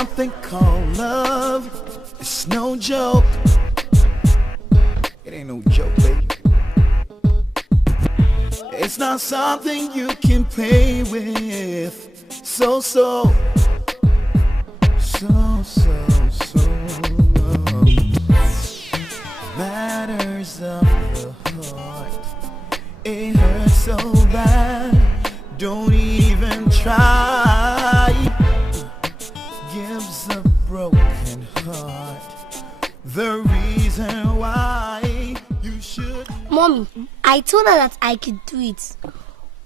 something called love. It's no joke. It ain't no joke, baby. It's not something you can play with. So matters of the heart. It hurts so bad. Don't even try. Gives a broken heart the reason why you should. Mommy, I told her that I could do it,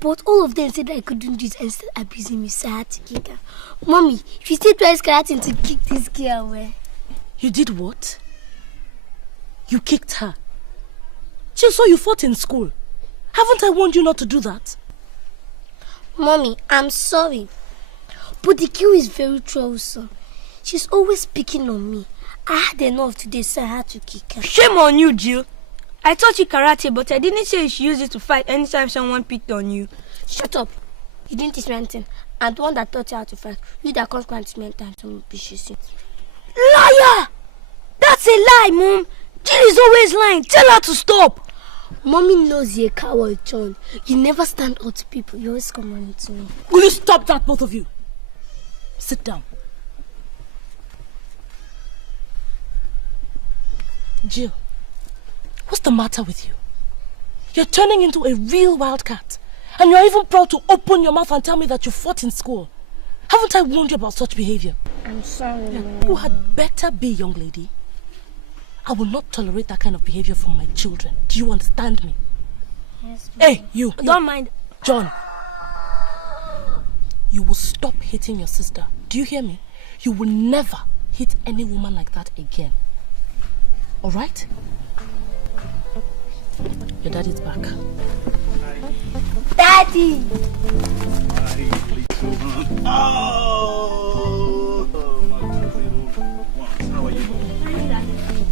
but all of them said I couldn't do it and started abusing me, so I had to kick her. Mommy, if you still try scratching to kick this girl away. You did what? You kicked her? Just so you fought in school. Haven't I warned you not to do that? Mommy, I'm sorry, but the girl is very troublesome. She's always picking on me. I had enough today, so I had to kick her. Shame on you, Jill. I taught you karate, but I didn't say you should use it to fight anytime someone picked on you. Shut up. You didn't teach me anything. And the one that taught you how to fight, you that can't teach me anytime someone pushes you. Liar! That's a lie, Mom. Jill is always lying. Tell her to stop. Mommy knows you're a coward, John. You never stand out to people. You always come running to me. Will you stop that, both of you? Sit down. Jill, what's the matter with you? You're turning into a real wildcat. And you're even proud to open your mouth and tell me that you fought in school. Haven't I warned you about such behavior? I'm sorry, Mom. You had better be, young lady. I will not tolerate that kind of behavior from my children. Do you understand me? Yes, Mom. Hey, you. Don't mind. John. You will stop hitting your sister. Do you hear me? You will never hit any woman like that again. Alright? Your daddy's back. Daddy! Oh, my God, little ones. How are you?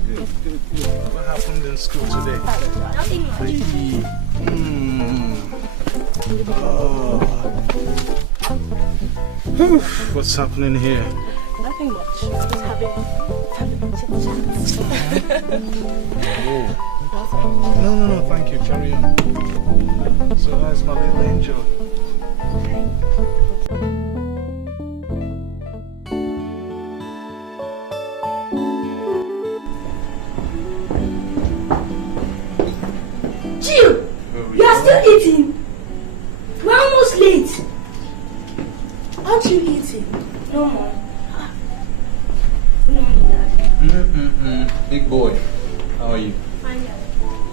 Good. What happened in school today? Nothing much. What's happening here? Nothing much. Just having chit-chats. No, thank you. Carry on. So how's my little angel? Jill, you are still eating. We're almost late. Aren't you eating? No, Mom. Big boy, how are you?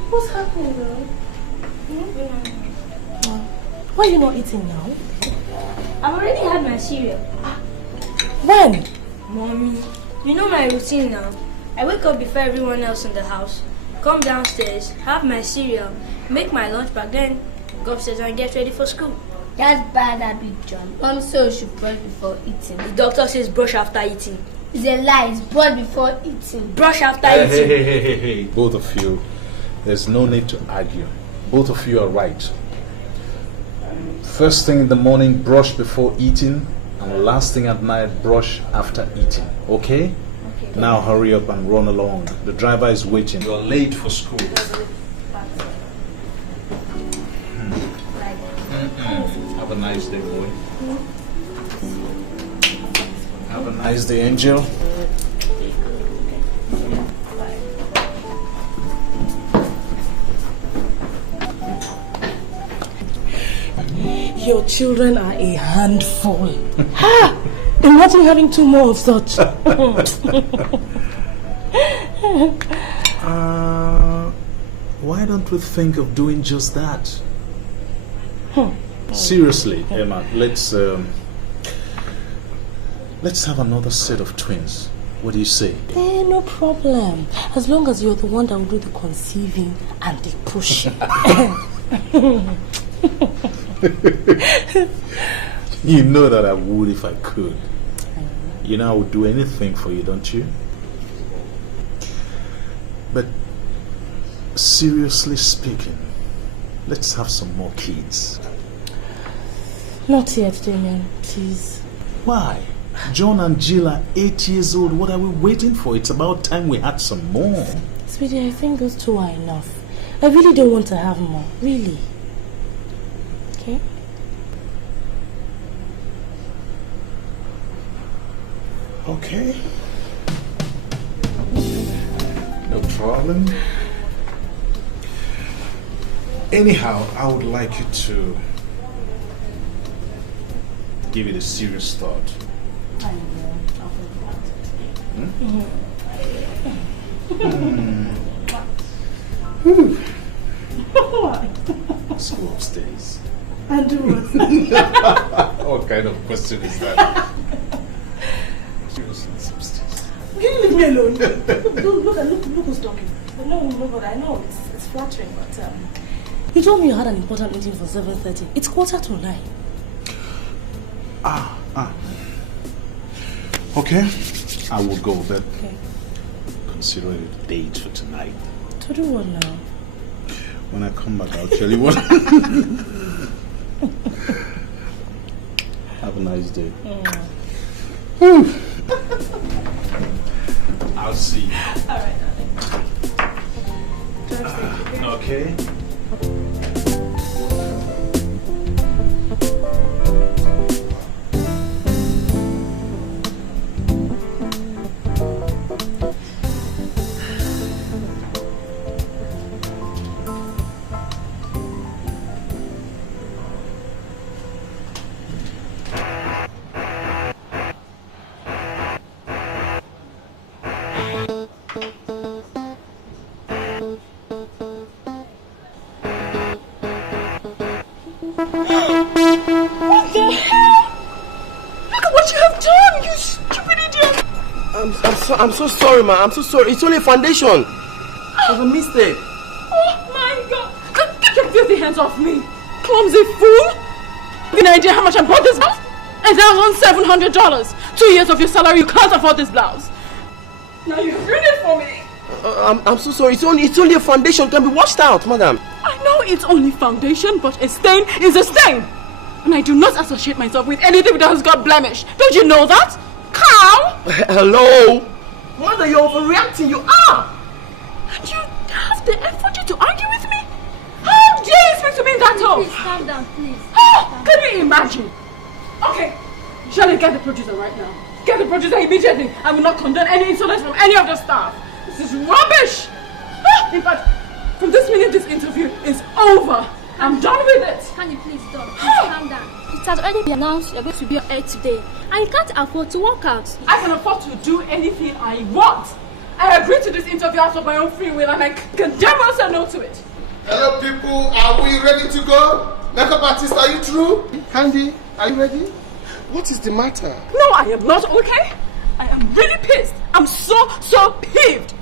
What's happening, girl? Why are you not eating now? I've already had my cereal. When? Mommy, you know my routine now. I wake up before everyone else in the house, come downstairs, have my cereal, make my lunch bag, then go upstairs and get ready for school. That's bad habit, John. Mom says you should brush before eating. The doctor says brush after eating. It's a lie. It's brush before eating. Brush after eating. Hey, both of you, there's no need to argue. Both of you are right. First thing in the morning, brush before eating, and last thing at night, brush after eating. Okay? Now hurry up and run along. The driver is waiting. You're late for school. Have a nice day, boy. Have a nice day, Angel. Your children are a handful. Ha! Imagine having two more of such. Why don't we think of doing just that? Seriously, Emma, let's have another set of twins. What do you say? No problem. As long as you're the one that will do the conceiving and the pushing. You know that I would if I could. You know I would do anything for you, don't you? But seriously speaking, let's have some more kids. Not yet, Damien, please. Why? John and Jill are 8 years old. What are we waiting for? It's about time we had some more. Sweetie, I think those 2 are enough. I really don't want to have more. Really. Okay? Okay. No problem. Anyhow, I would like you to give it a serious thought. I know. I'll think about it. Let's go upstairs. And do what? What kind of question is that? Seriously, upstairs. Can you leave me alone? Look who's talking. No, but I know it's flattering, but you told me you had an important meeting for 7:30. It's 9:15. Okay, I will go, but Okay. consider it a date for tonight. To do what now? When I come back, I'll tell you what. Have a nice day. I'll see you. All right, darling. Okay. I'm so sorry, man. I'm so sorry. It's only a foundation. It was a mistake. Oh my God! Get your filthy hands off me! Clumsy fool! You have no idea how much I bought this blouse? And that was $700. 2 years of your salary, you can't afford this blouse. Now you've ruined it for me. I'm so sorry. It's only a foundation. It can be washed out, madam. I know it's only foundation, but a stain is a stain. And I do not associate myself with anything that has got blemish. Don't you know that? Cow! Hello? Mother, you're overreacting. You are. And you have the effort to argue with me? How dare you speak to me in that tone? Please calm down, please. Oh, can you imagine? Okay, shall I get the producer right now? Get the producer immediately. I will not condone any insolence from any of the staff. This is rubbish. In fact, from this minute, this interview is over. I'm done with it. Can you please stop? Please calm down. It has already been announced you're going to be on air today. And you can't afford to walk out. I can afford to do anything I want. I agreed to this interview out of my own free will, and I can damn well say no to it. Hello people, are we ready to go? Makeup artist, are you through? Candy, are you ready? What is the matter? No, I am not okay. I am really pissed. I'm so peeved.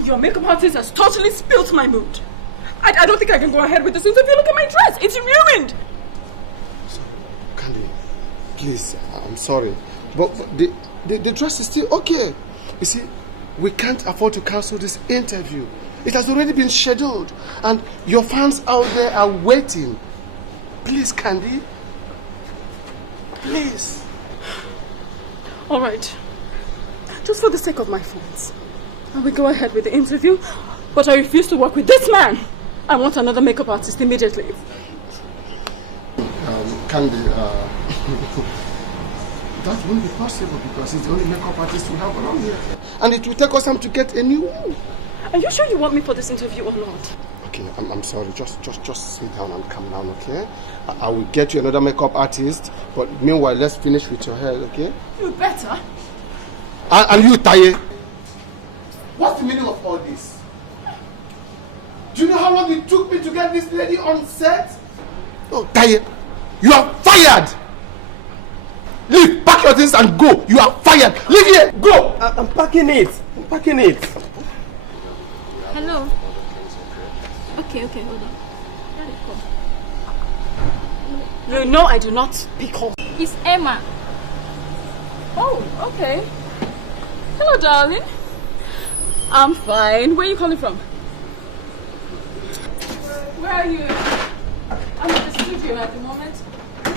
Your makeup artist has totally spilt my mood. I don't think I can go ahead with this interview. Look at my dress. It's ruined. Candy, please, I'm sorry. But the dress is still okay. You see, we can't afford to cancel this interview. It has already been scheduled. And your fans out there are waiting. Please, Candy. Please. All right. Just for the sake of my fans, I will go ahead with the interview, but I refuse to work with this man. I want another makeup artist immediately. Candy, that won't be possible because he's the only makeup artist we have around here. And it will take us time to get a new one. Are you sure you want me for this interview or not? Okay, I'm sorry. Just sit down and calm down, okay? I will get you another makeup artist, but meanwhile, let's finish with your hair, okay? You better. And you, Taye. What's the meaning of all this? Do you know how long it took me to get this lady on set? Oh, Taye, you are fired! Leave, pack your things and go. You are fired. Leave here, go! I'm packing it. Hello. Okay, hold on. You know I do not pick up. It's Emma. Oh, okay. Hello, darling. I'm fine. Where are you calling from? Where are you? I'm at the studio at the moment. Oh,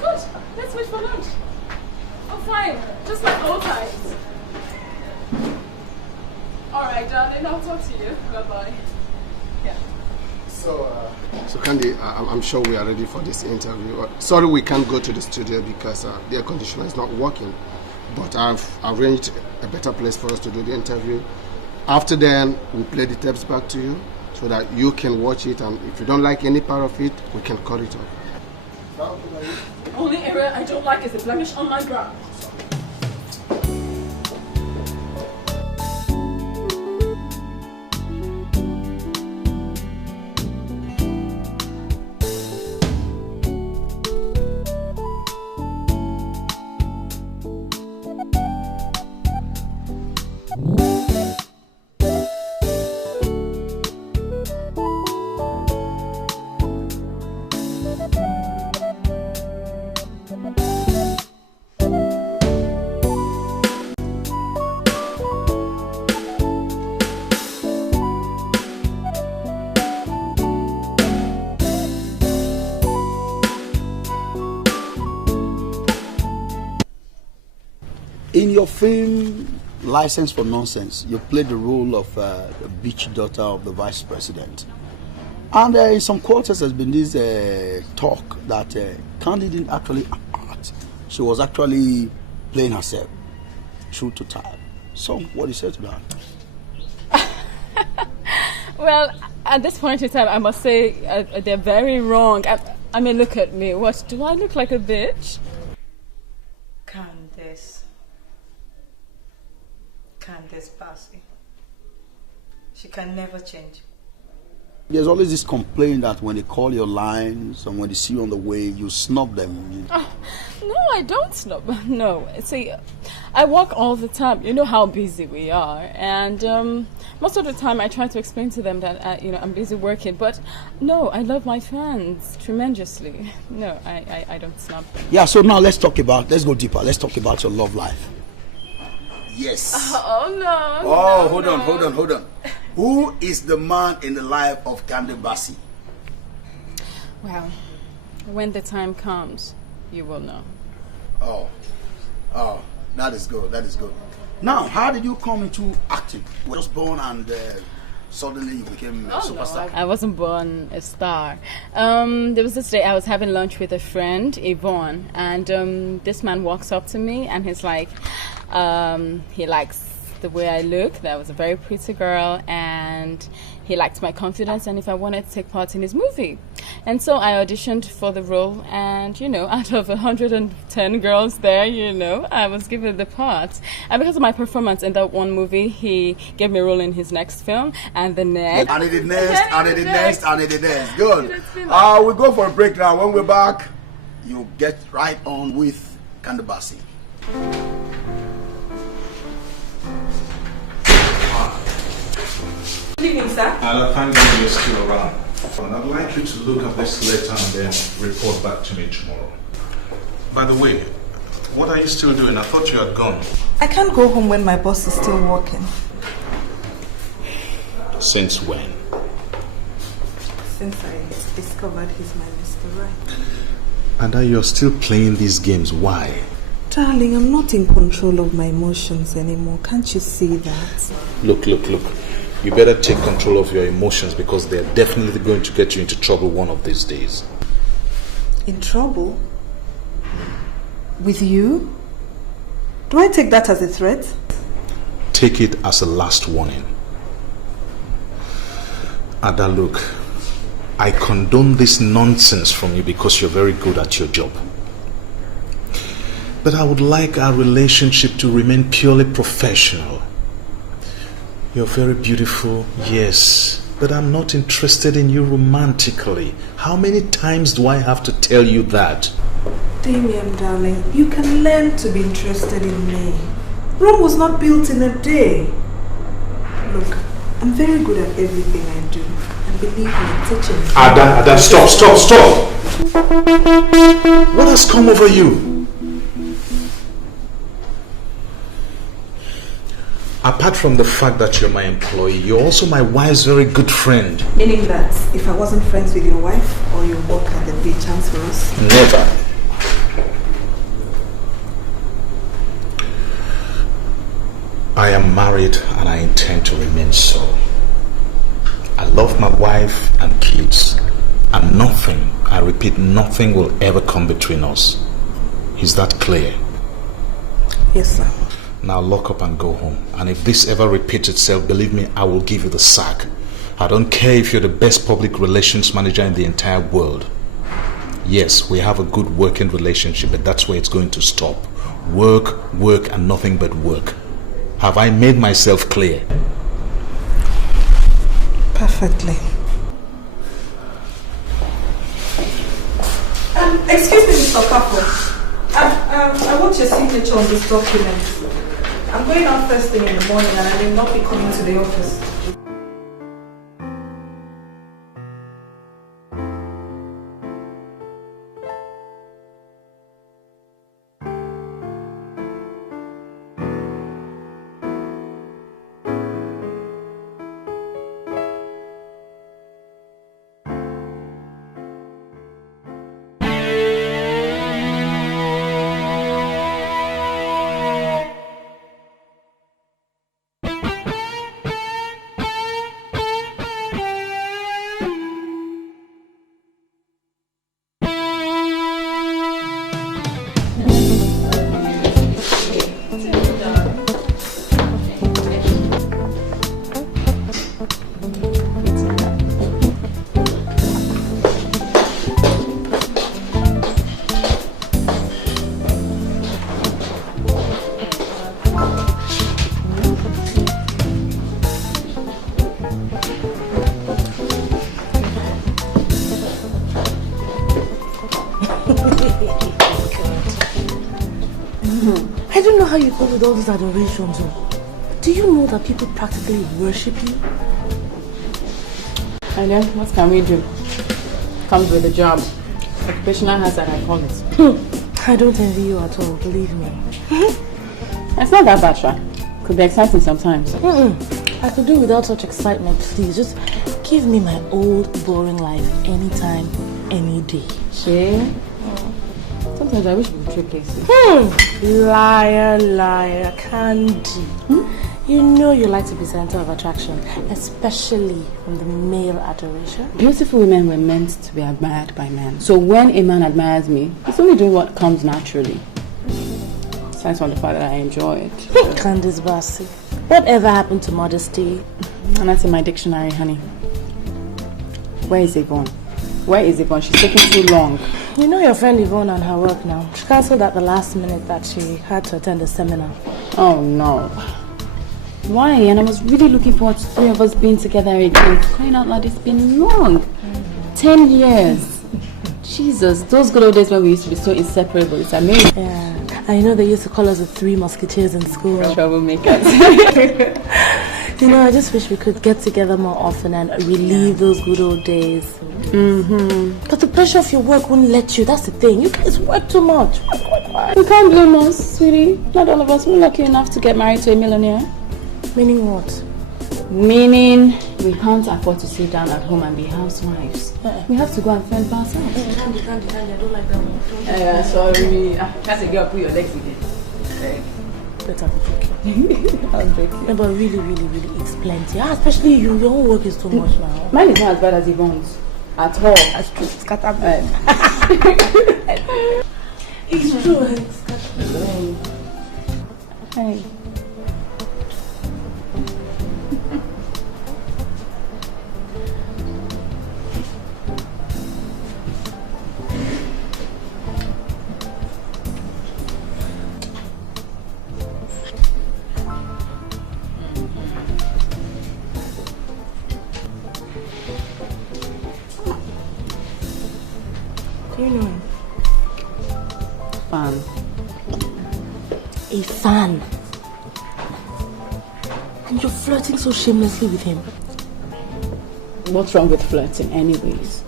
good. Let's wait for lunch. Oh, fine. Just like old times. Alright, darling, I'll talk to you. Bye-bye. Yeah. So Candy, I'm sure we are ready for this interview. Sorry we can't go to the studio because the air conditioner is not working. But I've arranged a better place for us to do the interview. After then, we'll play the tapes back to you so that you can watch it, and if you don't like any part of it, we can cut it off. The only area I don't like is the blemish on my brow. In your film License for Nonsense, you played the role of the beach daughter of the vice president. And in some quarters there's been this talk that Candy didn't actually act. She was actually playing herself, true to type. So, what do you say to that? Well, at this point in time, I must say they're very wrong. I mean, look at me. What, do I look like a bitch? Candace Bassey. She can never change. There's always this complaint that when they call your lines and when they see you on the way, you snub them. Oh, no, I don't snub. No, see, I work all the time. You know how busy we are, and most of the time I try to explain to them that I'm busy working. But no, I love my fans tremendously. No, I don't snub them. Yeah. So now let's go deeper. Let's talk about your love life. Yes. Oh no. Oh, no, hold on. Who is the man in the life of Candace Bassey? Well, when the time comes, you will know. Oh, that is good. Now, how did you come into acting? You were just born and suddenly you became a superstar. No, I wasn't born a star. There was this day I was having lunch with a friend, Yvonne, and this man walks up to me and he's like, he likes the way I look. That was a very pretty girl, and he liked my confidence and if I wanted to take part in his movie. And so I auditioned for the role, and out of 110 girls there, I was given the part. And because of my performance in that one movie, he gave me a role in his next film, and the next. And the next. Good. We'll go for a break now. When we're back, you get right on with Candace Bassey. Good evening, sir. Thank you you're still around. And I'd like you to look at this letter and then report back to me tomorrow. By the way, what are you still doing? I thought you had gone. I can't go home when my boss is still working. Since when? Since I discovered he's my Mr. Right. And that you're still playing these games. Why? Darling, I'm not in control of my emotions anymore. Can't you see that? Look. You better take control of your emotions because they're definitely going to get you into trouble one of these days. In trouble? With you? Do I take that as a threat? Take it as a last warning. Ada, look, I condone this nonsense from you because you're very good at your job. But I would like our relationship to remain purely professional. You're very beautiful, yes, but I'm not interested in you romantically. How many times do I have to tell you that? Damien, darling, you can learn to be interested in me. Rome was not built in a day. Look, I'm very good at everything I do. And believe me, teaching. Ada, stop! What has come over you? Apart from the fact that you're my employee, you're also my wife's very good friend. Meaning that if I wasn't friends with your wife or you work at the beach, chance for us? Never. married and I intend to remain so. I love my wife and kids, and nothing, I repeat, nothing will ever come between us. Is that clear? Yes, sir. Now lock up and go home. And if this ever repeats itself, believe me, I will give you the sack. I don't care if you're the best public relations manager in the entire world. Yes, we have a good working relationship, but that's where it's going to stop. Work, work, and nothing but work. Have I made myself clear? Perfectly. Excuse me, Mr. Kapo. I want your signature on this document. I'm going out first thing in the morning and I will not be coming to the office. I don't know how you cope with all these adorations. Do you know that people practically worship you? And then, what can we do? Comes with the job. Occupational hazard, I call it. I don't envy you at all, believe me. It's not that bad, Sha. Could be exciting sometimes. I could do without such excitement, please. Just give me my old, boring life anytime, any day. She? Sometimes I wish we could trade places. Liar, liar, Candy. You know you like to be center of attraction, especially from the male adoration. Beautiful women were meant to be admired by men. So when a man admires me, he's only doing what comes naturally. Aside from the fact that I enjoy it. Candice Bassey. Whatever happened to modesty? And that's in my dictionary, honey. Where is Yvonne? Where is Yvonne? She's taking too long. You know your friend Yvonne and her work now. She cancelled at the last minute that she had to attend a seminar. Oh no. Why? And I was really looking forward to three of us being together again. Crying out loud, it's been long. 10 years. Jesus, those good old days when we used to be so inseparable. It's amazing. Yeah. And you know they used to call us the Three Musketeers in school. Troublemakers. You know, I just wish we could get together more often and relive those good old days. But the pressure of your work won't let you. That's the thing. You guys work too much. You can't blame us, sweetie. Not all of us were lucky enough to get married to a millionaire. Meaning what? Meaning we can't afford to sit down at home and be housewives. We have to go and fend for ourselves. Candy, I don't like that one. Sorry. That's a girl, put your legs again. Better be joking. I'll break you. No, but really, really, really, it's plenty. Especially you, your own work is too much now. Mine is not as bad as Yvonne's. At all. That's true. It's scatterbrain. It's true. It's scatterbrain. Hey. Do you know him? Fan. A fan. And you're flirting so shamelessly with him. What's wrong with flirting anyways?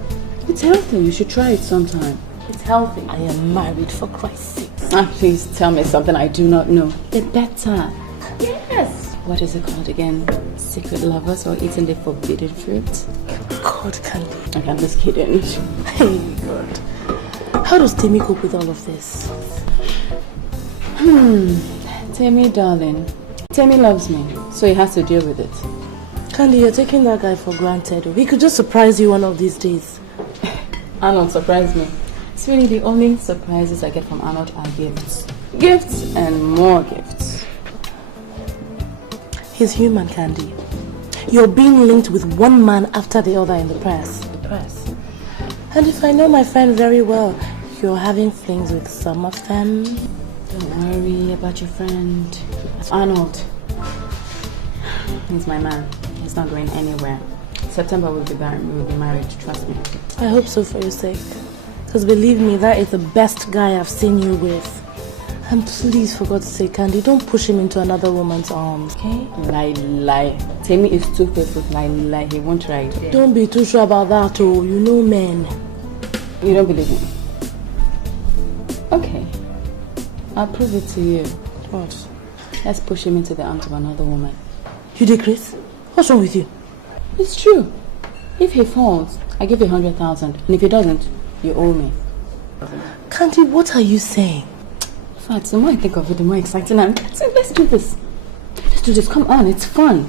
It's healthy. You should try it sometime. It's healthy. I am married, for Christ's sake. Please tell me something I do not know. The better. Yes. What is it called again? Secret lovers or eating the forbidden fruit? God, Candy. Okay, I'm just kidding. Hey, God. How does Timmy cope with all of this? Timmy, darling. Temi loves me, so he has to deal with it. Candy, you're taking that guy for granted. He could just surprise you one of these days. Arnold surprised me. It's really the only surprises I get from Arnold are gifts. Gifts and more gifts. He's human, Candy. You're being linked with one man after the other in the press. And if I know my friend very well, you're having flings with some of them. Don't worry about your friend. Arnold. He's my man. He's not going anywhere. September we'll be married, trust me. I hope so for your sake. Because believe me, that is the best guy I've seen you with. And please, for God's sake, Candy, don't push him into another woman's arms, okay? Lie. Temi is too faithful. Lie. He won't try it. Don't be too sure about that, oh. You know men. You don't believe me? Okay. I'll prove it to you. What? Let's push him into the arms of another woman. You did, Chris? What's wrong with you? It's true. If he falls, I give you 100,000. And if he doesn't, you owe me. Candy, what are you saying? In fact, the more I think of it, the more exciting I'm getting. Let's do this. Let's do this. Come on, it's fun.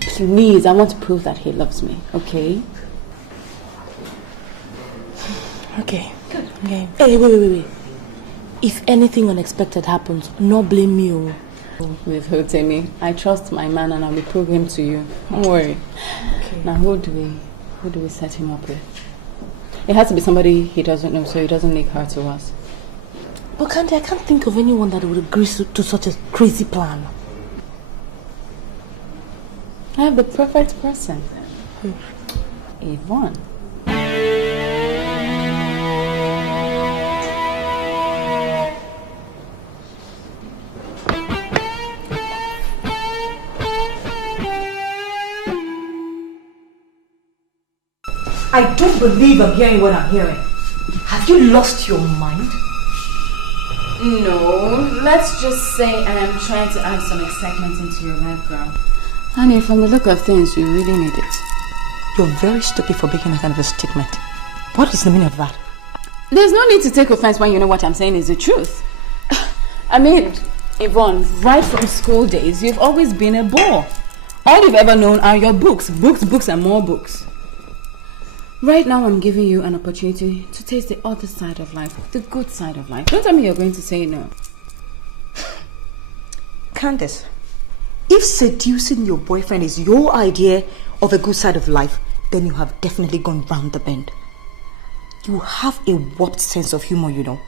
Please, I want to prove that he loves me, okay? Okay. Good. Okay. Hey, wait. If anything unexpected happens, no blame you. With who, Temi? I trust my man and I will prove him to you. Don't worry. Okay. Now, who do we set him up with? It has to be somebody he doesn't know, so he doesn't leak her to us. But Candy, I can't think of anyone that would agree to such a crazy plan. I have the perfect person. Who? Yvonne. I don't believe I'm hearing what I'm hearing. Have you lost your mind? No, let's just say I am trying to add some excitement into your life, girl. Honey, from the look of things, you really need it. You're very stupid for making that kind of a statement. What is the meaning of that? There's no need to take offense when you know what I'm saying is the truth. I mean, Yvonne, right from school days, you've always been a bore. All you've ever known are your books, and more books. Right now, I'm giving you an opportunity to taste the other side of life, the good side of life. Don't tell me you're going to say no. Candace, if seducing your boyfriend is your idea of a good side of life, then you have definitely gone round the bend. You have a warped sense of humor, you know.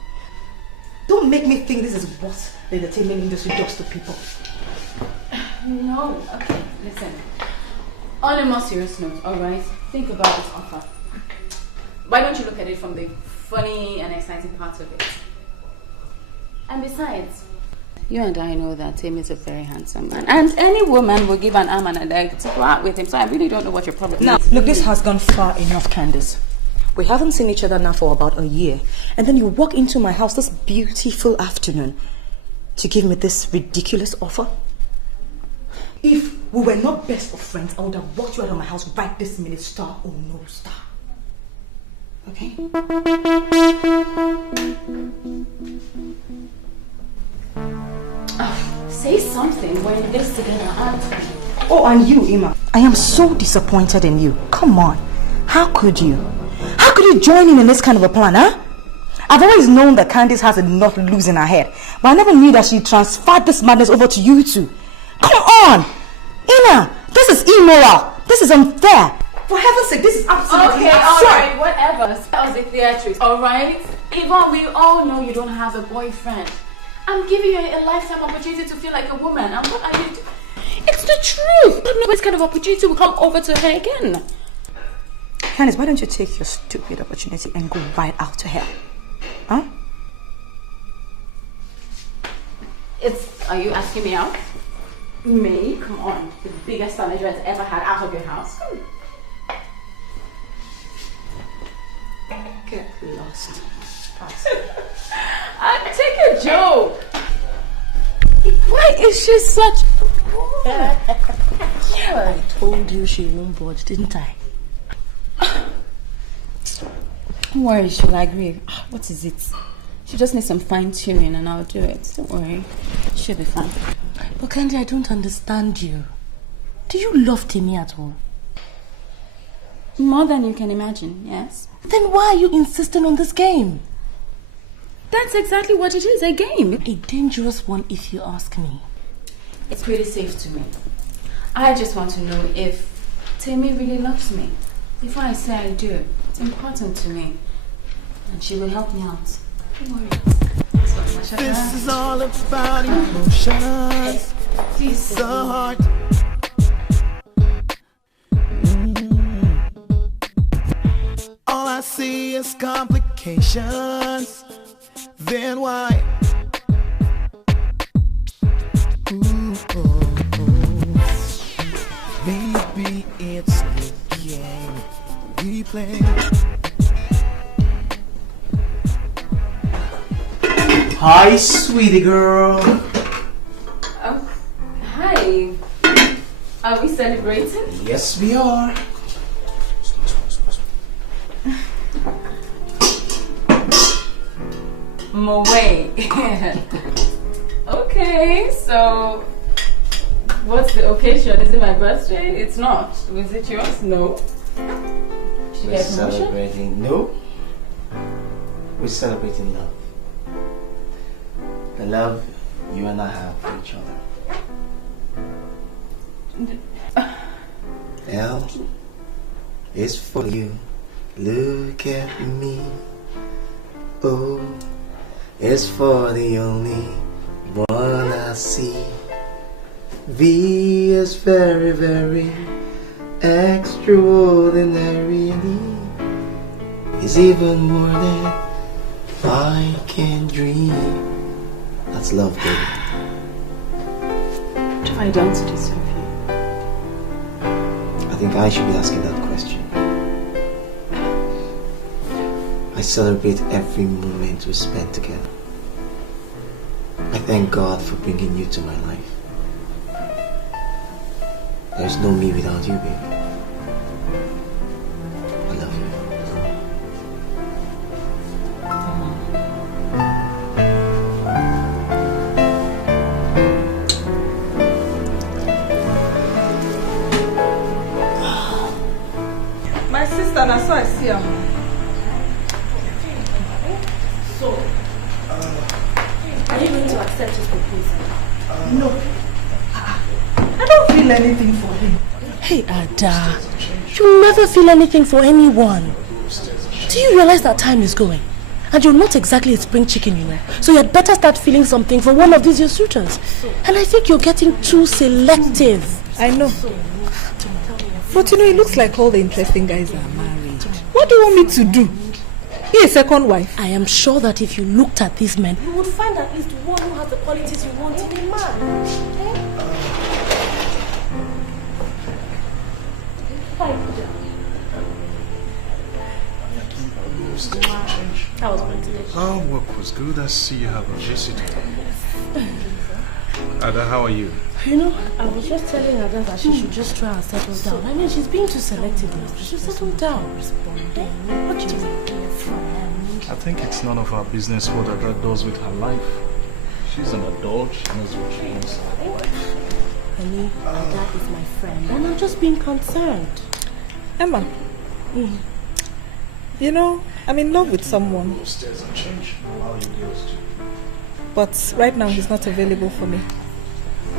Don't make me think this is what the entertainment industry does to people. No, okay, listen. On a more serious note, alright? Think about this offer. Why don't you look at it from the funny and exciting part of it? And besides, you and I know that Tim is a very handsome man. And any woman will give an arm and a leg to go out with him. So I really don't know what your problem is. Look, this has gone far enough, Candace. We haven't seen each other now for about a year. And then you walk into my house this beautiful afternoon to give me this ridiculous offer. If we were not best of friends, I would have walked you out of my house right this minute, star or no star. Okay? Say something when this together, aren't we? Oh, and you, Emma. I am so disappointed in you. Come on. How could you? How could you join in this kind of a plan, huh? I've always known that Candice has a lot loose in her head, but I never knew that she transferred this madness over to you two. Come on! Emma, this is immoral. This is unfair. For heaven's sake, this is absolutely absurd. absurd. Alright, whatever. That was the theatrics, alright? Yvonne, we all know you don't have a boyfriend. I'm giving you a lifetime opportunity to feel like a woman. And what are you doing? It's the truth. I don't know this kind of opportunity will come over to her again. Candice, why don't you take your stupid opportunity and go right out to her? Huh? Are you asking me out? Me? Come on. The biggest manager has ever had out of your house. Get lost. I take a joke. Why is she such I told you she won't budge, didn't I? Don't worry, she'll agree. What is it? She just needs some fine tuning and I'll do it. Don't worry. She'll be fine. But Candy, I don't understand you. Do you love Timmy at all? More than you can imagine, yes. Then why are you insisting on this game? That's exactly what it is, a game. A dangerous one if you ask me. It's pretty safe to me. I just want to know if Timmy really loves me. Before I say I do, it's important to me. And she will help me out. Don't worry. This is all about emotions. The heart. All I see is complications. Then why? Ooh, maybe it's the game we play. Hi, sweetie girl. Oh, hi. Are we celebrating? Yes, we are. Way. Okay, so what's the occasion? Is it my birthday? It's not. Was it yours? No. Did you We're get promotion? celebrating. No. We're celebrating love. The love you and I have for each other. L is for you. Look at me. O is for the only one I see. V is very, very extraordinary. And E is even more than I can dream. That's love, baby. What have I done to deserve you? I think I should be asking that question. I celebrate every moment we spend together. I thank God for bringing you to my life. There's no me without you, baby. I love you. My sister, that's why I see her. Are you going to accept his proposal? No. I don't feel anything for him. Hey, Ada. You never feel anything for anyone. Do you realize that time is going? And you're not exactly a spring chicken, you know. So you'd better start feeling something for one of these your suitors. And I think you're getting too selective. I know. But you know, it looks like all the interesting guys are married. What do you want me to do? Be a second wife? I am sure that if you looked at these men, you would find at least one who has the qualities you want in a man. Okay? That was great today. Oh, work was good. I see you have a visitor. Ada, how are you? You know, I was just telling Ada that she should just try and settle down. I mean, she's being too selective now. She should settle down. What do you think? I think it's none of our business what Ada does with her life. She's an adult. She knows what she wants. Honey, Ada is my friend. And I'm just being concerned. Emma, you know, I'm in love with someone. But right now he's not available for me.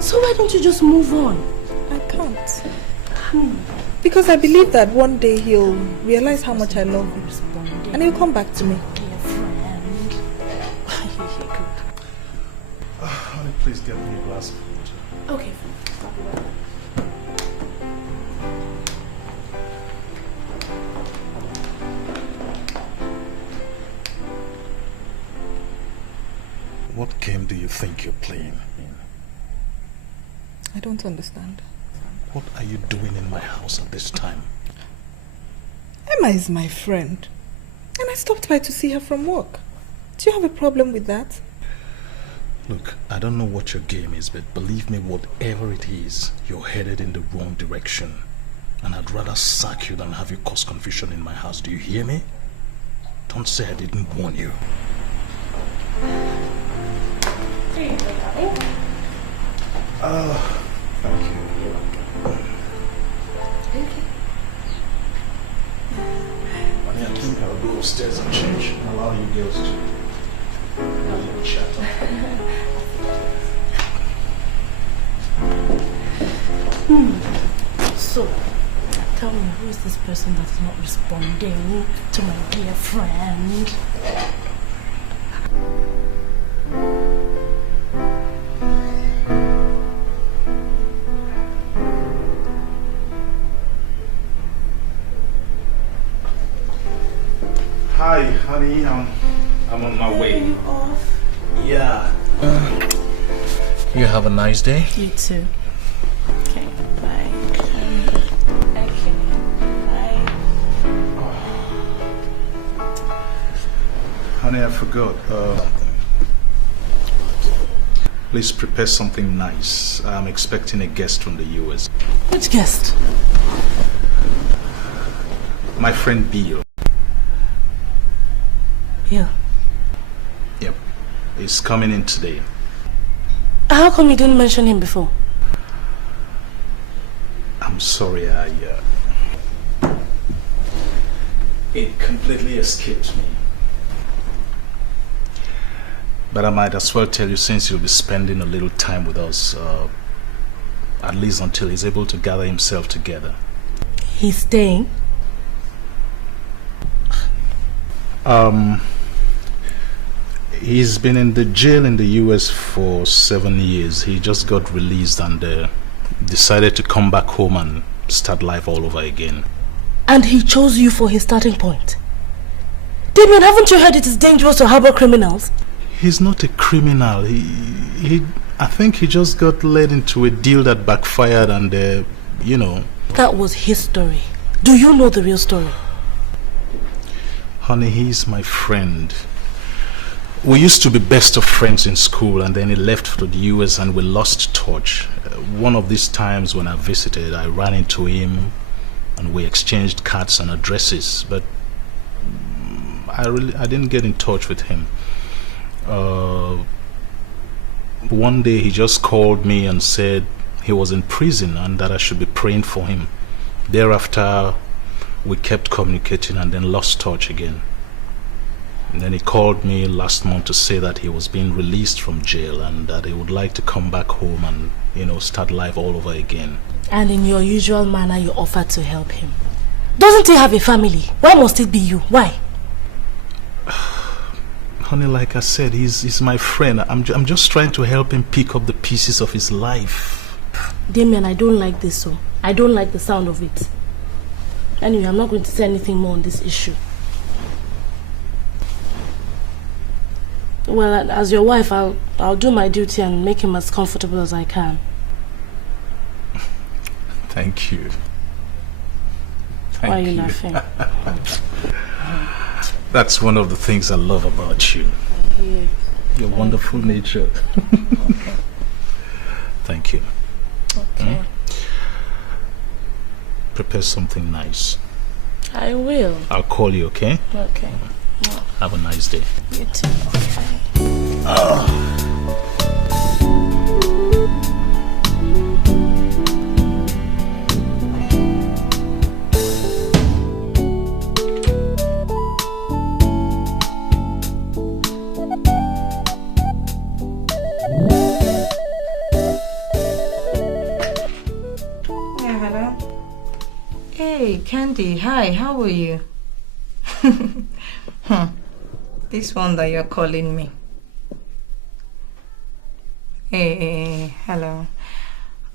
So why don't you just move on? I can't. Because I believe that one day he'll realize how much I love him. And he'll come back to me. Honey, please get me a glass of water. Okay. What game do you think you're playing? I don't understand. What are you doing in my house at this time? Emma is my friend. And I stopped by to see her from work. Do you have a problem with that? Look, I don't know what your game is, but believe me, whatever it is, you're headed in the wrong direction. And I'd rather sack you than have you cause confusion in my house. Do you hear me? Don't say I didn't warn you. Oh, thank you. Okay. I think I'll go upstairs and change and allow you girls to have a little chat. So, tell me, who is this person that is not responding to my dear friend? Hi, honey. I'm on my way. Are you off? Yeah. You have a nice day. You too. Okay, bye. Okay, bye. Honey, I forgot. Please prepare something nice. I'm expecting a guest from the US. Which guest? My friend Bill. Yeah. Yep. He's coming in today. How come you didn't mention him before? I'm sorry, it completely escaped me. But I might as well tell you, since you'll be spending a little time with us, at least until he's able to gather himself together. He's staying? He's been in the jail in the US for 7 years. He just got released and decided to come back home and start life all over again. And he chose you for his starting point? Damien, haven't you heard it is dangerous to harbor criminals? He's not a criminal. I think he just got led into a deal that backfired and, you know. That was his story. Do you know the real story? Honey, he's my friend. We used to be best of friends in school, and then he left for the US and we lost touch. One of these times when I visited, I ran into him and we exchanged cards and addresses, but I didn't get in touch with him. One day he just called me and said he was in prison and that I should be praying for him. Thereafter, we kept communicating and then lost touch again. And then he called me last month to say that he was being released from jail and that he would like to come back home and, you know, start life all over again. And in your usual manner, you offered to help him. Doesn't he have a family? Why must it be you? Why? Honey, like I said, he's my friend. I'm just trying to help him pick up the pieces of his life. Damien, I don't like this, so I don't like the sound of it. Anyway, I'm not going to say anything more on this issue. Well, as your wife, I'll do my duty and make him as comfortable as I can. Thank you. Why are you laughing? That's one of the things I love about you. Your wonderful nature. Thank you. Okay. Prepare something nice. I will. I'll call you, okay? Okay. Have a nice day. You too. Okay. Yeah, hello. Hey, Candy. Hi, how are you? This one that you're calling me. Hey, hello.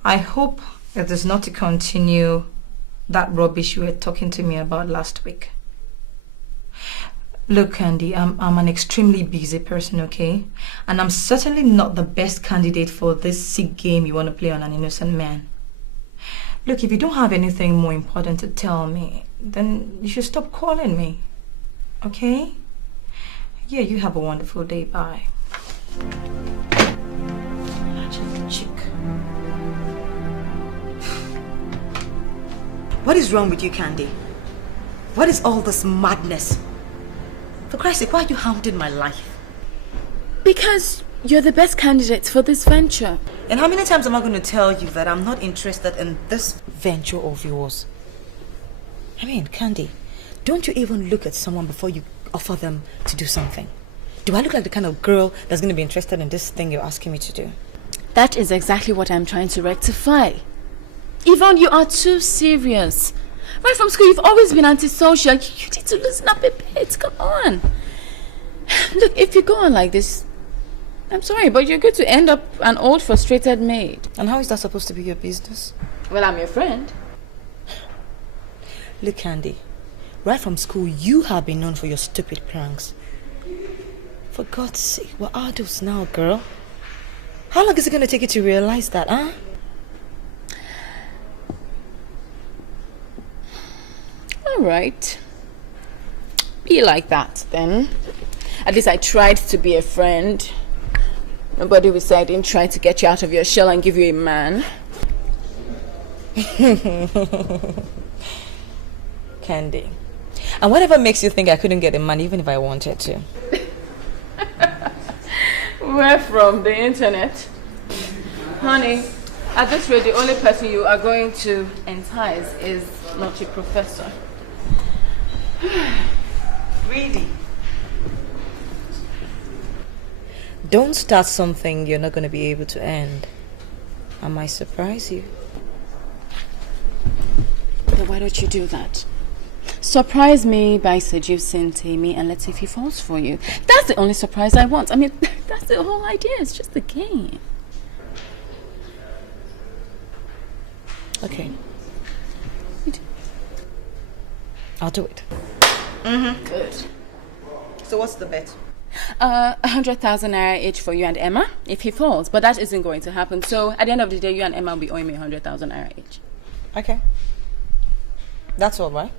I hope it is not to continue that rubbish you were talking to me about last week. Look, Candy, I'm an extremely busy person, okay? And I'm certainly not the best candidate for this sick game you want to play on an innocent man. Look, if you don't have anything more important to tell me, then you should stop calling me. Okay? Yeah, you have a wonderful day. Bye. Imagine the chick. What is wrong with you, Candy? What is all this madness? For Christ's sake, why are you hounding my life? Because You're the best candidate for this venture. And how many times am I going to tell you that I'm not interested in this venture of yours? I mean, Candy, don't you even look at someone before you offer them to do something? Do I look like the kind of girl that's going to be interested in this thing you're asking me to do? That is exactly what I'm trying to rectify. Yvonne, you are too serious. Right from school, you've always been antisocial. You need to loosen up a bit. Come on. Look, if you go on like this, I'm sorry, but you're going to end up an old, frustrated maid. And how is that supposed to be your business? Well, I'm your friend. Look, Candy, right from school, you have been known for your stupid pranks. For God's sake, we're adults now, girl. How long is it going to take you to realize that, huh? All right. Be like that, then. At least I tried to be a friend. Nobody will say I didn't try to get you out of your shell and give you a man. Candy. And whatever makes you think I couldn't get a man even if I wanted to? Where from? The internet? Honey, at this rate, the only person you are going to entice is not your professor. Really? Don't start something you're not going to be able to end. I might surprise you. Then why don't you do that? Surprise me by seducing Tammy and let's see if he falls for you. That's the only surprise I want. I mean, that's the whole idea. It's just a game. Okay. I'll do it. Good. So what's the bet? 100,000 naira each for you and Emma if he falls, but that isn't going to happen. So at the end of the day, you and Emma will be owing me 100,000 naira each. Okay. That's all right.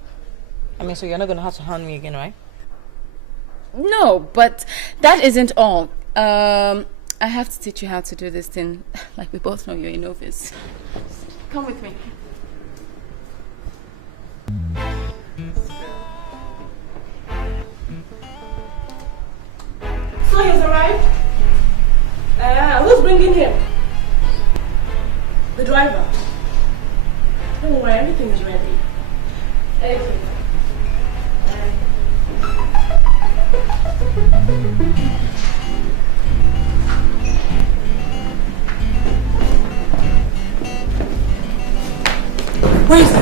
I mean, so you're not going to have to hand me again, right? No, but that isn't all. I have to teach you how to do this thing. Like we both know you're a novice. Come with me. So he's arrived? Who's bringing him? The driver. Don't worry, everything is ready. Okay. Where is he?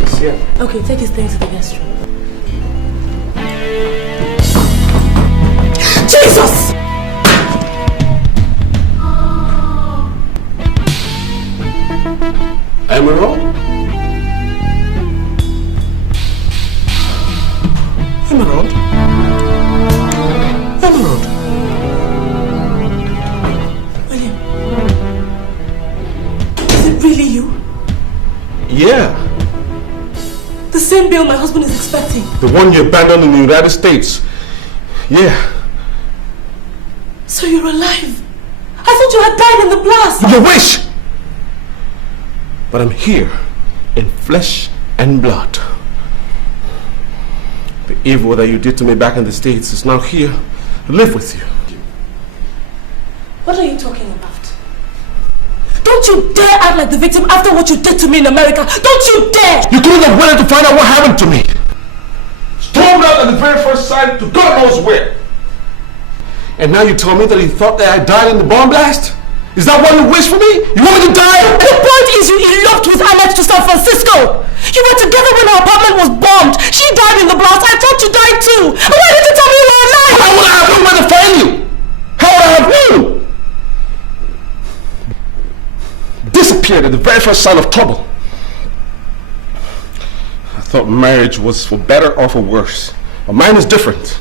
He's here. Okay, take his things to the guest room. Jesus! Emerald? Emerald? Emerald? William, is it really you? Yeah. The same bill my husband is expecting. The one you abandoned in the United States. Yeah. So you're alive? I thought you had died in the blast. You wish! But I'm here in flesh and blood. The evil that you did to me back in the States is now here to live with you. What are you talking about? Don't you dare act like the victim after what you did to me in America. Don't you dare! You couldn't have waited to find out what happened to me. Stormed out at the very first sight to God knows where. And now you tell me that you thought that I died in the bomb blast? Is that what you wish for me? You want me to die? The point is you eloped with Annette to San Francisco. You were together when her apartment was bombed. She died in the blast. I thought you died too. Why did you tell me you were alive? How would I have known where to find you? How would I have known? Disappeared at the very first sign of trouble. I thought marriage was for better or for worse. But mine is different.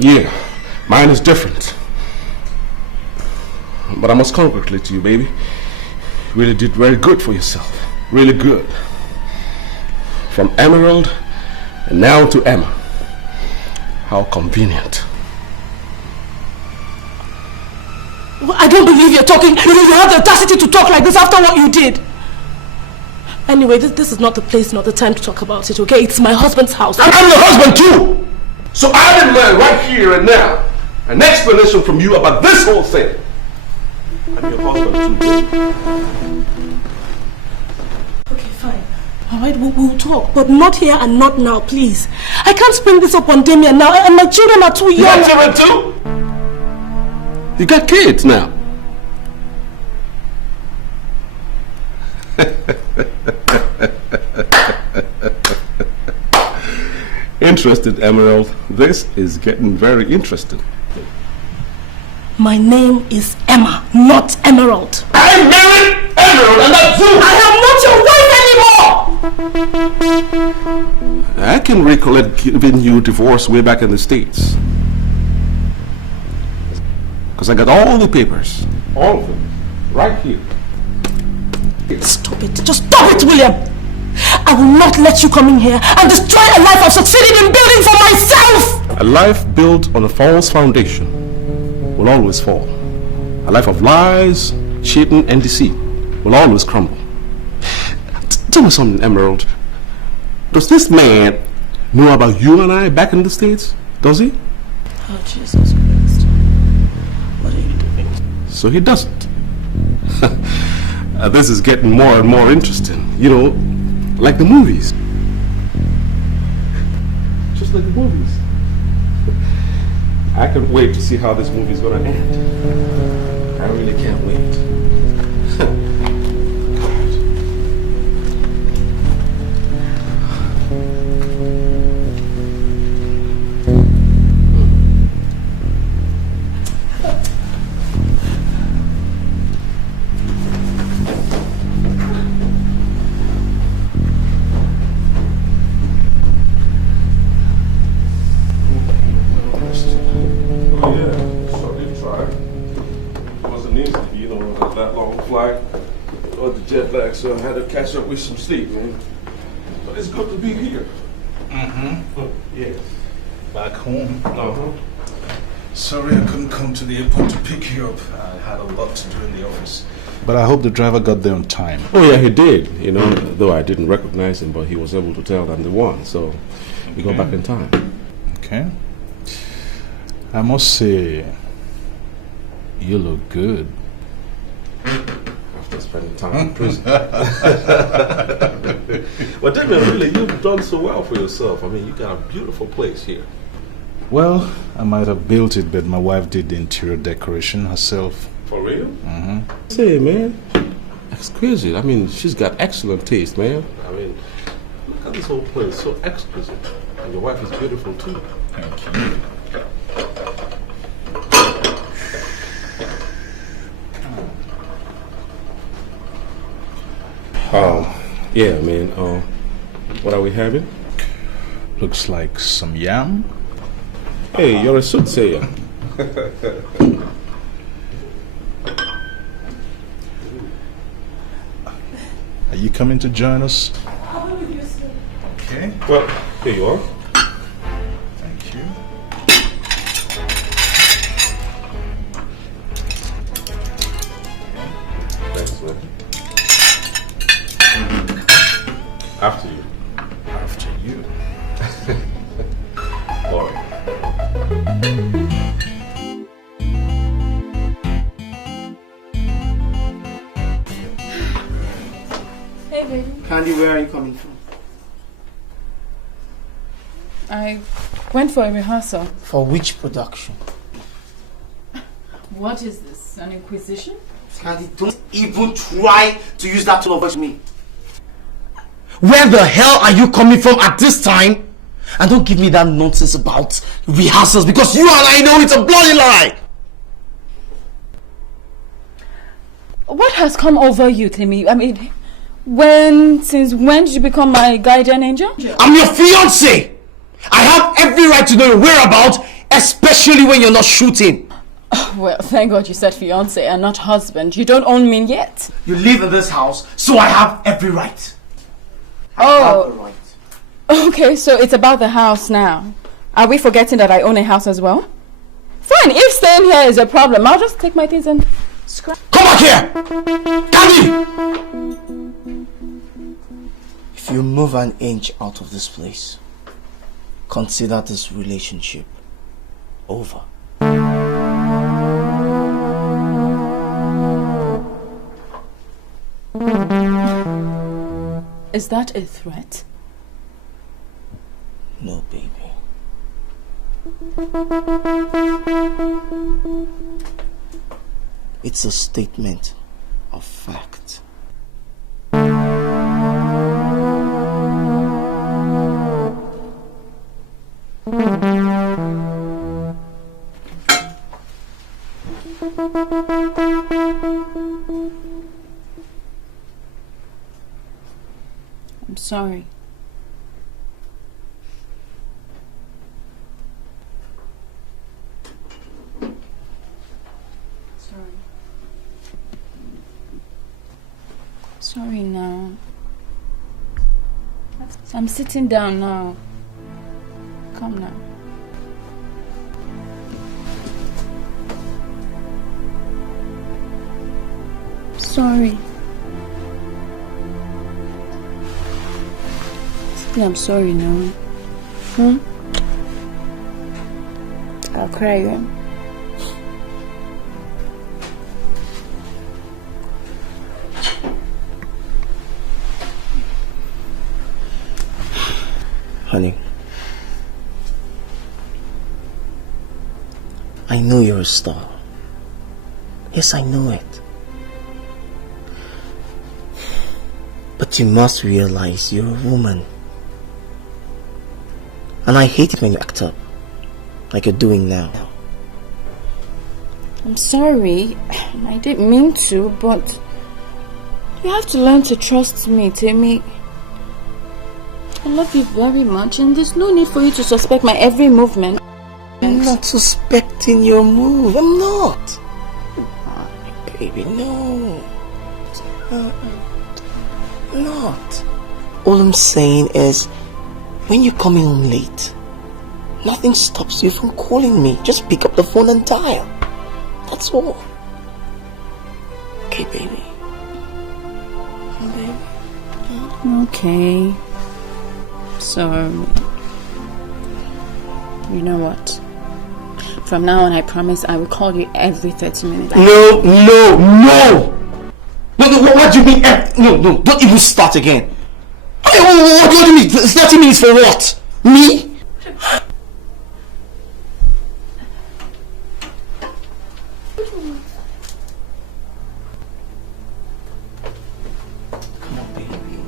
Yeah, mine is different. But I must congratulate you, baby. You really did very good for yourself. Really good. From Emerald and now to Emma. How convenient. Well, I don't believe you're talking. You have the audacity to talk like this after what you did. Anyway, this is not the place, not the time to talk about it, okay? It's my husband's house. I'm your husband too! So I demand right here and now an explanation from you about this whole thing. I'm your husband too, babe. Okay, fine. All right, we'll talk, but not here and not now, please. I can't spring this up on Damien now, and my children are too young. You got children too? You got kids now. Interested, Emerald. This is getting very interesting. My name is Emma, not Emerald. I married Emerald and that's you! I am not your wife anymore! I can recollect giving you a divorce way back in the States. Because I got all the papers. All of them. Right here. Stop it. Just stop it, William! I will not let you come in here and destroy a life I've succeeded in building for myself! A life built on a false foundation will always fall. A life of lies, cheating, and deceit will always crumble. Tell me something, Emerald. Does this man know about you and I back in the States? Does he? Oh, Jesus Christ. What are you doing? So he doesn't. This is getting more and more interesting. You know, like the movies. Just like the movies. I can't wait to see how this movie is going to end. I really can't wait. So I had to catch up with some sleep, man. But it's good to be here. Yeah. Back home. Sorry I couldn't come to the airport to pick you up. I had a lot to do in the office. But I hope the driver got there on time. Oh yeah, he did. You know, though I didn't recognize him, but he was able to tell I'm the one. So we got back in time. Okay. I must say, you look good. After spending time in prison. But Damien, really, you've done so well for yourself. I mean, you got a beautiful place here. Well, I might have built it, but my wife did the interior decoration herself. For real? Say, man, that's crazy. I mean, she's got excellent taste, man. I mean, look at this whole place, so exquisite. And your wife is beautiful, too. Thank you. Yeah, man. What are we having? Looks like some yam. Hey, you're a soothsayer. Are you coming to join us? Okay. Well, here you are. Thank you. Thanks, man. After you. After you. All right. Hey, baby. Candy, where are you coming from? I went for a rehearsal. For which production? What is this? An inquisition? Candy, don't even try to use that tone of voice with me. Where the hell are you coming from at this time? And don't give me that nonsense about rehearsals, because you and I know it's a bloody lie! What has come over you, Timmy? I mean, since when did you become my guardian angel? I'm your fiancé! I have every right to know your whereabouts, especially when you're not shooting. Oh, well, thank God you said fiancé and not husband. You don't own me yet. You live in this house, so I have every right. Oh, okay, so it's about the house now. Are we forgetting that I own a house as well? Fine, if staying here is a problem, I'll just take my things and scrap. Come back here! Candy! If you move an inch out of this place, consider this relationship over. Is that a threat? No, baby. It's a statement of fact. I'm sorry. Sorry now. I'm sitting down now. Come now. Sorry. I'm sorry now. I'll cry again. Honey, I know you're a star. Yes, I know it. But you must realize you're a woman. And I hate it when you act up, like you're doing now. I'm sorry. I didn't mean to, but you have to learn to trust me, Timmy. I love you very much, and there's no need for you to suspect my every movement. I'm not suspecting your move. I'm not. Oh, baby, no. Not. All I'm saying is, when you're coming home late, nothing stops you from calling me. Just pick up the phone and dial. That's all. Okay, baby. Okay. So, you know what? From now on, I promise I will call you every 30 minutes. No! What do you mean? No, don't even start again. What do you mean? 30 minutes for what? Me? Come on, baby.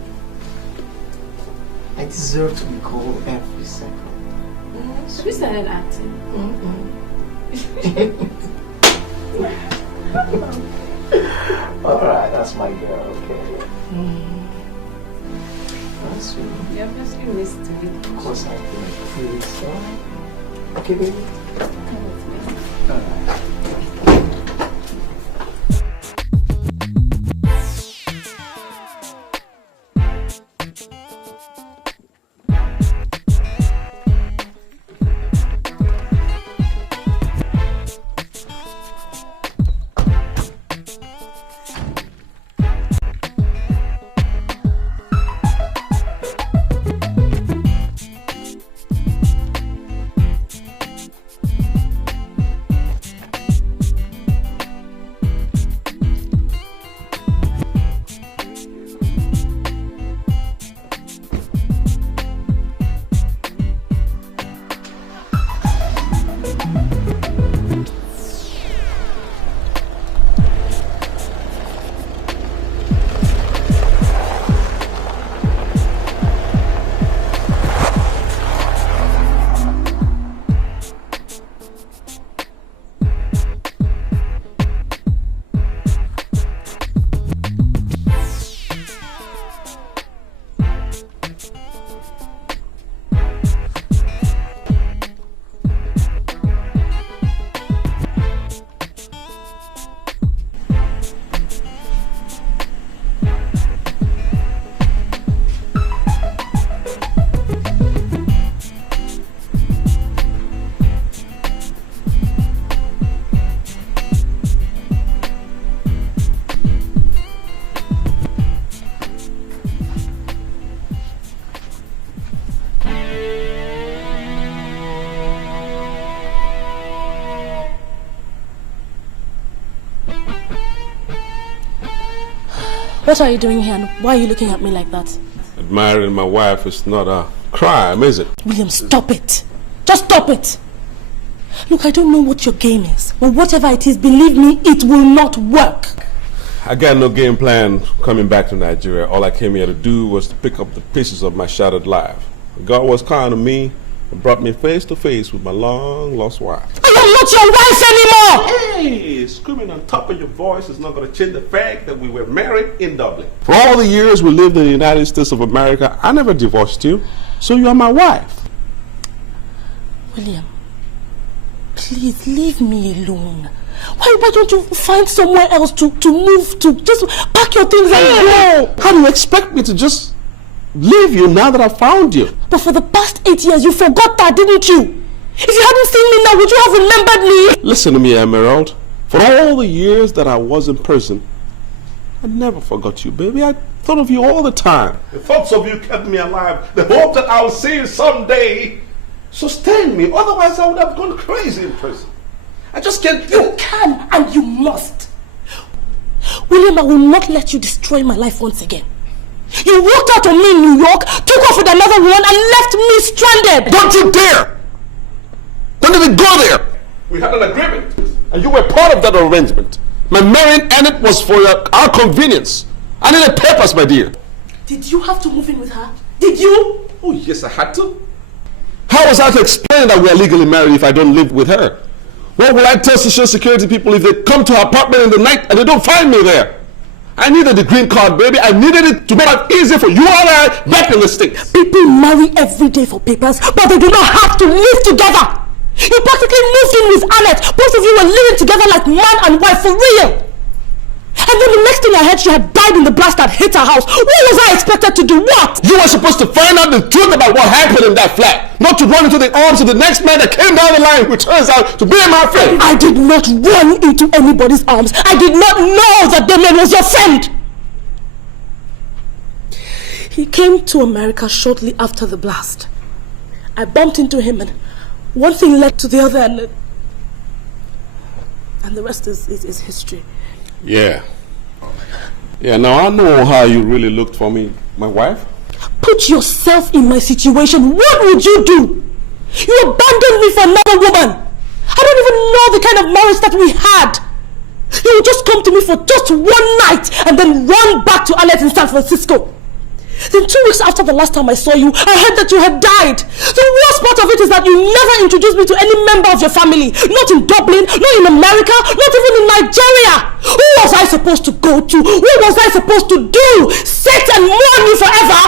I deserve to be called every second. Have you started acting? Alright, that's my girl, okay? That's sweet. You obviously missed me. Of course I did. Please. Okay, baby? Come with me. Alright. What are you doing here and why are you looking at me like that? Admiring my wife is not a crime, is it? William, stop it. Just stop it. Look, I don't know what your game is, but whatever it is, believe me, it will not work. I got no game plan coming back to Nigeria. All I came here to do was to pick up the pieces of my shattered life. God was kind to me and brought me face to face with my long-lost wife. I am not your wife anymore! Hey, screaming on top of your voice is not going to change the fact that we were married in Dublin. For all the years we lived in the United States of America, I never divorced you, so you are my wife. William, please leave me alone. Why don't you find somewhere else to move to? Just pack your things and go. How do you expect me to just leave you now that I found you? But for the past 8 years, you forgot that, didn't you? If you hadn't seen me now, would you have remembered me? Listen to me, Emerald. For all the years that I was in prison, I never forgot you, baby. I thought of you all the time. The thoughts of you kept me alive. The hope that I'll see you someday sustained me. Otherwise, I would have gone crazy in prison. I just can't. You can and you must. William, I will not let you destroy my life once again. You walked out on me in New York, took off with another woman, and left me stranded. Don't you dare! When did we go there? We had an agreement, and you were part of that arrangement. My marrying Annette was for our convenience. I needed papers, my dear. Did you have to move in with her? Did you? Oh, yes, I had to. How was I to explain that we are legally married if I don't live with her? What will I tell Social Security people if they come to our apartment in the night and they don't find me there? I needed the green card, baby. I needed it to make it easy for you and I back in the States. People marry every day for papers, but they do not have to live together. You practically moved in with Annette. Both of you were living together like man and wife for real. And then the next thing I heard, she had died in the blast that hit her house. What was I expected to do? What? You were supposed to find out the truth about what happened in that flat. Not to run into the arms of the next man that came down the line who turns out to be my friend. I did not run into anybody's arms. I did not know that Damien was your friend. He came to America shortly after the blast. I bumped into him and one thing led to the other and the rest is history. Yeah. Yeah, now I know how you really looked for me, my wife. Put yourself in my situation. What would you do? You abandoned me for another woman. I don't even know the kind of marriage that we had. You would just come to me for just one night and then run back to Annette in San Francisco. Then 2 weeks after the last time I saw you, I heard that you had died. The worst part of it is that you never introduced me to any member of your family. Not in Dublin, not in America, not even in Nigeria. Who was I supposed to go to? What was I supposed to do? Sit and mourn you forever?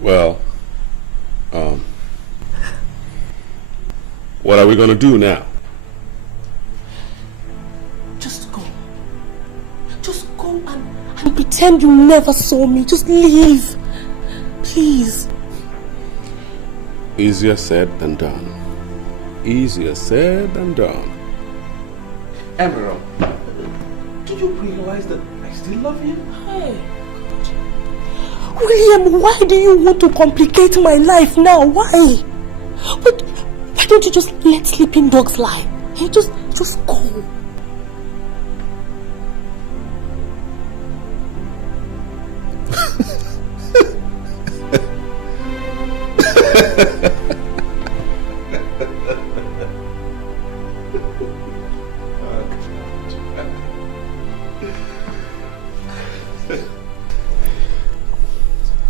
Well, what are we going to do now? Just go and pretend you never saw me. Just leave. Please. Easier said than done. Easier said than done. Emerald, do you realize that I still love you? Hey, God. William, why do you want to complicate my life now? Why? Why don't you just let sleeping dogs lie? Hey, just go.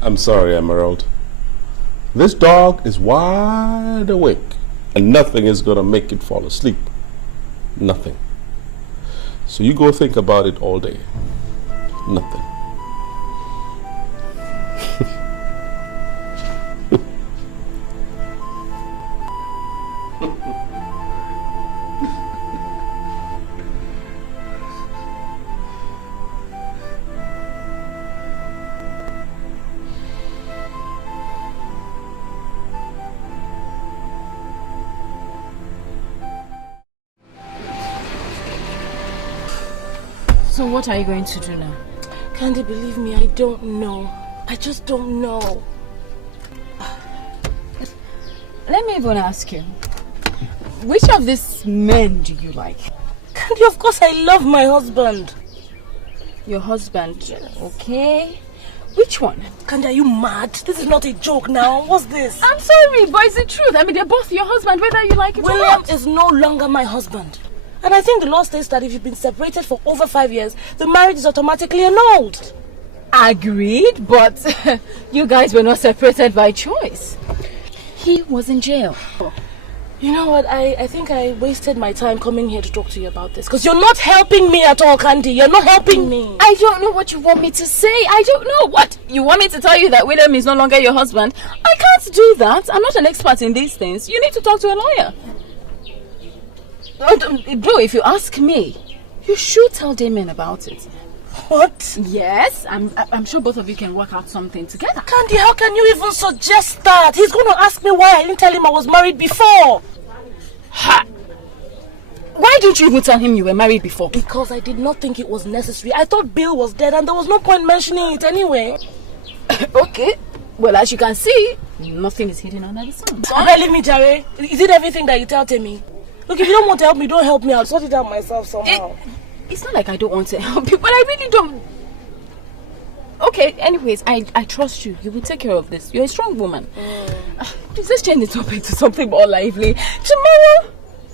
I'm sorry, Emerald. This dog is wide awake and nothing is gonna make it fall asleep. Nothing. So you go think about it all day. Nothing. So what are you going to do now? Candy, believe me, I don't know. I just don't know. Let me even ask you. Which of these men do you like? Candy, of course I love my husband. Your husband, okay. Which one? Candy, are you mad? This is not a joke now. What's this? I'm sorry, but it's the truth. I mean, they're both your husband, whether you like it or William not. is no longer my husband. And I think the law states that if you've been separated for over 5 years, the marriage is automatically annulled. Agreed, but you guys were not separated by choice. He was in jail. You know what? I think I wasted my time coming here to talk to you about this. Because you're not helping me at all, Candy. You're not helping me. I don't know what you want me to say. I don't know. What? You want me to tell you that William is no longer your husband? I can't do that. I'm not an expert in these things. You need to talk to a lawyer. Bro, if you ask me, you should tell Damien about it. What? Yes, I'm sure both of you can work out something together. Candy, how can you even suggest that? He's going to ask me why I didn't tell him I was married before. Ha! Why didn't you even tell him you were married before? Because I did not think it was necessary. I thought Bill was dead and there was no point mentioning it anyway. Okay. Well, as you can see, nothing is hidden under the sun. Leave me, Jare. Is it everything that you tell me? Look, if you don't want to help me, don't help me. I'll sort it out myself somehow. It's not like I don't want to help you, but I really don't. Okay, anyways, I trust you. You will take care of this. You're a strong woman. Please, let's change the topic to something more lively.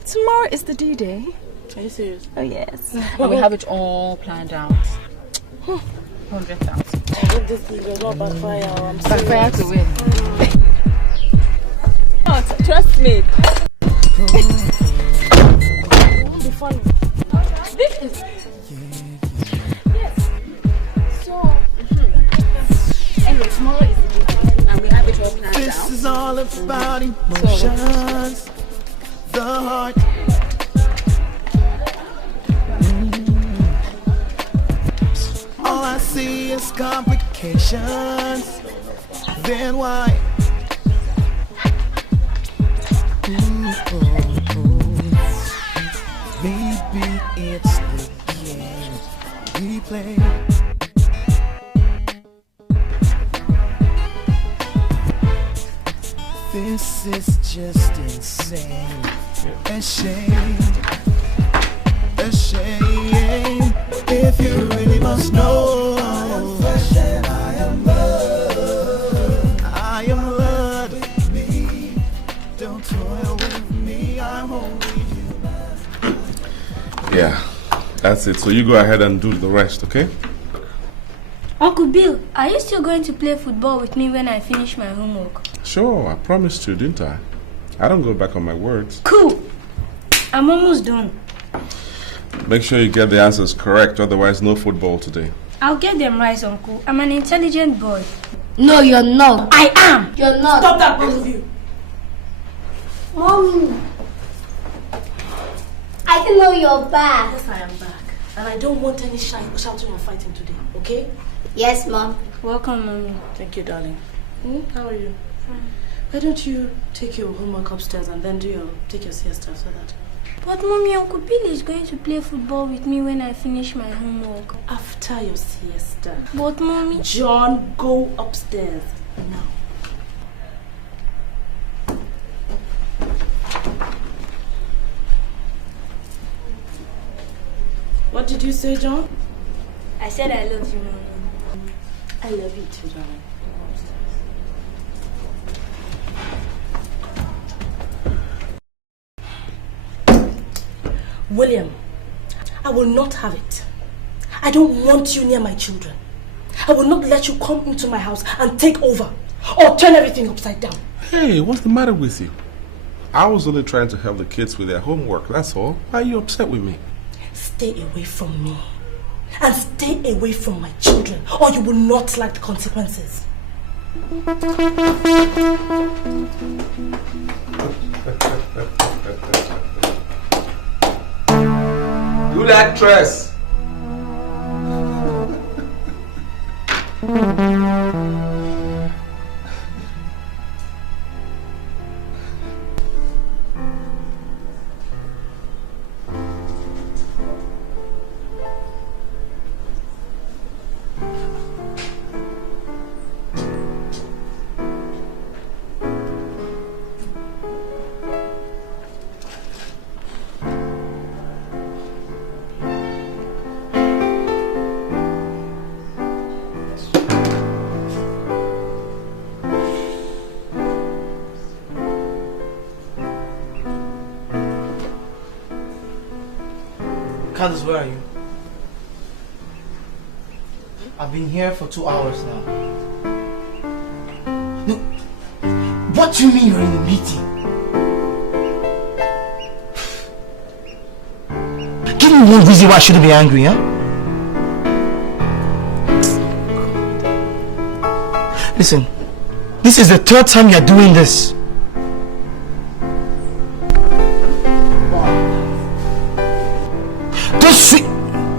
Tomorrow is the D-Day. Are you serious? Oh, yes. And we have it all planned out. 100,000. I hope this thing will not backfire. I'm serious. Backfire to win. Oh, trust me. It won't be funny. This is... Yes. So... Anyway, tomorrow is the D-Day. And we have it all planned out. This is all about emotions. The heart. All I see is complications. Then why? Maybe it's the game we play. This is just insane. A shame. A shame. If you really must know, I am flesh and I am blood. I am blood. With me, don't toil with me. I'm only human. Yeah, that's it. So you go ahead and do the rest, okay? Uncle Bill, are you still going to play football with me when I finish my homework? Sure, I promised you, didn't I? I don't go back on my words. Cool. I'm almost done. Make sure you get the answers correct, otherwise no football today. I'll get them right, Uncle. I'm an intelligent boy. No, you're not. I am. You're not. Stop that, both of you. Mommy. I didn't know you're back. Yes, I am back. And I don't want any shouting or fighting today, okay? Yes, Mom. Welcome, Mommy. Thank you, darling. How are you? Fine. Why don't you take your homework upstairs and then take your siesta so that... But Mommy, Uncle Bill is going to play football with me when I finish my homework. After your siesta. But Mommy... John, go upstairs now. What did you say, John? I said I love you, Mommy. I love you too, darling. William, I will not have it. I don't want you near my children. I will not let you come into my house and take over or turn everything upside down. Hey, what's the matter with you? I was only trying to help the kids with their homework, that's all. Why are you upset with me? Stay away from me. And stay away from my children, or you will not like the consequences. Good actress. Candace, where are you? I've been here for 2 hours now. No, what do you mean you're in a meeting? Give me one reason why I shouldn't be angry, huh? Listen, this is the 3rd time you're doing this.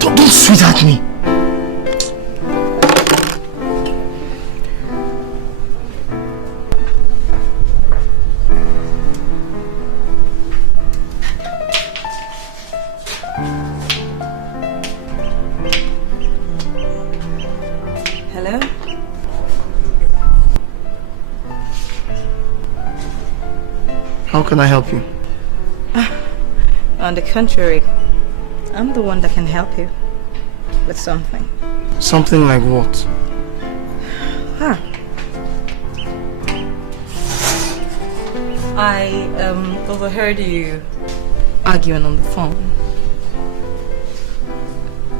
Don't sweetheart me. Hello? How can I help you? On the contrary, I'm the one that can help you with something. Something like what? Huh. I overheard you arguing on the phone.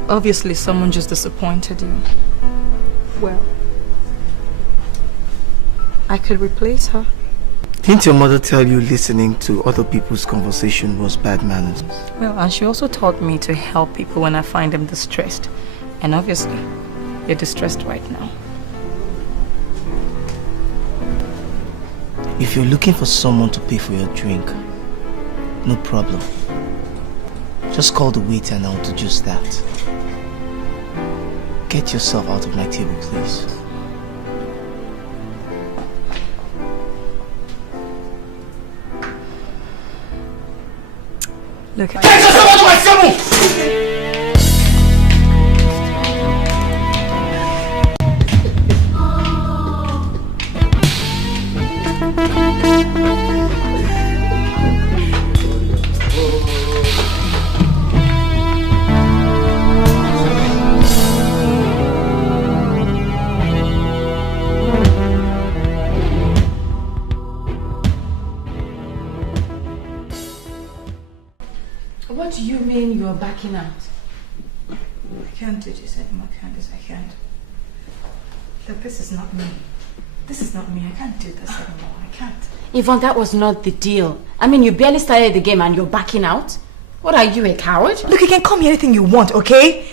Obviously, someone just disappointed you. Well, I could replace her. Didn't your mother tell you listening to other people's conversation was bad manners? Well, and she also taught me to help people when I find them distressed. And obviously, you're distressed right now. If you're looking for someone to pay for your drink, no problem. Just call the waiter and I'll do just that. Get yourself out of my table, please. Look, get yourself out of my table! what do you mean you're backing out? I can't do this anymore, Candace. I can't. Look, this is not me. This is not me. I can't do this anymore. I can't. Yvonne, that was not the deal. I mean, you barely started the game and you're backing out? What are you, a coward? Look, you can call me anything you want, okay?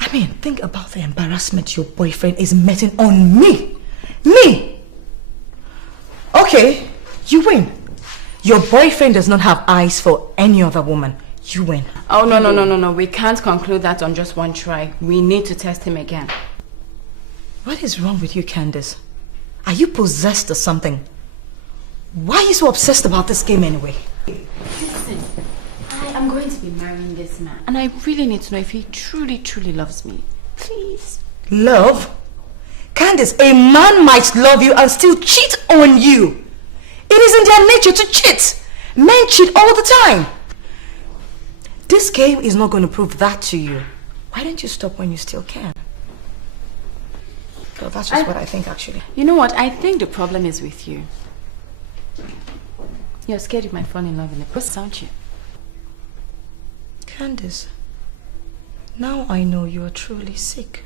I mean, think about the embarrassment your boyfriend is meting on me. Me! Okay, you win. Your boyfriend does not have eyes for any other woman. You win. Oh, no. We can't conclude that on just one try. We need to test him again. What is wrong with you, Candace? Are you possessed or something? Why are you so obsessed about this game anyway? Listen, I am going to be marrying this man, and I really need to know if he truly, truly loves me. Please. Love? Candace, a man might love you and still cheat on you. It is in their nature to cheat. Men cheat all the time. This game is not going to prove that to you. Why don't you stop when you still can? Well, that's just what I think, actually. You know what? I think the problem is with you. You're scared you might fall in love in the process, aren't you? Candace, now I know you are truly sick.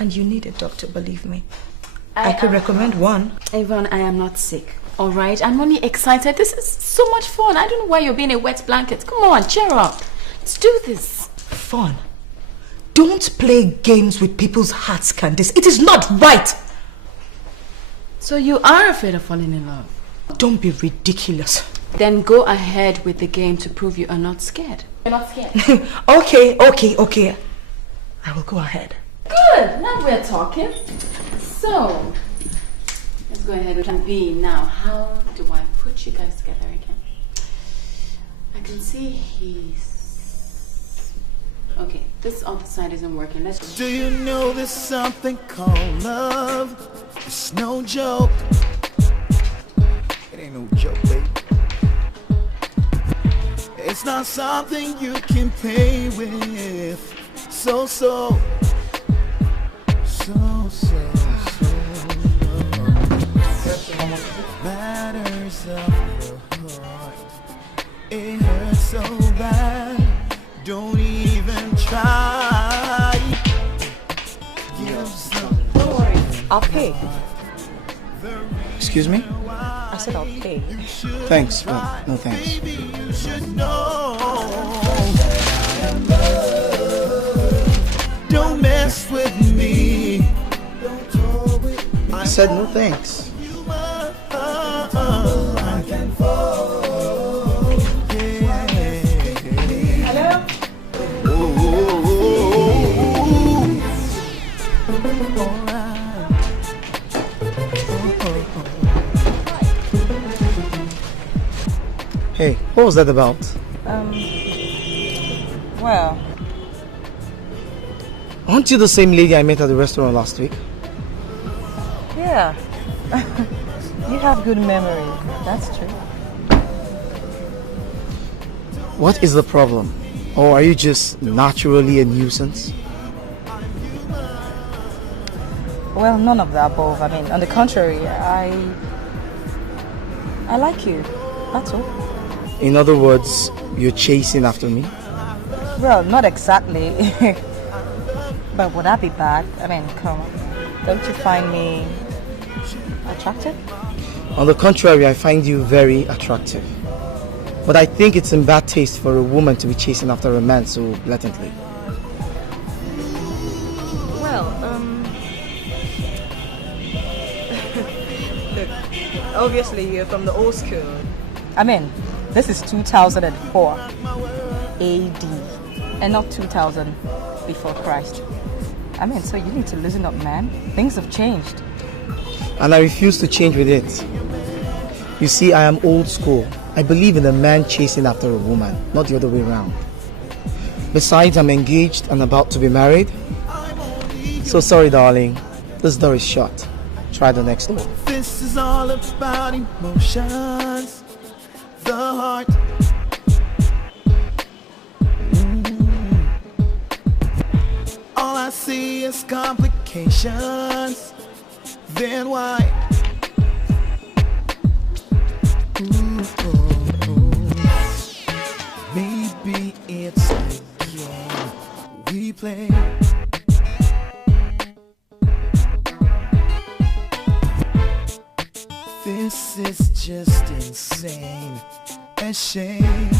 And you need a doctor, believe me. I could recommend one. Yvonne, I am not sick. Alright? I'm only excited. This is so much fun. I don't know why you're being a wet blanket. Come on, cheer up. Let's do this. Fun? Don't play games with people's hearts, Candace. It is not right. So you are afraid of falling in love? Don't be ridiculous. Then go ahead with the game to prove you are not scared. You're not scared? Okay. I will go ahead. Good. Now we're talking. So, let's go ahead with plan B. Now, how do I put you guys together again? I can see he's... Okay, this other side isn't working. Let's... Do you know there's something called love? It's no joke. It ain't no joke, baby. It's not something you can play with. So matters of the heart. It hurts so bad, don't even try. Don't worry, I'll pay. Excuse me? I said I'll pay. Thanks, but no thanks. You should know. Don't mess with me. I said no thanks. Hello? Hey, what was that about? Well, Aren't you the same lady I met at the restaurant last week? yeah. You have good memory. That's true. What is the problem? Or are you just naturally a nuisance? Well, none of the above. I mean, on the contrary, I like you. That's all. In other words, you're chasing after me? Well, not exactly. But would that be bad? I mean, come on. Don't you find me attractive? On the contrary, I find you very attractive. But I think it's in bad taste for a woman to be chasing after a man so blatantly. Well, look, obviously you're from the old school. I mean, this is 2004 AD and not 2000 before Christ. I mean, so you need to listen up, man. Things have changed. And I refuse to change with it. You see, I am old school. I believe in a man chasing after a woman, not the other way around. Besides, I'm engaged and about to be married. So sorry, darling. This door is shut. Try the next door. This is all about emotions, the heart. All I see is complications. Then why? Maybe it's the game we play. This is just insane. A shame.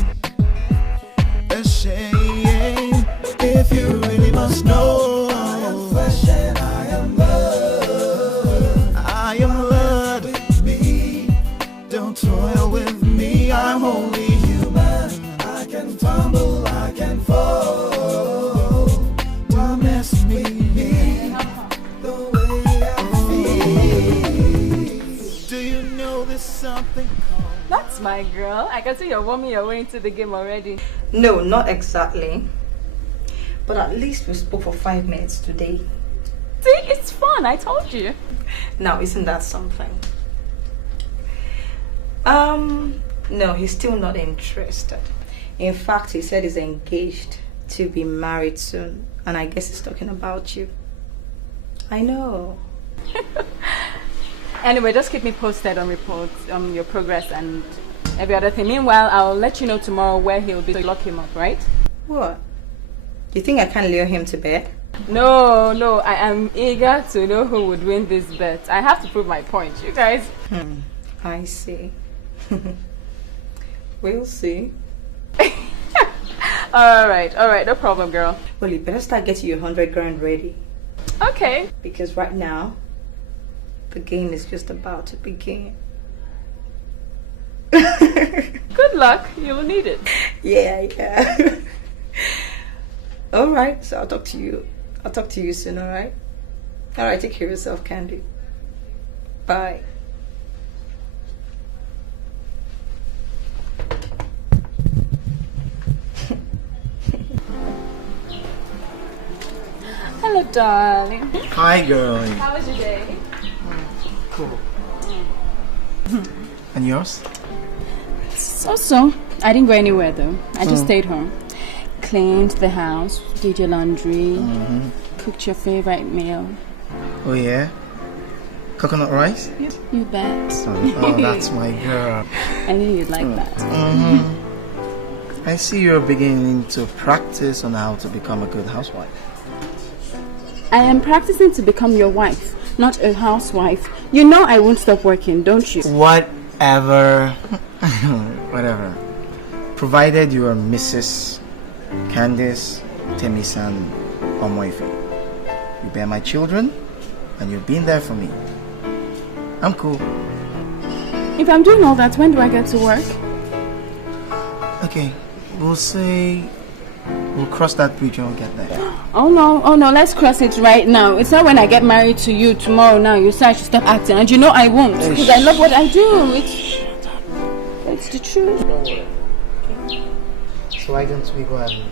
A shame. If you really must know, I am flesh and I am blood. I am blood. With me, don't toil with me. I'm only human. I can fumble, I can fall. Don't mess me the way I feel. Do you know there's something called? That's my girl. I can see you're warming your way into the game already. No, not exactly. But at least we spoke for 5 minutes today. See, it's fun. I told you. Now, isn't that something? No, he's still not interested. In fact, he said he's engaged to be married soon. And I guess he's talking about you. I know. Anyway, just keep me posted on reports, on your progress and every other thing. Meanwhile, I'll let you know tomorrow where he'll be to lock him up, right? What? Do you think I can lure him to bed? No, I am eager to know who would win this bet. I have to prove my point, you guys. I see. We'll see. Alright, no problem, girl. Well, you better start getting your 100 grand ready. Okay. Because right now, the game is just about to begin. Good luck, you'll need it. Yeah. Alright, so I'll talk to you soon, alright? Alright, take care of yourself, Candy. Bye. Hello, darling. Hi, girl. How was your day? Cool. And yours? So. I didn't go anywhere though. I just stayed home. Cleaned the house, did your laundry, cooked your favorite meal. Oh, yeah? Coconut rice? Yep, you bet. Oh, that's my girl. I knew you'd like that. I see you're beginning to practice on how to become a good housewife. I am practicing to become your wife, not a housewife. You know I won't stop working, don't you? Whatever. Whatever. Provided you are Mrs. Candice Temisan Omoife. You bear my children, and you've been there for me. I'm cool. If I'm doing all that, when do I get to work? Okay, we'll say we'll cross that bridge when we get there. Oh no, let's cross it right now. It's not when I get married to you tomorrow now. You say I should stop acting, and you know I won't, because I love what I do. It's the truth. Don't worry. Okay. So why don't we go and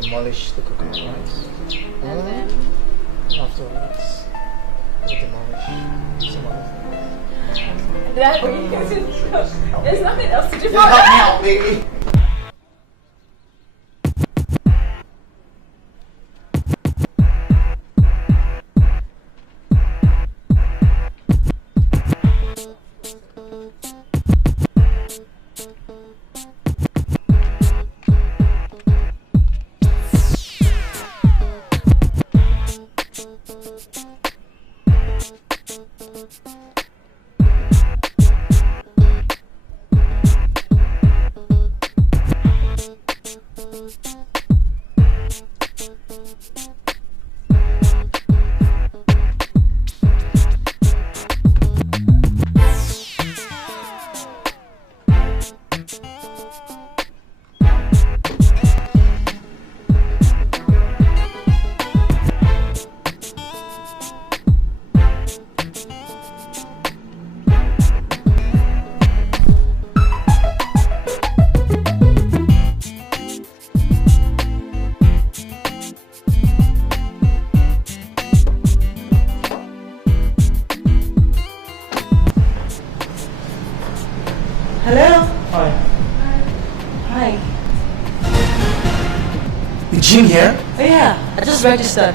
demolish the coconut rice? And then afterwards, we'll demolish some other things. Dad, there's nothing else to do. Just help me out, baby. Jim here? Oh yeah, I just registered.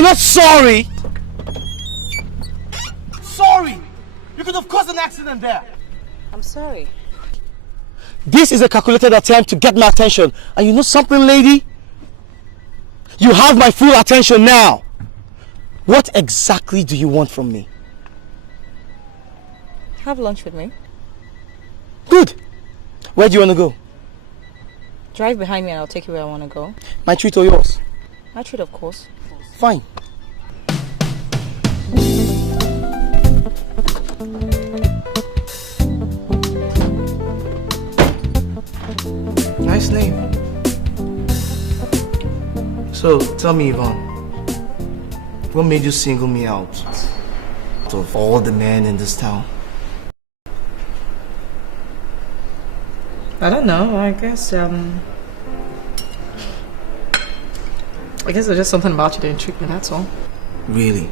You're not sorry? Sorry! You could have caused an accident there. I'm sorry. This is a calculated attempt to get my attention. And you know something, lady? You have my full attention now. What exactly do you want from me? Have lunch with me. Good. Where do you want to go? Drive behind me and I'll take you where I want to go. My treat or yours? My treat, of course. Fine. Nice name. So, tell me, Yvonne, what made you single me out of all the men in this town? I don't know. I guess there's just something about you that intrigued me, that's all. Really?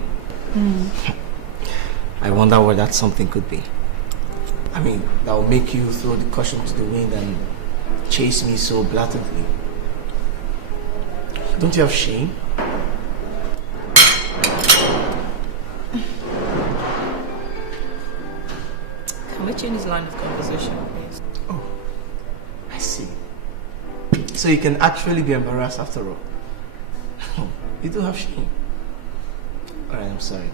I wonder what that something could be. I mean, that will make you throw the caution to the wind and chase me so blatantly. Don't you have shame? Can we change this line of conversation, please? Oh, I see. So you can actually be embarrassed after all. You do have shame. Alright, I'm sorry.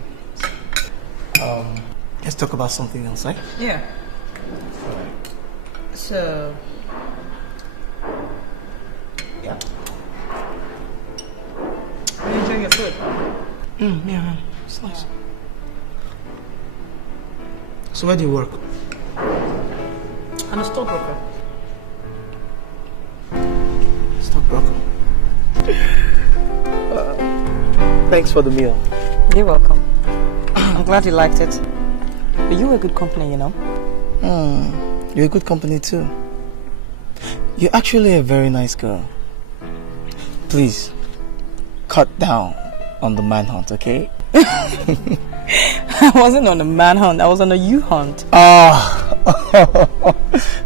Let's talk about something else, right? Yeah. Alright. So... Yeah. Are you enjoying your food? Yeah, it's nice. So where do you work? I'm a stockbroker. Stockbroker. Thanks for the meal. You're welcome. I'm glad you liked it. But you were good company, you know. You're a good company too. You're actually a very nice girl. Please, cut down on the manhunt, okay? I wasn't on a manhunt, I was on a you-hunt.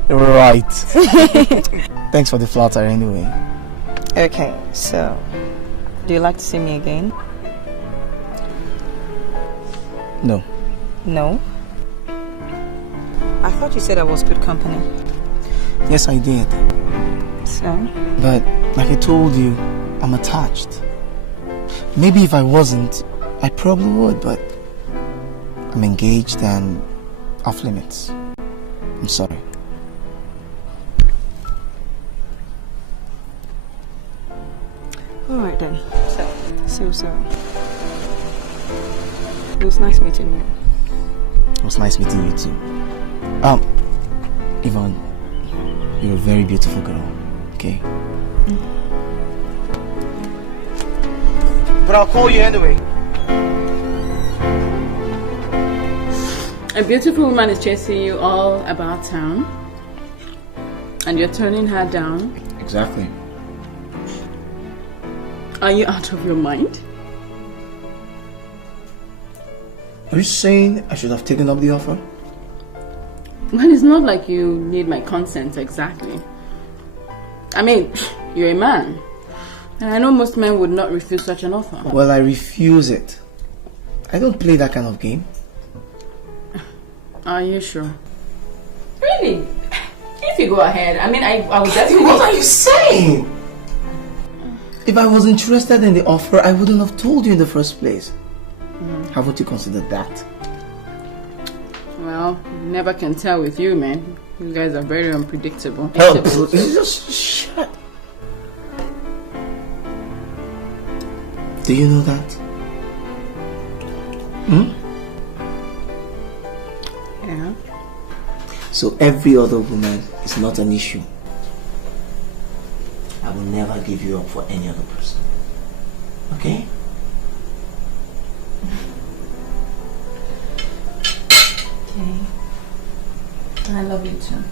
Right. Thanks for the flattery anyway. Okay, so, do you like to see me again? No. No? I thought you said I was good company. Yes, I did. So? But, like I told you, I'm attached. Maybe if I wasn't, I probably would, but I'm engaged and off limits. I'm sorry. Alright then. So sorry. It was nice meeting you. It was nice meeting you too. Yvonne, you're a very beautiful girl, okay? But I'll call you anyway. A beautiful woman is chasing you all about town, and you're turning her down. Exactly. Are you out of your mind? Are you saying I should have taken up the offer? Well, it's not like you need my consent exactly. I mean, you're a man. And I know most men would not refuse such an offer. Well, I refuse it. I don't play that kind of game. Are you sure? Really? If you go ahead, I mean, I would definitely... What are you saying? If I was interested in the offer, I wouldn't have told you in the first place. Haven't you considered that? Well, you never can tell with you, man. You guys are very unpredictable. Just shut. Do you know that? Yeah. So every other woman is not an issue. I will never give you up for any other person. Okay? Okay. I love you too.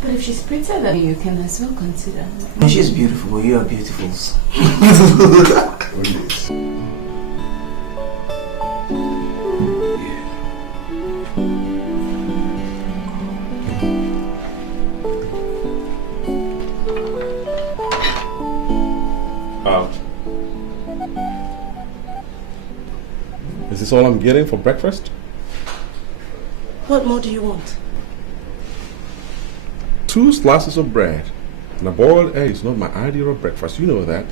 But if she's prettier than you, can as well consider. No, she's beautiful. You are beautiful. Is this all I'm getting for breakfast? What more do you want? 2 slices of bread and a boiled egg is not my ideal breakfast. You know that.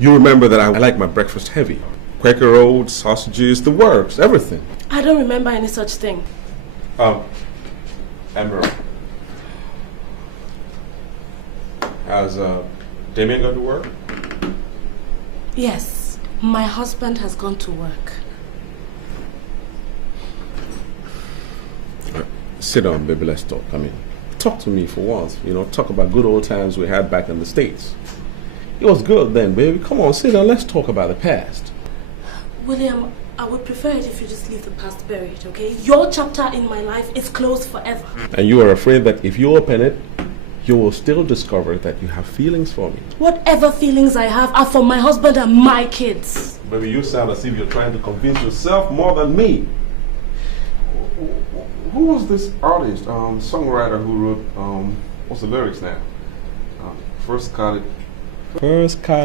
You remember that I like my breakfast heavy. Quaker oats, sausages, the works, everything. I don't remember any such thing. Amber. Has Damien gone to work? Yes, my husband has gone to work. Sit down, baby, let's talk. I mean, talk to me for once. You know, talk about good old times we had back in the States. It was good then, baby. Come on, sit down, let's talk about the past. William, I would prefer it if you just leave the past buried, okay? Your chapter in my life is closed forever. And you are afraid that if you open it, you will still discover that you have feelings for me. Whatever feelings I have are for my husband and my kids. Baby, you sound as if you're trying to convince yourself more than me. Who was this artist, songwriter who wrote, what's the lyrics now? First cut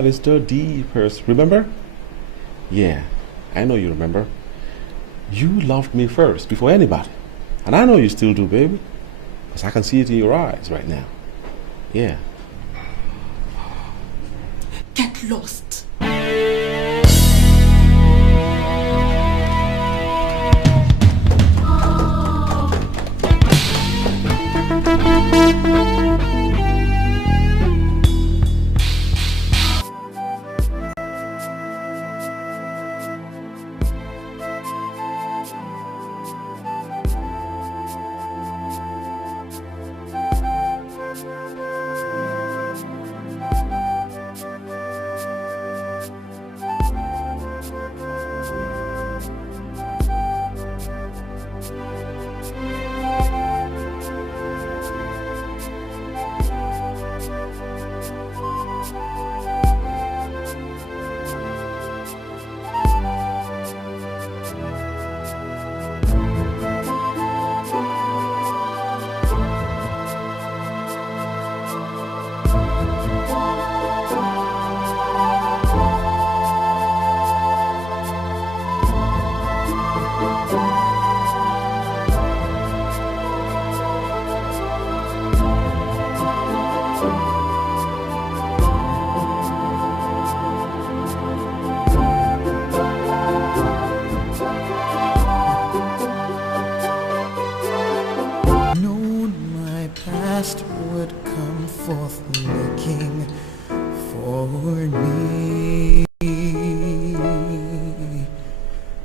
is the deepest. Remember? Yeah, I know you remember. You loved me first, before anybody. And I know you still do, baby. Because I can see it in your eyes right now. Yeah. Get lost.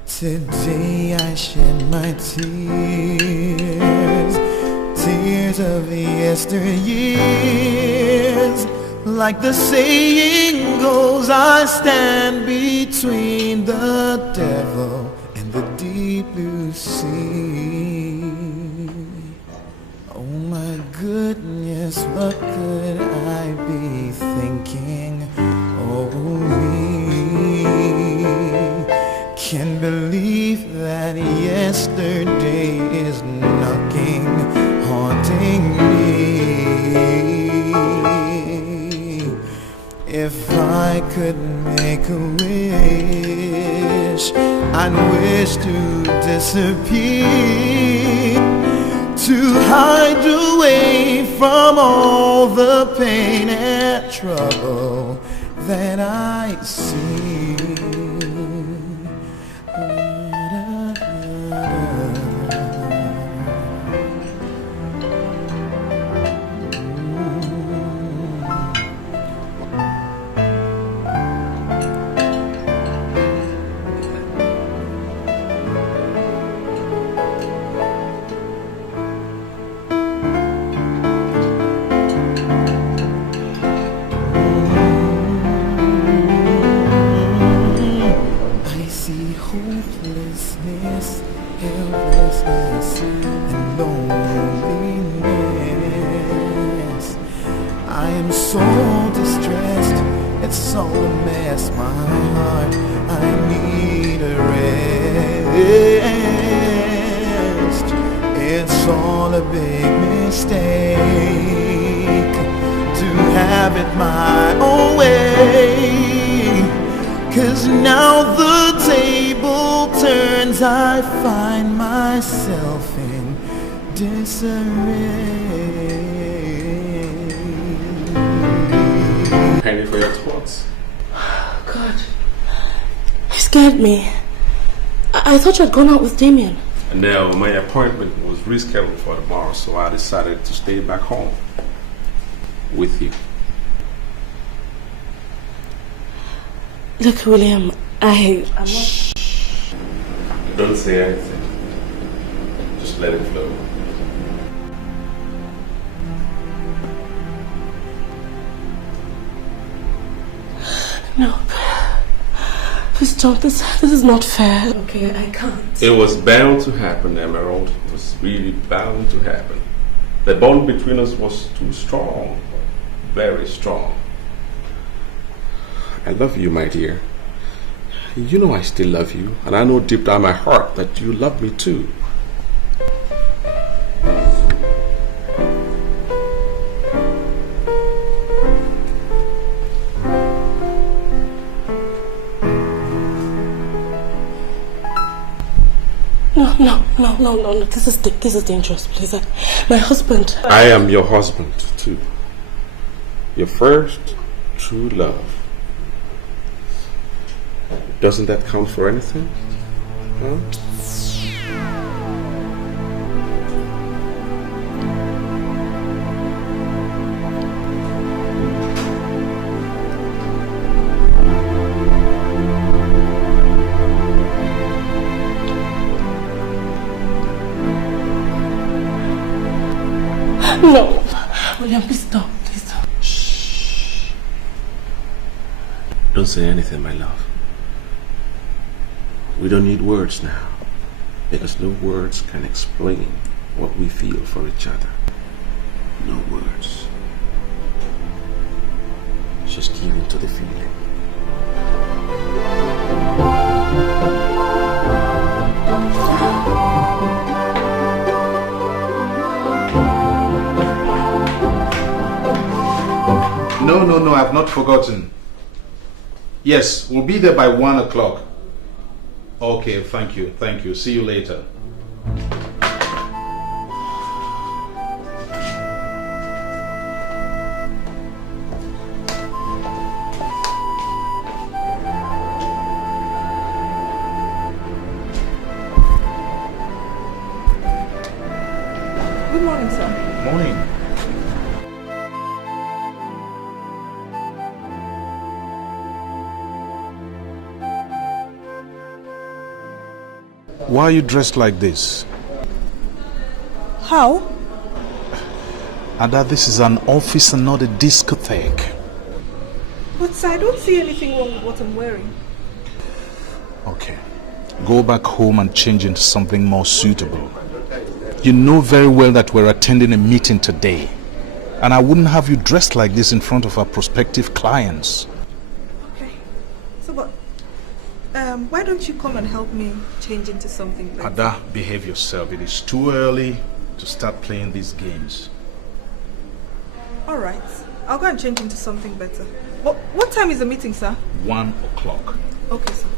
Today I shed my tears, tears of yesteryears. Like the saying goes, I stand between the devil and the deep blue sea. Oh my goodness, what could I be thinking? Oh me, can't believe that yesterday is knocking, haunting me. If I could make a wish, I'd wish to disappear, to hide away from all the pain and trouble that I see. Helplessness and loneliness. I am so distressed, it's all a mess. My heart, I need a rest. It's all a big mistake to have it my own way. 'Cause now the table turns Sometimes I find myself in disarray. Penny for your thoughts. God. You scared me. I thought you had gone out with Damien. No, my appointment was rescheduled for tomorrow, so I decided to stay back home with you. Look, William, I'm not... Shh. Don't say anything. Just let it flow. No. Please don't. This is not fair. Okay, I can't. It was bound to happen, Emerald. It was really bound to happen. The bond between us was too strong. Very strong. I love you, my dear. You know I still love you, and I know deep down my heart that you love me too. No. This is dangerous, please. My husband. I am your husband too. Your first true love. Doesn't that count for anything? Huh? No. William, please stop. Please stop. Shh. Don't say anything, my love. We don't need words now, because no words can explain what we feel for each other. No words. Just give in to the feeling. No, I've not forgotten. Yes, we'll be there by 1 o'clock. Okay, thank you. See you later. Good morning, sir. Morning. Why are you dressed like this? How? Ada, this is an office and not a discotheque. But sir, I don't see anything wrong with what I'm wearing. Okay. Go back home and change into something more suitable. You know very well that we're attending a meeting today. And I wouldn't have you dressed like this in front of our prospective clients. Okay. So, but why don't you come and help me change into something better? Ada, behave yourself. It is too early to start playing these games. Alright. I'll go and change into something better. What time is the meeting, sir? 1 o'clock. Okay, sir.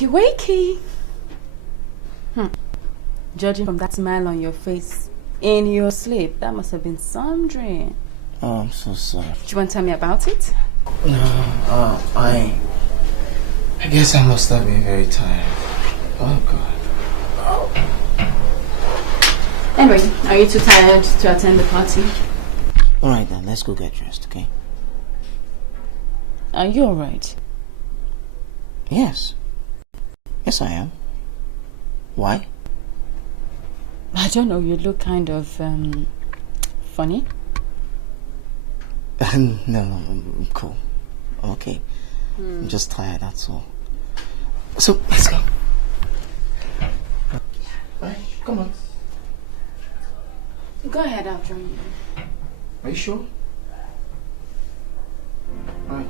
Wakey. Judging from that smile on your face in your sleep, that must have been some dream. Oh, I'm so sorry. Do you want to tell me about it? No, I guess I must have been very tired. Oh, God. Anyway, are you too tired to attend the party? Alright then, let's go get dressed, okay? Are you alright? Yes. Yes, I am. Why? I don't know, you look kind of, funny. No, I'm cool. I'm okay. I'm just tired, that's all. So, let's go. Bye. Come on. Go ahead, I'll join you. Are you sure? Alright.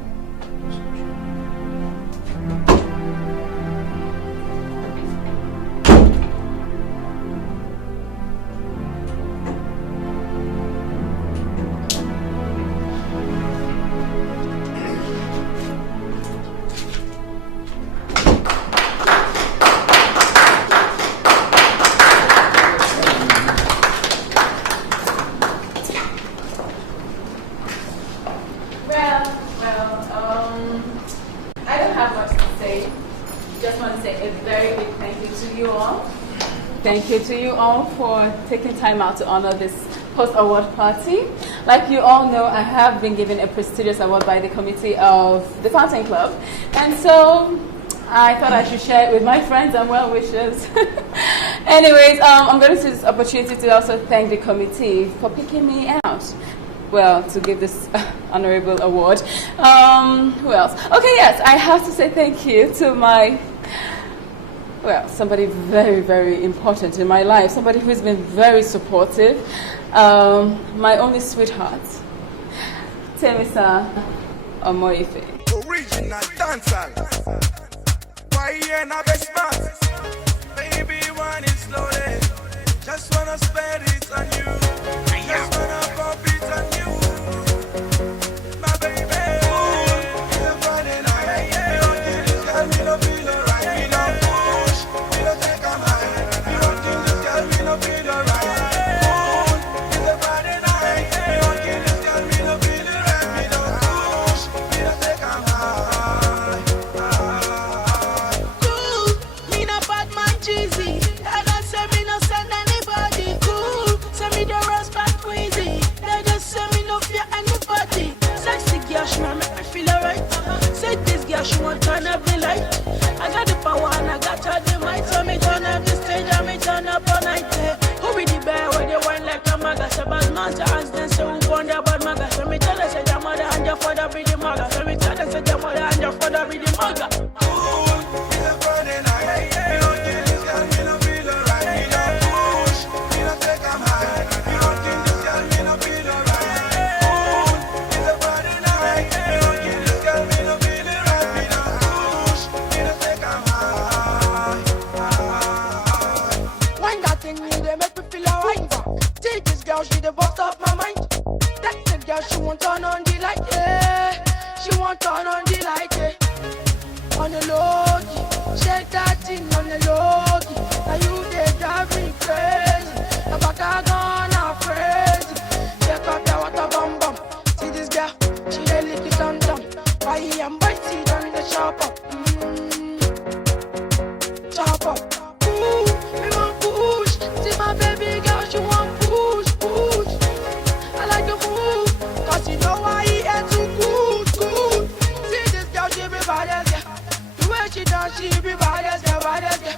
Thank you to you all for taking time out to honor this post-award party. Like you all know, I have been given a prestigious award by the committee of the Fountain Club. And so I thought I should share it with my friends and well-wishers. Anyways, I'm going to take this opportunity to also thank the committee for picking me out. Well, to give this honorable award. Who else? Okay, yes, I have to say thank you to my... Well, somebody very, very important in my life. Somebody who's been very supportive. My only sweetheart, Temisa Omoife. Original dancer. Why you not be smart? Baby, want it slowly. Just wanna spend it on you. Just wanna pop it on you. My baby. It's a Friday night. You don't get this girl, me no feel alright. Me no push, me no take a mind. You don't get this girl, me no feel alright. It's a Friday night. You don't get this girl, me no feel alright. Me no push, me no take a mind. Cool, me no bad man cheesy. I don't say me no send anybody. Cool, say me the rose back crazy. They just say me no fear anybody. Sexy girl, she wanna make me feel alright. Say this girl, she want turn up the light. I got the power and I got all the might. So me turn up the stage and me turn up all night. Who be the bear where they wine like a maga? Say bad man to hands then say who born the bad maga? So me tell her say your mother and your father be the maga. So me tell her say your mother and your father be the maga. Cool, it's a Friday night. You don't get this girl, me no feel alright. Me no push, me no take a mind. You don't get this girl, me no feel alright. Cool, it's a Friday night. You don't get this girl, me no feel alright. Me no push, me no take a mind. When that thing me, they make me feel alright. See this girl, she the boss of my mind. That the girl, she won't turn on the light, yeah. She won't turn on the light, yeah. On the low key, shake that thing on the low key. Now you they drive me crazy. I'm back again, I'm crazy. Check out that water bum bum. See this girl, she a lick it on down. Why am I see on the shop up? Chop up. Ooh, me want push. See my baby girl, she want push, push. I like the move, cause you know I eat it too good, good. See this girl, she be bad as yeah. The way she dance, she be bad as yeah, bad as yeah.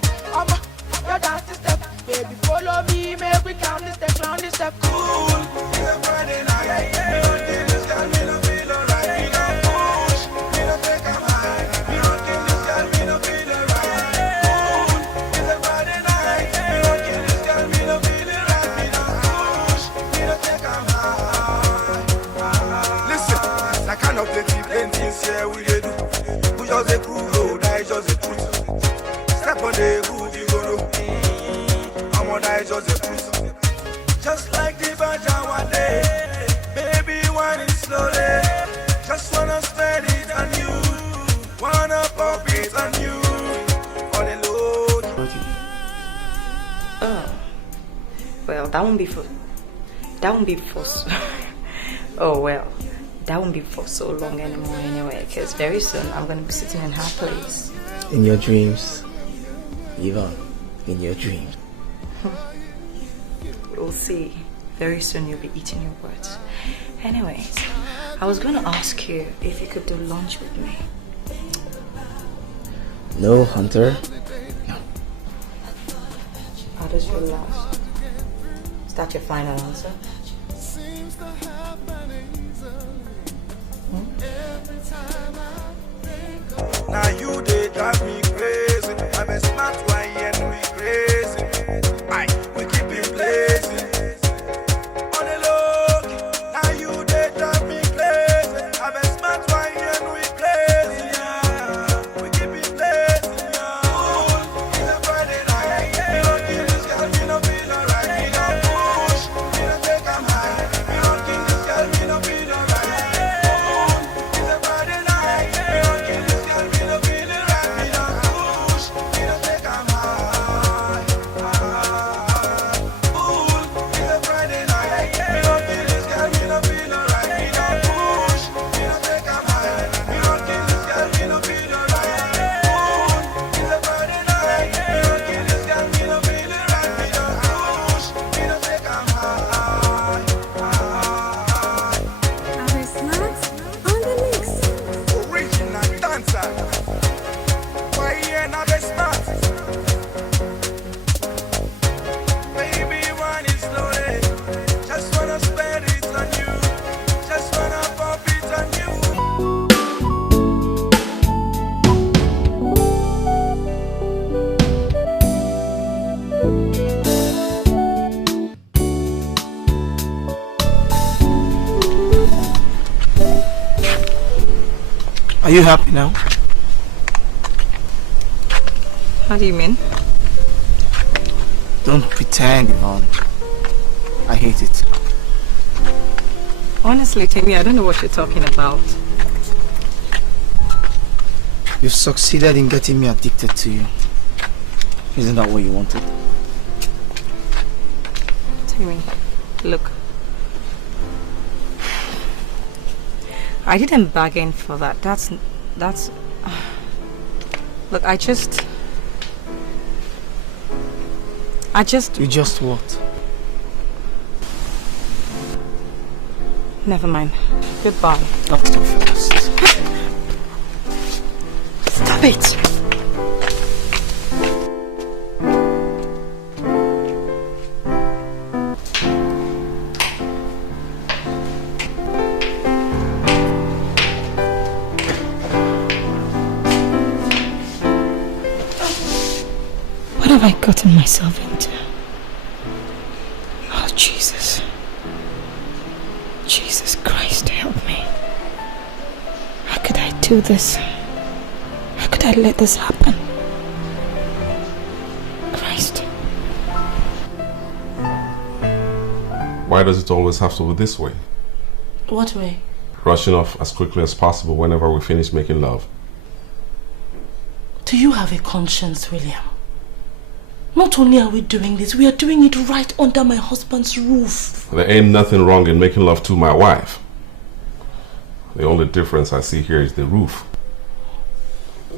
Your dance the step, baby follow me, make we count the step, round the step. Cool, it's a Friday night. You don't get this girl, me no feel alright. Me no push, me no take a mind. You don't get this girl, me no feel alright. Cool, it's a Friday night. You don't get this girl, me no feel alright. Me no push, me no take a mind. Listen, that kind of plenty things here we dey do. We just dey prove road, that is just the truth. Step on the groove, you go know. I'm on that is just the truth. Just like the virgin one day, baby, want it slowly. Just wanna spend it on you, wanna pop it on you, on the low. Oh, well, that won't be for. Oh well, that won't be for so long anymore anyway. Because very soon I'm gonna be sitting in her place. In your dreams, Yvonne, in your dreams. we'll see. Very soon you'll be eating your words. Anyways, I was going to ask you if you could do lunch with me. No, Hunter. No. How does your last? Is that your final answer? Now you they drive me crazy. I'm a smart one and we crazy. Aye, we keep it blazing. On the low, now you they drive me crazy. I'm a smart one and we crazy. Yeah, we keep it blazing. Yeah, it's a Friday night. We don't kill this girl, we don't feel alright. We don't push, we don't take 'em high. We don't kill this girl, we don't feel alright. It's a Friday night. We don't kill this girl, we don't feel alright. We don't push, we don't take 'em high. It's a Friday night. We don't kill this girl, we don't feel alright. We don't push, we don't take 'em high. We don't kill this girl, we don't feel alright. It's a Friday night. We don't kill this girl, we don't feel alright. We don't push, we don't take 'em high. Our snacks on the mix. Original dancer. Why you not be smart? Baby, one is loaded. Just wanna spend it on you. Just wanna pop it on you. Are you happy now? How do you mean? Don't pretend, Yvonne. I hate it. Honestly, Timmy, I don't know what you're talking about. You've succeeded in getting me addicted to you. Isn't that what you wanted? Timmy, look. I didn't bargain for that. That's... Look, I just... You just what? Never mind. Goodbye. That's not fast. Stop it! What have I gotten myself into? Oh, Jesus. Jesus Christ, help me. How could I do this? How could I let this happen? Christ. Why does it always have to be this way? What way? Rushing off as quickly as possible whenever we finish making love. Do you have a conscience, William? Not only are we doing this, we are doing it right under my husband's roof. There ain't nothing wrong in making love to my wife. The only difference I see here is the roof.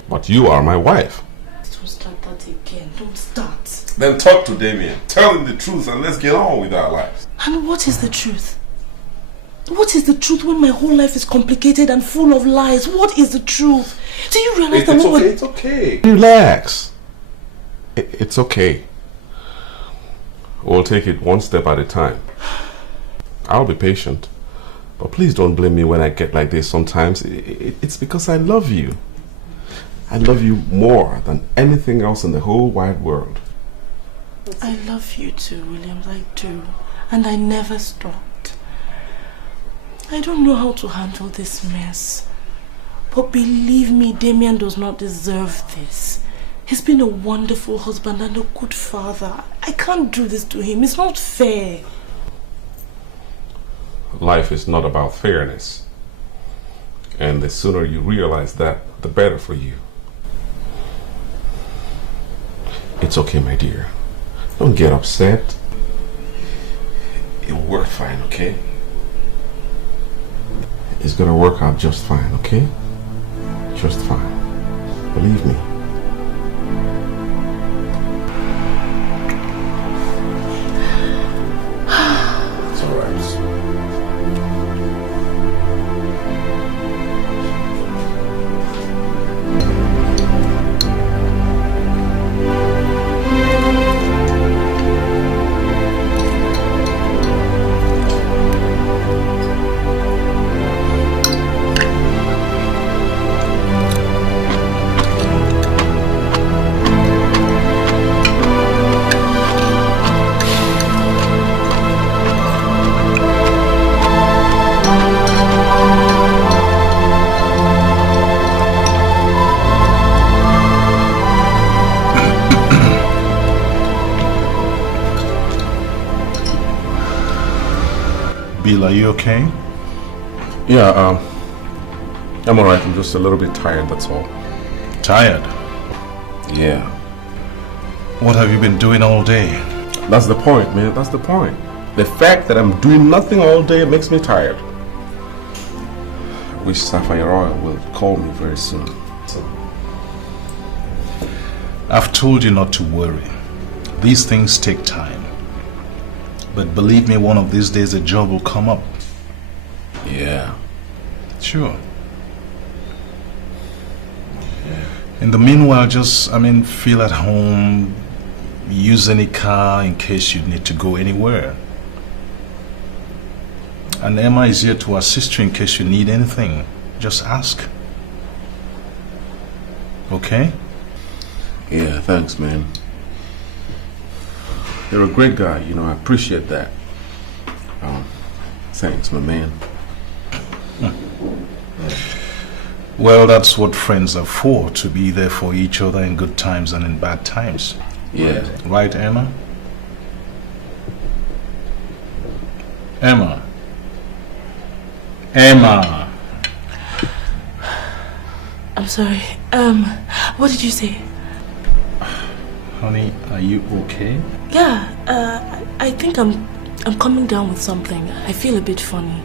But you are my wife. Don't start that again. Don't start. Then talk to Damien. Tell him the truth and let's get on with our lives. And what is the truth? What is the truth when my whole life is complicated and full of lies? What is the truth? Do you realize that it's okay. Relax. It's okay. We'll take it one step at a time. I'll be patient. But please don't blame me when I get like this sometimes. It's because I love you. I love you more than anything else in the whole wide world. I love you too, Williams. I do. And I never stopped. I don't know how to handle this mess. But believe me, Damien does not deserve this. He's been a wonderful husband and a good father. I can't do this to him. It's not fair. Life is not about fairness. And the sooner you realize that, the better for you. It's okay, my dear. Don't get upset. It'll work fine, okay? It's gonna work out just fine, okay? Just fine. Believe me. Bill, are you okay? Yeah, I'm alright. I'm just a little bit tired, that's all. Tired? Yeah. What have you been doing all day? That's the point, man. That's the point. The fact that I'm doing nothing all day makes me tired. I wish Sapphire Oil will call me very soon. I've told you not to worry. These things take time. But believe me, one of these days a job will come up. Yeah. Sure. In the meanwhile, just, feel at home, use any car in case you need to go anywhere. And Emma is here to assist you in case you need anything. Just ask. Okay? Yeah, thanks, man. You're a great guy, I appreciate that. Thanks, my man. Well, that's what friends are for, to be there for each other in good times and in bad times. Yeah. Right, Emma? Emma. I'm sorry. What did you say? Honey, are you okay? Yeah, I think I'm coming down with something. I feel a bit funny.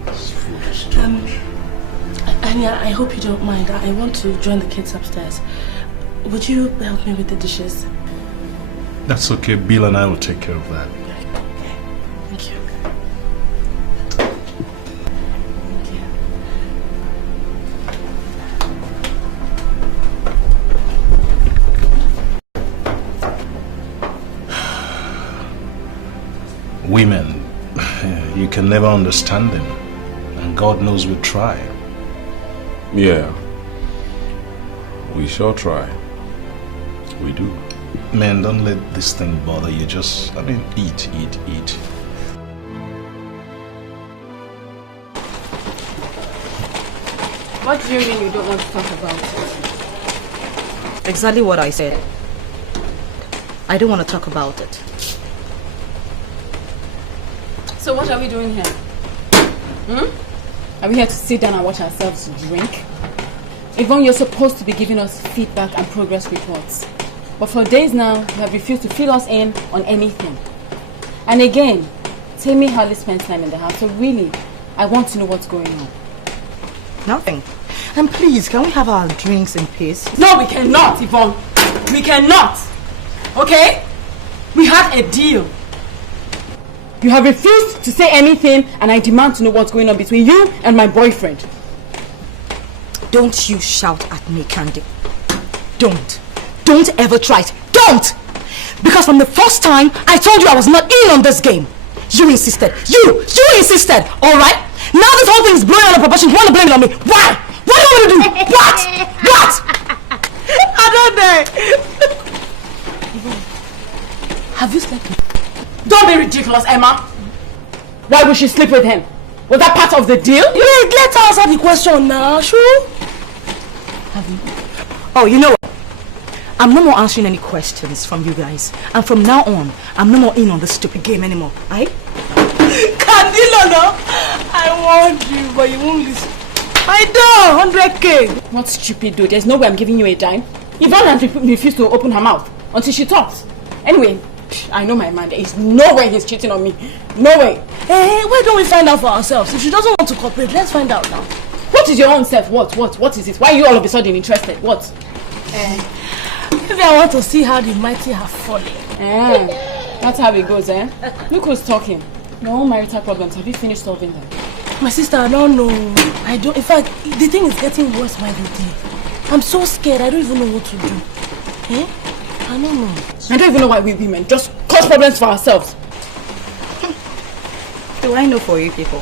Anya, I hope you don't mind. I want to join the kids upstairs. Would you help me with the dishes? That's okay. Bill and I will take care of that. Thank you. Women, you can never understand them. And God knows we try. Yeah. We sure try. We do. Man, don't let this thing bother you. Just, eat. What do you mean you don't want to talk about it? Exactly what I said. I don't want to talk about it. So what are we doing here? Are we here to sit down and watch ourselves drink? Yvonne, you're supposed to be giving us feedback and progress reports. But for days now, you have refused to fill us in on anything. And again, Tammy hardly spends time in the house, so really, I want to know what's going on. Nothing. And please, can we have our drinks in peace? No, we cannot, Yvonne. We cannot. Okay? We had a deal. You have refused to say anything, and I demand to know what's going on between you and my boyfriend. Don't you shout at me, Candy. Don't. Don't ever try it. Don't! Because from the first time, I told you I was not in on this game. You insisted. You insisted. Alright? Now this whole thing is blowing out of proportion. You want to blame it on me. Why? What do you want to do? What? I don't know. Have you slept with him? Don't be ridiculous, Emma. Why would she sleep with him? Was that part of the deal? Wait, let her answer the question now, sure? Have you? Oh, you know what? I'm no more answering any questions from you guys. And from now on, I'm no more in on this stupid game anymore. Aight? Candilo, no? I want you, but you won't listen. I do, 100K. What stupid dude? There's no way I'm giving you a dime. Yvonne has refused to open her mouth until she talks. Anyway, I know my man. There is no way he's cheating on me. No way. Hey, why don't we find out for ourselves? If she doesn't want to cooperate, let's find out now. What is your own self? What is it? Why are you all of a sudden interested? What? Maybe I want to see how the mighty have fallen. That's how it goes, eh? Look who's talking. Your own marital problems, have you finished solving them? My sister, I don't know. I don't. In fact, the thing is getting worse by the day. I'm so scared. I don't even know what to do. Eh? I don't know. I don't even know why we women just cause problems for ourselves. Do I know for you people?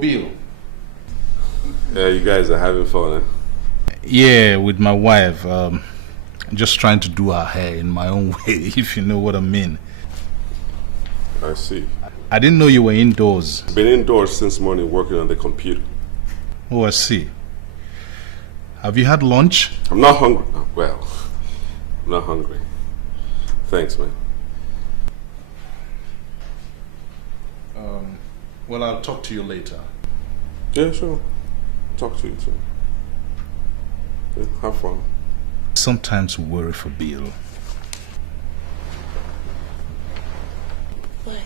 Bill. Yeah, you guys are having fun, eh? Yeah, with my wife. Just trying to do her hair in my own way, if you know what I mean. I see. I didn't know you were indoors. Been indoors since morning working on the computer. Oh, I see. Have you had lunch? I'm not hungry. Oh, well, I'm not hungry. Thanks, man. Well, I'll talk to you later. Yeah, sure. Talk to you soon. Yeah, have fun. Sometimes worry for Bill. Why?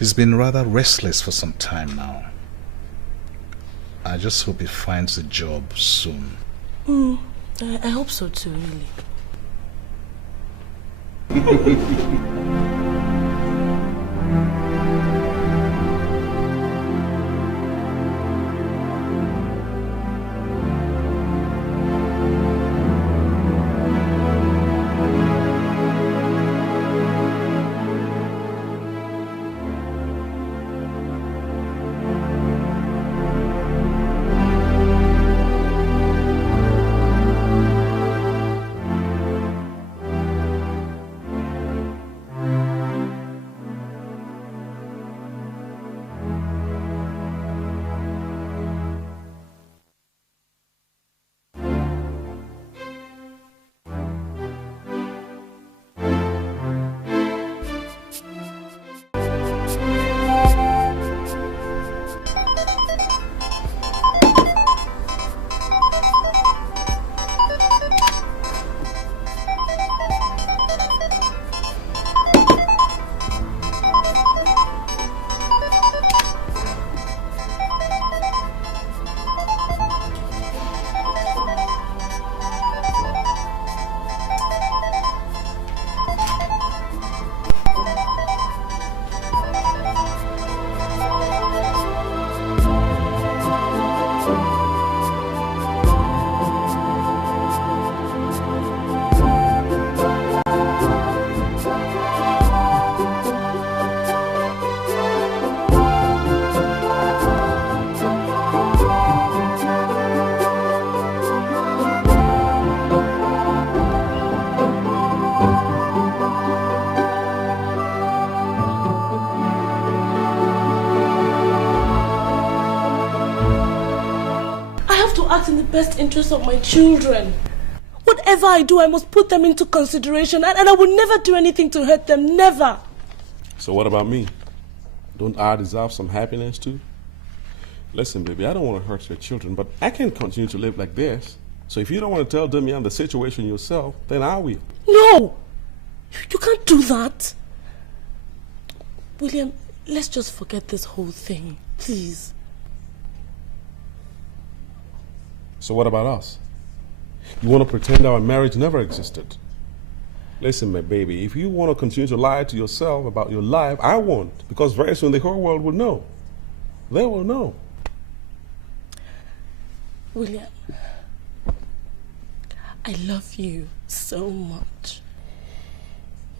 He's been rather restless for some time now. I just hope he finds a job soon. I hope so too, really. In the best interest of my children. Whatever I do, I must put them into consideration, and I will never do anything to hurt them, never. So what about me? Don't I deserve some happiness too? Listen, baby, I don't want to hurt your children, but I can't continue to live like this. So if you don't want to tell them you're in the situation yourself, then I will. No! You can't do that. William, let's just forget this whole thing, please. So what about us? You want to pretend our marriage never existed? Listen, my baby, if you want to continue to lie to yourself about your life, I won't. Because very soon the whole world will know. They will know. William, I love you so much.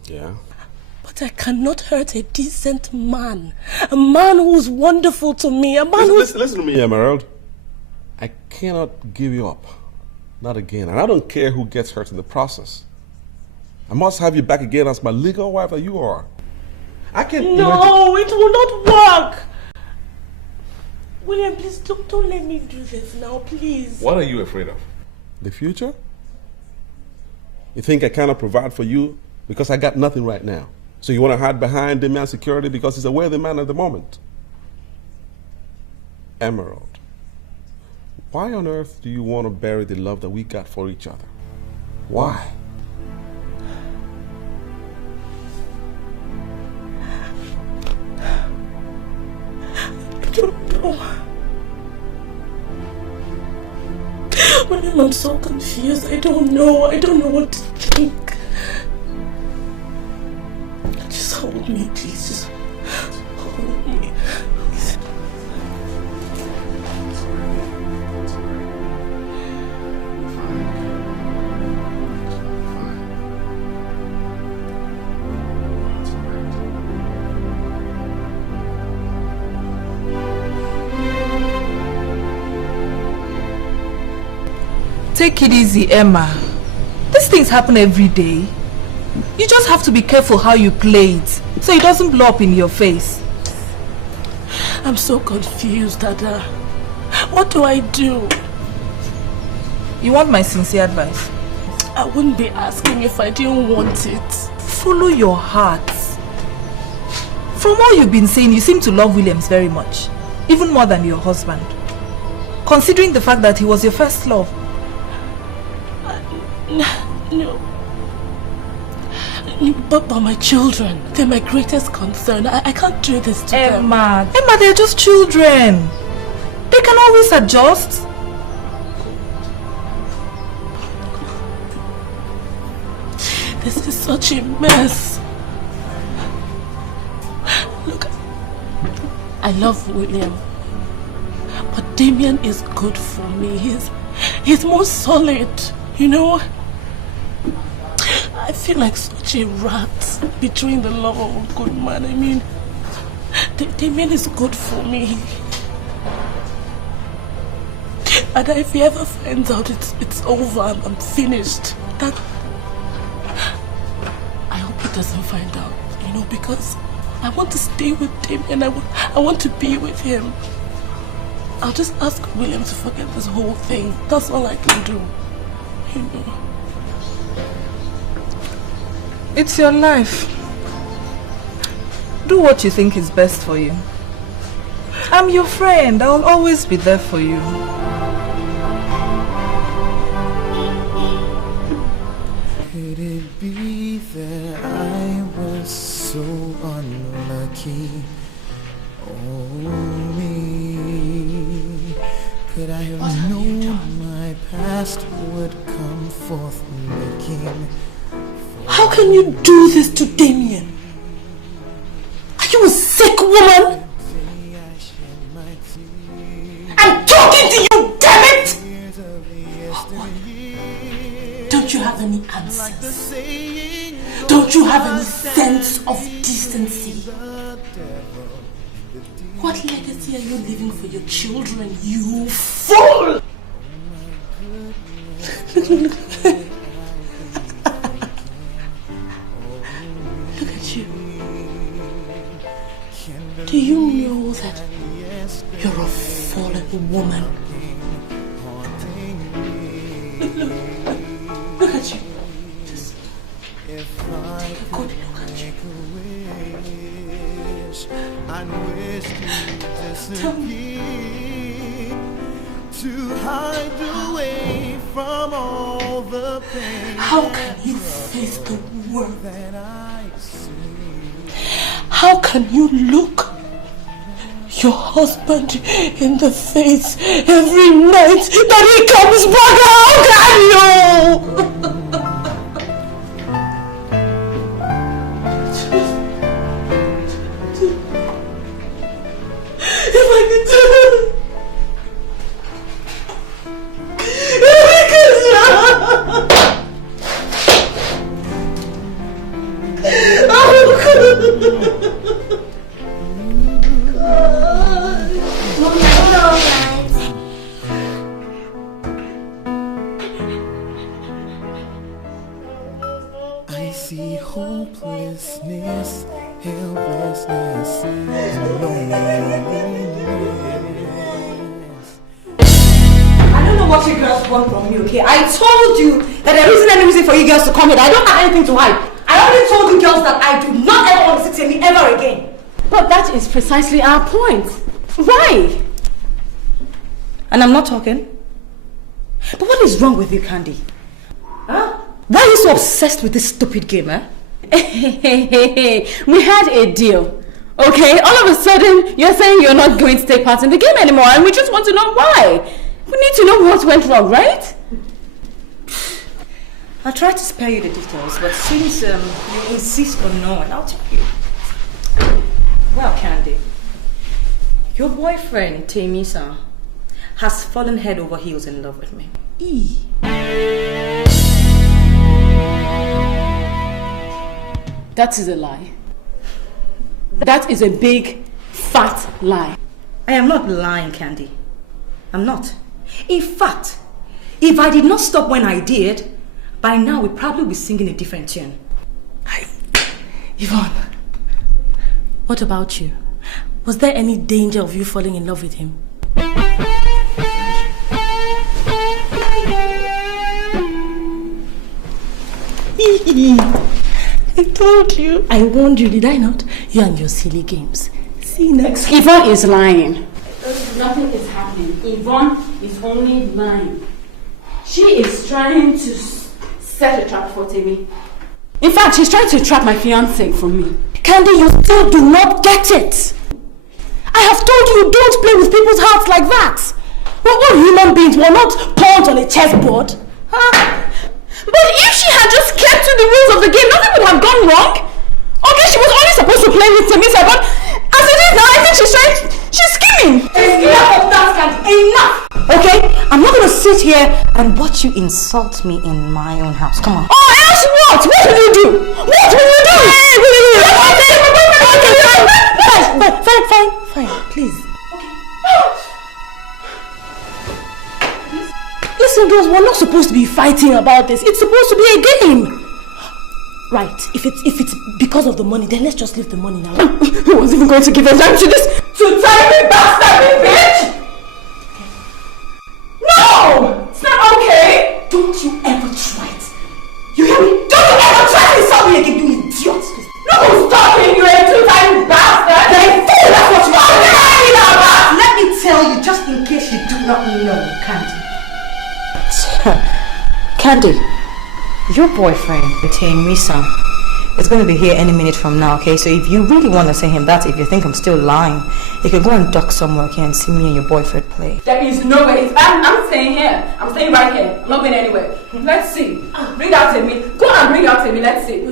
Yeah? But I cannot hurt a decent man. A man who's wonderful to me. A man Listen to me, Emerald. I cannot give you up. Not again. And I don't care who gets hurt in the process. I must have you back again as my legal wife that you are. I can't. No, it will not work. William, please don't let me do this now, please. What are you afraid of? The future? You think I cannot provide for you because I got nothing right now? So you want to hide behind the man's security because he's a worthy man at the moment? Emerald. Why on earth do you want to bury the love that we got for each other? Why? I don't know. William, I'm so confused. I don't know what to think. Just hold me, please. Just hold me. Please. Take it easy, Emma. These things happen every day. You just have to be careful how you play it, so it doesn't blow up in your face. I'm so confused, Dada. What do I do? You want my sincere advice? I wouldn't be asking if I didn't want it. Follow your heart. From all you've been saying, you seem to love Williams very much. Even more than your husband. Considering the fact that he was your first love. No. But my children, they're my greatest concern. I can't do this to them. Emma, they're just children. They can always adjust. This is such a mess. Look, I love William, but Damien is good for me. He's more solid, you know. I feel like such a rat betraying the love of a good man. I mean, Damien is good for me. And if he ever finds out it's over, I'm finished. That I hope he doesn't find out, you know, because I want to stay with Damien. I want to be with him. I'll just ask William to forget this whole thing. That's all I can do, you know. It's your life. Do what you think is best for you. I'm your friend. I'll always be there for you. Could it be that I was so unlucky? Oh, me. Could I have known my past would come forth looking? How can you do this to Damien? Are you a sick woman? I'm talking to you, damn it! Don't you have any answers? Don't you have any sense of decency? What legacy are you leaving for your children, you fool? Look. Look at you. Do you know that you're a fallen woman? Look at you. Just take a good look at you. Tell me. To hide away from all the pain. How can you face the world? How can you look your husband in the face every night that he comes back? How can you? If I could do it. I see hopelessness, helplessness, and loneliness. I don't know what you girls want from me, okay? I told you that there isn't any reason for you girls to come here. I don't have anything to hide. I already told you girls that I do not ever want to sit here ever again. But that is precisely our point. Why? And I'm not talking. But what is wrong with you, Candy? Huh? Why are you so obsessed with this stupid game, eh? We had a deal. Okay, all of a sudden you're saying you're not going to take part in the game anymore, and we just want to know why. We need to know what went wrong, right? I'll try to spare you the details, but since you insist on knowing, I'll tell you. Well, Candy, your boyfriend, Temisa, has fallen head over heels in love with me. That is a lie. That is a big, fat lie. I am not lying, Candy. I'm not. In fact, If I did not stop when I did, by now we'd probably be singing a different tune. Yvonne, what about you? Was there any danger of you falling in love with him? I told you. I warned you, did I not? You and your silly games. See next. Yvonne is lying. Nothing is happening. Yvonne is only lying. She is trying to set a trap for Timmy. In fact, she's trying to trap my fiancé for me. Candy, you still do not get it. I have told you, don't play with people's hearts like that. We're human beings. We're not pawns on a chessboard. Huh? But if she had just kept to the rules of the game, nothing would have gone wrong. Okay, she was only supposed to play with Timmy, but as it is now, I think she's scheming. Enough of that, Candy. Enough! Okay? I'm not gonna sit here and watch you insult me in my own house. Come on. Oh, else what? What will you do? What will you do? Fine, please. Listen, girls, we're not supposed to be fighting about this. It's supposed to be a game. Right, if it's because of the money, then let's just leave the money now. Who was even going to give a damn to this? To tiny bastard, bitch! No! It's not okay! Don't you ever try it. You hear me? Don't you ever try to insult me again, you idiot! Look who's talking, you two tiny bastard! Then fool, that's what you are! Let me tell you, just in case you do not know, Candy. Candy, your boyfriend, Misa, is going to be here any minute from now, okay? So if you really want to say him that, if you think I'm still lying, you can go and duck somewhere, okay, and see me and your boyfriend play. There is no way. I'm staying here. I'm staying right here. I'm not going anywhere. Let's see. Bring out Timmy. Go and bring out Timmy. Let's see.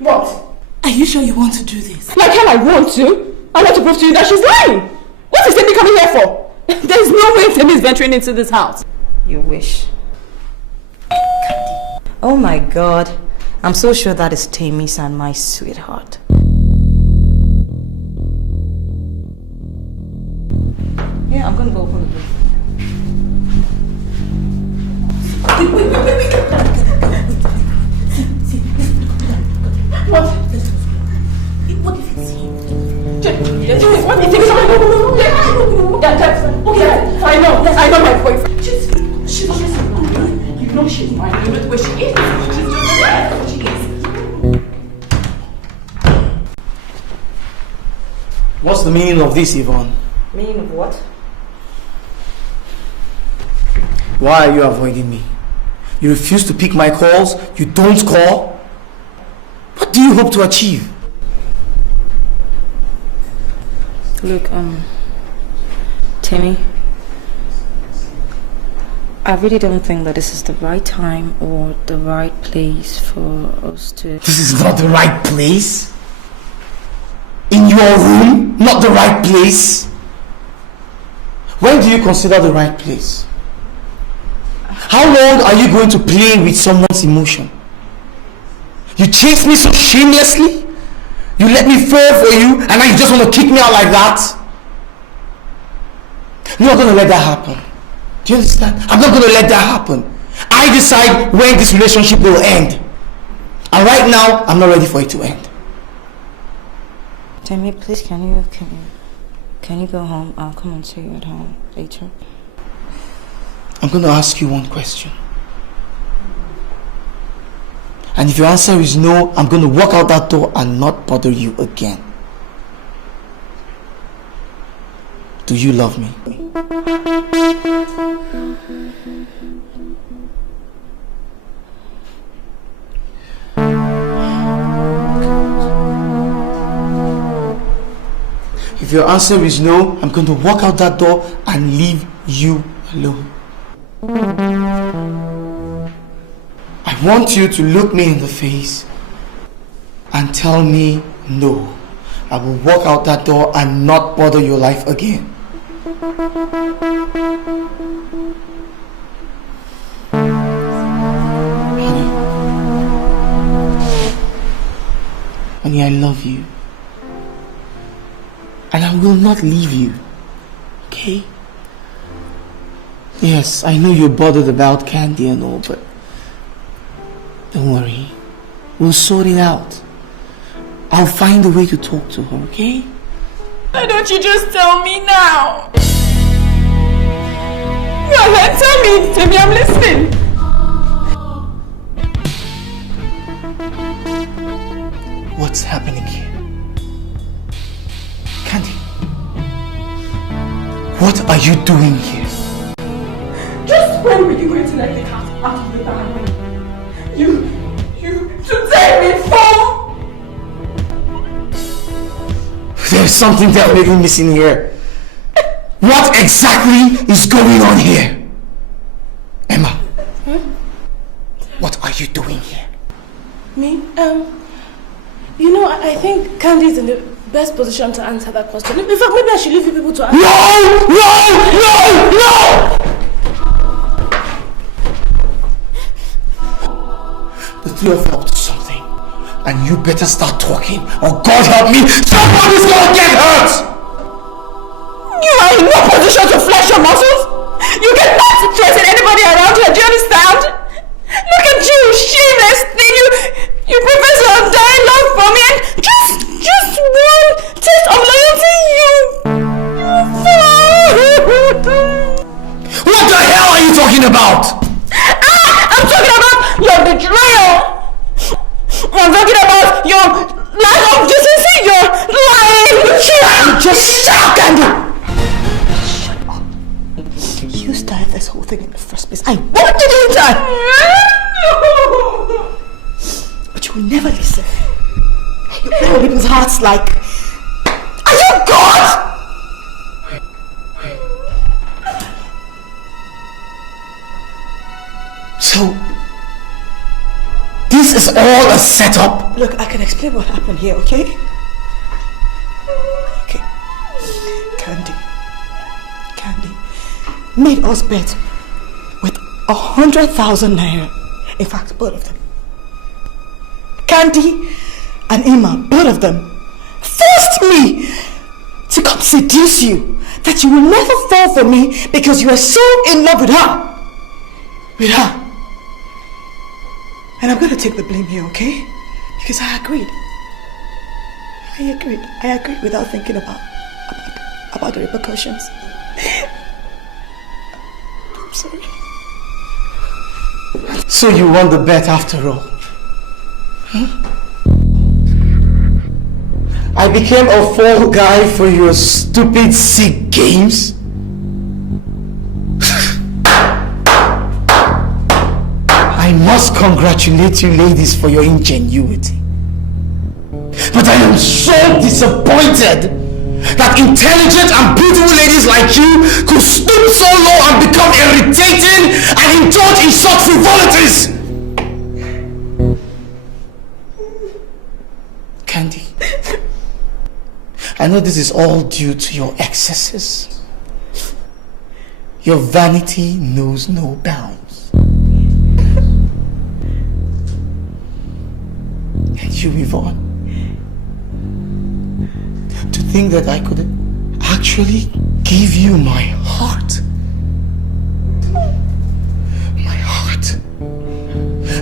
What? Are you sure you want to do this? Like hell I want to. I want to prove to you that she's lying. What is Timmy coming here for? There's no way Timmy is venturing into this house. You wish. Oh my God. I'm so sure that is Temi-san, my sweetheart. Yeah, I'm gonna go open the door. What? What if it's him? What if it's him? Okay, I know my boyfriend. She's just you know she's mine. You know where she is. She's just there. She is. What's the meaning of this, Yvonne? Meaning of what? Why are you avoiding me? You refuse to pick my calls. You don't call. What do you hope to achieve? Look, Timmy, I really don't think that this is the right time or the right place for us to... This is not the right place? In your room? Not the right place? When do you consider the right place? How long are you going to play with someone's emotion? You chased me so shamelessly? You let me fall for you and now you just want to kick me out like that? You're not going to let that happen. Do you understand? I'm not going to let that happen. I decide when this relationship will end. And right now, I'm not ready for it to end. Timmy, please, can you go home? I'll come and see you at home later. I'm going to ask you one question. And if your answer is no, I'm going to walk out that door and not bother you again. Do you love me? If your answer is no, I'm going to walk out that door and leave you alone. I want you to look me in the face and tell me no. I will walk out that door and not bother your life again. Honey, I love you. And I will not leave you. Okay? Yes, I know you're bothered about Candy and all, but don't worry. We'll sort it out. I'll find a way to talk to her, okay? Why don't you just tell me now? Well, then tell me. Tell me I'm listening. What's happening here? Candy, what are you doing here? Just when were you going to let the cat out of the bag? You today before! There's something that we're missing here. What exactly is going on here? Emma, what are you doing here? Me? You know, I think Candy's in the best position to answer that question. In fact, maybe I should leave you people to answer. No! The three of you are up to something. And you better start talking, or God help me, somebody's gonna get hurt! You are in no position to flex your muscles. You cannot threaten anybody around here, do you understand? Look at you, shameless thing. You profess your undying love for me and just one taste of loyalty, What the hell are you talking about? I'm talking about your betrayal. I'm talking about your lack of decency, your lying betrayal. Just shut up, Candy! Shut up. You started this whole thing in the first place. I wanted you to die! But you will never listen. You play with people's hearts like... Are you God? So... this is all a setup? Look, I can explain what happened here, okay? Okay. Candy made us bet with 100,000 naira. In fact, both of them. Candy and Emma, both of them, forced me to come seduce you. That you will never fall for me because you are so in love with her. And I'm going to take the blame here, okay? Because I agreed. I agreed without thinking about the repercussions. I'm sorry. So you won the bet after all? Huh? I became a fall guy for your stupid, sick games? I must congratulate you ladies for your ingenuity. But I am so disappointed that intelligent and beautiful ladies like you could stoop so low and become irritating and indulge in such frivolities. Candy, I know this is all due to your excesses. Your vanity knows no bounds. And you, Yvonne, to think that I could actually give you my heart. My heart.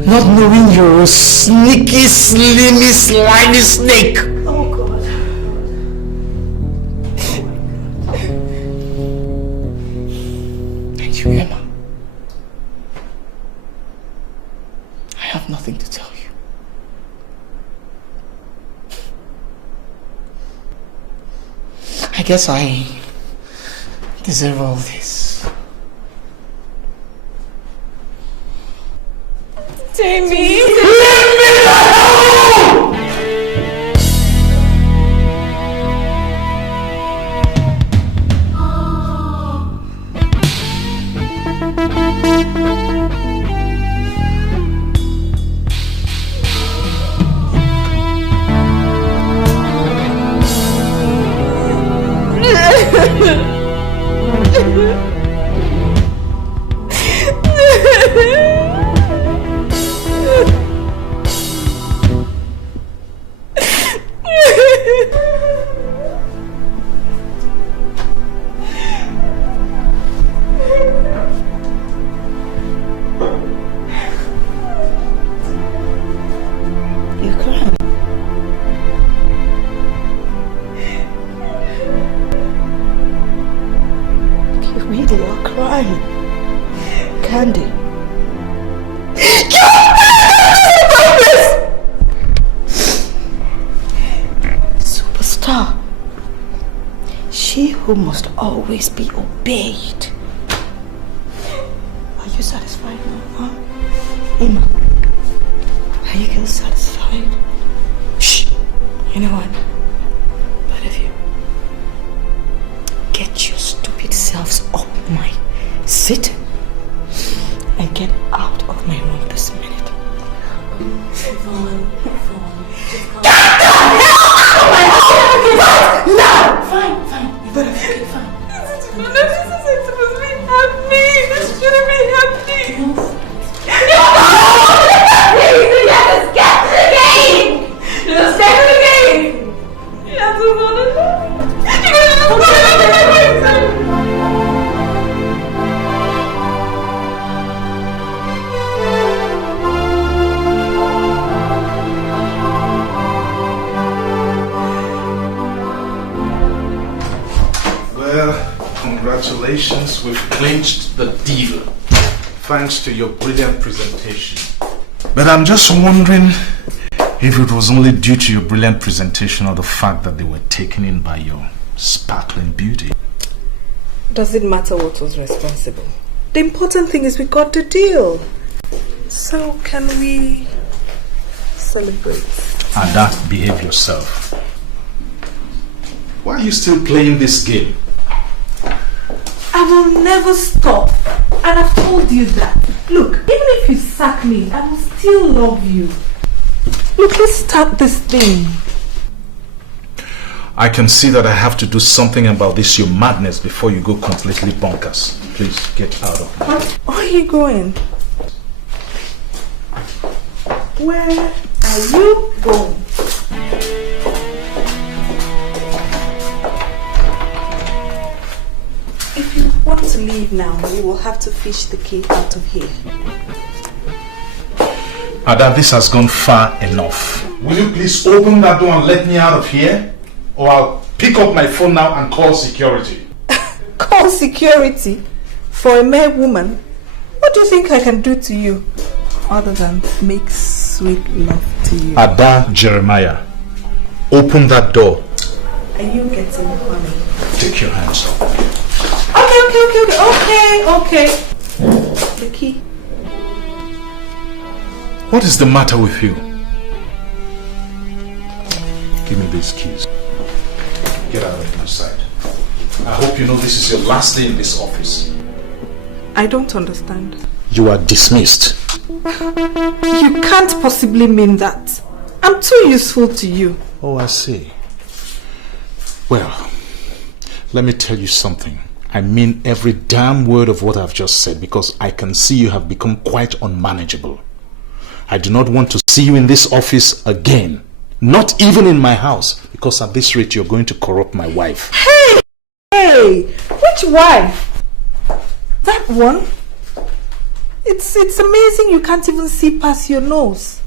Not knowing you're a sneaky, slimy, slimy snake. Oh God. Thank you, Emma. I have nothing to tell you. I guess I deserve all this. Jamie! Leave me alone! you are crying. Candy. Superstar. She who must always be obeyed. Are you satisfied now, huh? Emma, are you girls satisfied? Shh! You know what? Both of you, get your stupid selves up my seat and get out of my room this minute. Get the hell out of my home! Now! Fine. You better be fine. This is supposed to be happy. This shouldn't be happening. Yes, get to the game! Just get to the game! Yes, Well, congratulations, we've clinched the deal. Thanks to your brilliant presentation. But I'm just wondering if it was only due to your brilliant presentation or the fact that they were taken in by your sparkling beauty. Does it matter what was responsible? The important thing is we got the deal. So can we celebrate? Ada, behave yourself. Why are you still playing this game? I will never stop. And I've told you that. Look, even if you sack me, I will still love you. Look, let's start this thing. I can see that I have to do something about this your madness before you go completely bonkers. Please get out of here. Where are you going? Where are you going? If you want to leave now, you will have to fish the key out of here. Ada, this has gone far enough. Will you please open that door and let me out of here? Or I'll pick up my phone now and call security. Call security? For a mere woman? What do you think I can do to you? Other than make sweet love to you. Ada Jeremiah, open that door. Are you getting honey? Take your hands off. Okay. The key. What is the matter with you? Give me these keys. Get out of my sight. I hope you know this is your last day in this office. I don't understand. You are dismissed. You can't possibly mean that. I'm too useful to you. Oh, I see. Well, let me tell you something. I mean every damn word of what I've just said because I can see you have become quite unmanageable. I do not want to see you in this office again. Not even in my house, because at this rate you're going to corrupt my wife. Hey! Which wife? That one? It's amazing you can't even see past your nose.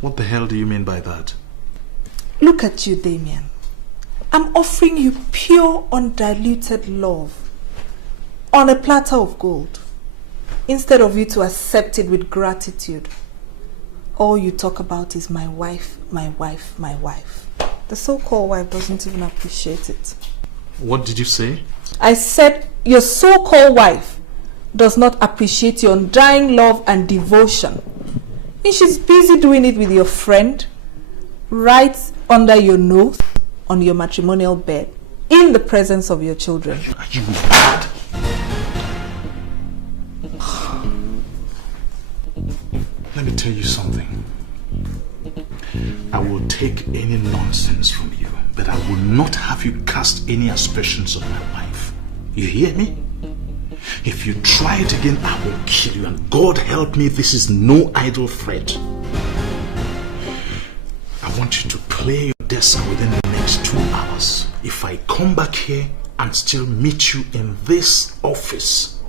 What the hell do you mean by that? Look at you, Damien. I'm offering you pure, undiluted love on a platter of gold. Instead of you to accept it with gratitude, all you talk about is my wife, my wife, my wife. The so-called wife doesn't even appreciate it. What did you say? I said your so-called wife does not appreciate your undying love and devotion. And she's busy doing it with your friend, right under your nose, on your matrimonial bed, in the presence of your children. Are you mad? Let me tell you something. I will take any nonsense from you, but I will not have you cast any aspersions on my wife. You hear me? If you try it again, I will kill you, and God help me, this is no idle threat. I want you to play your desk within the next 2 hours. If I come back here and still meet you in this office,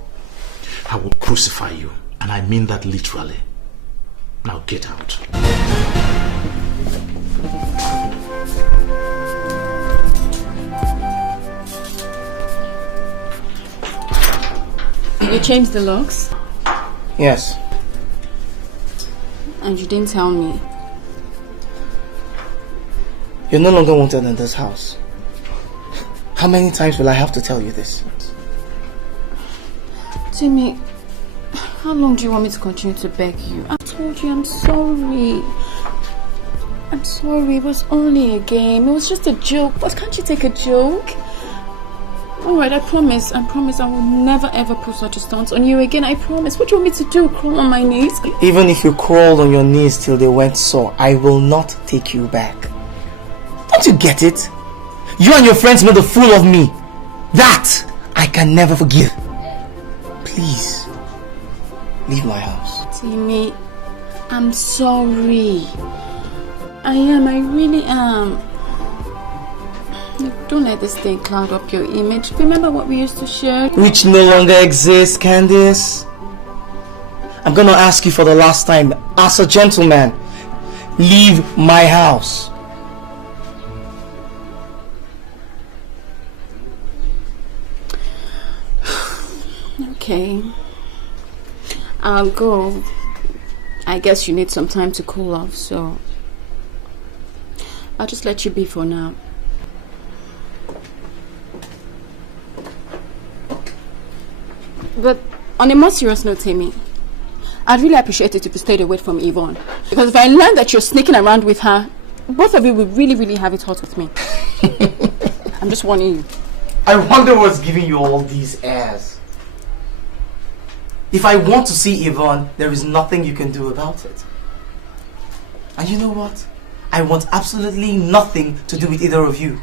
I will crucify you, and I mean that literally. Now get out. You changed the locks? Yes. And you didn't tell me. You're no longer wanted in this house. How many times will I have to tell you this? Timmy, how long do you want me to continue to beg you? I told you I'm sorry. I'm sorry, it was only a game. It was just a joke. But can't you take a joke? Alright, I promise I will never ever pull such a stunt on you again. I promise. What do you want me to do? Crawl on my knees? Even if you crawled on your knees till they went sore, I will not take you back. Don't you get it? You and your friends made a fool of me. That I can never forgive. Please, leave my house. Timmy, I'm sorry. I really am. Don't let this thing cloud up your image. Remember what we used to share? Which no longer exists, Candice. I'm gonna ask you for the last time, as a gentleman, leave my house. Okay. I'll go. I guess you need some time to cool off, so I'll just let you be for now. But on a more serious note, Timmy, I'd really appreciate it if you stayed away from Yvonne. Because if I learn that you're sneaking around with her, both of you will really have it hot with me. I'm just warning you. I wonder what's giving you all these airs. If I want to see Yvonne, there is nothing you can do about it. And you know what? I want absolutely nothing to do with either of you.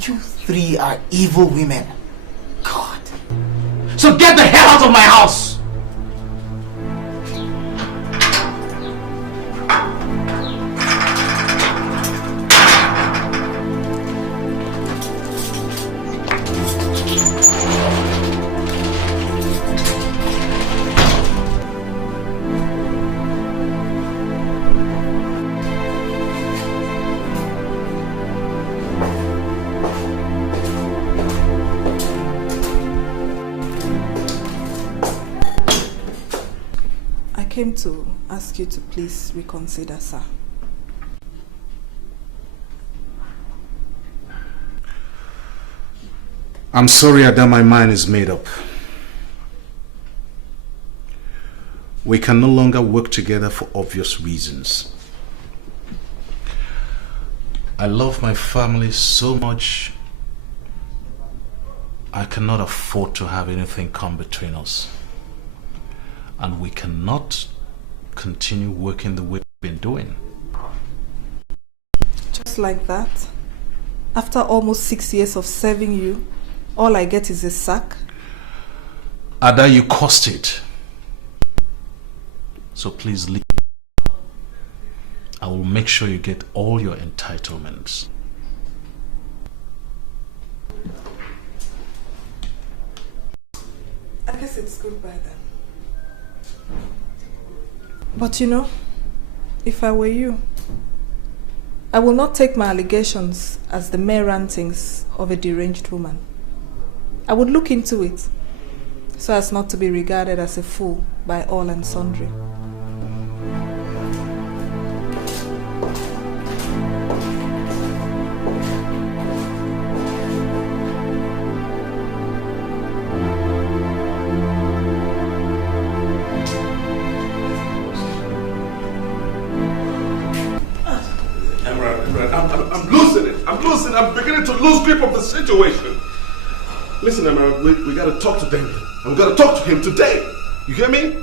You three are evil women. God. So get the hell out of my house! I came to ask you to please reconsider, sir. I'm sorry, Ada, my mind is made up. We can no longer work together for obvious reasons. I love my family so much, I cannot afford to have anything come between us. And we cannot continue working the way we've been doing. Just like that? After almost 6 years of serving you, all I get is a sack? Ada, you caused it. So please leave. I will make sure you get all your entitlements. I guess it's goodbye then. But you know, if I were you, I will not take my allegations as the mere rantings of a deranged woman. I would look into it so as not to be regarded as a fool by all and sundry. I'm beginning to lose grip of the situation. Listen, Emerald, we gotta talk to Damien. I'm gonna talk to him today. You hear me?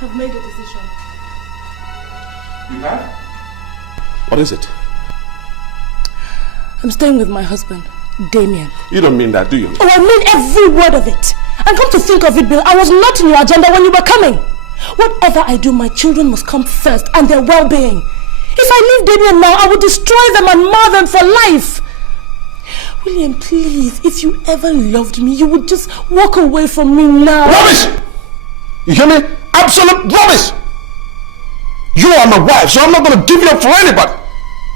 I've made a decision. You have? What is it? I'm staying with my husband, Damien. You don't mean that, do you? Oh, I mean every word of it. And come to think of it, Bill, I was not in your agenda when you were coming. Whatever I do, my children must come first and their well-being. If I leave Damien now, I will destroy them and mar them for life. William, please, if you ever loved me, you would just walk away from me now. Rubbish! You hear me? Absolute rubbish! You are my wife, so I'm not going to give you up for anybody.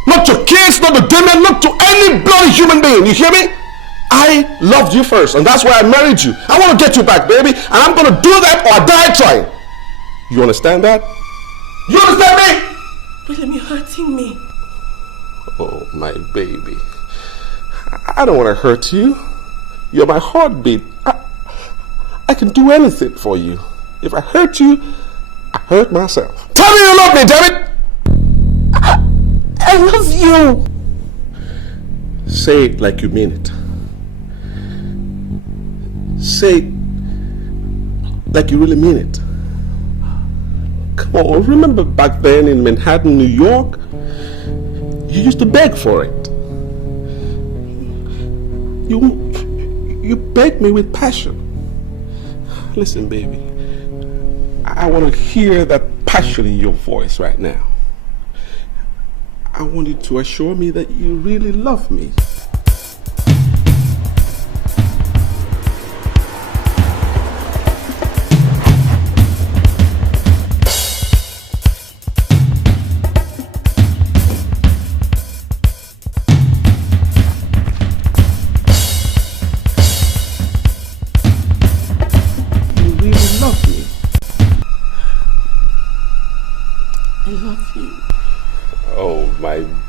Not to kids, not to Damien, not to any bloody human being. You hear me? I loved you first, and that's why I married you. I want to get you back, baby, and I'm going to do that or I die trying. You understand that? You understand me? William, you're hurting me. Oh, my baby. I don't want to hurt you. You're my heartbeat. I can do anything for you. If I hurt you, I hurt myself. Tell me you love me, damn it! I love you. Say it like you mean it. Say it like you really mean it. Come on, remember back then in Manhattan, New York? You used to beg for it. You begged me with passion. Listen, baby. I want to hear that passion in your voice right now. I want you to assure me that you really love me.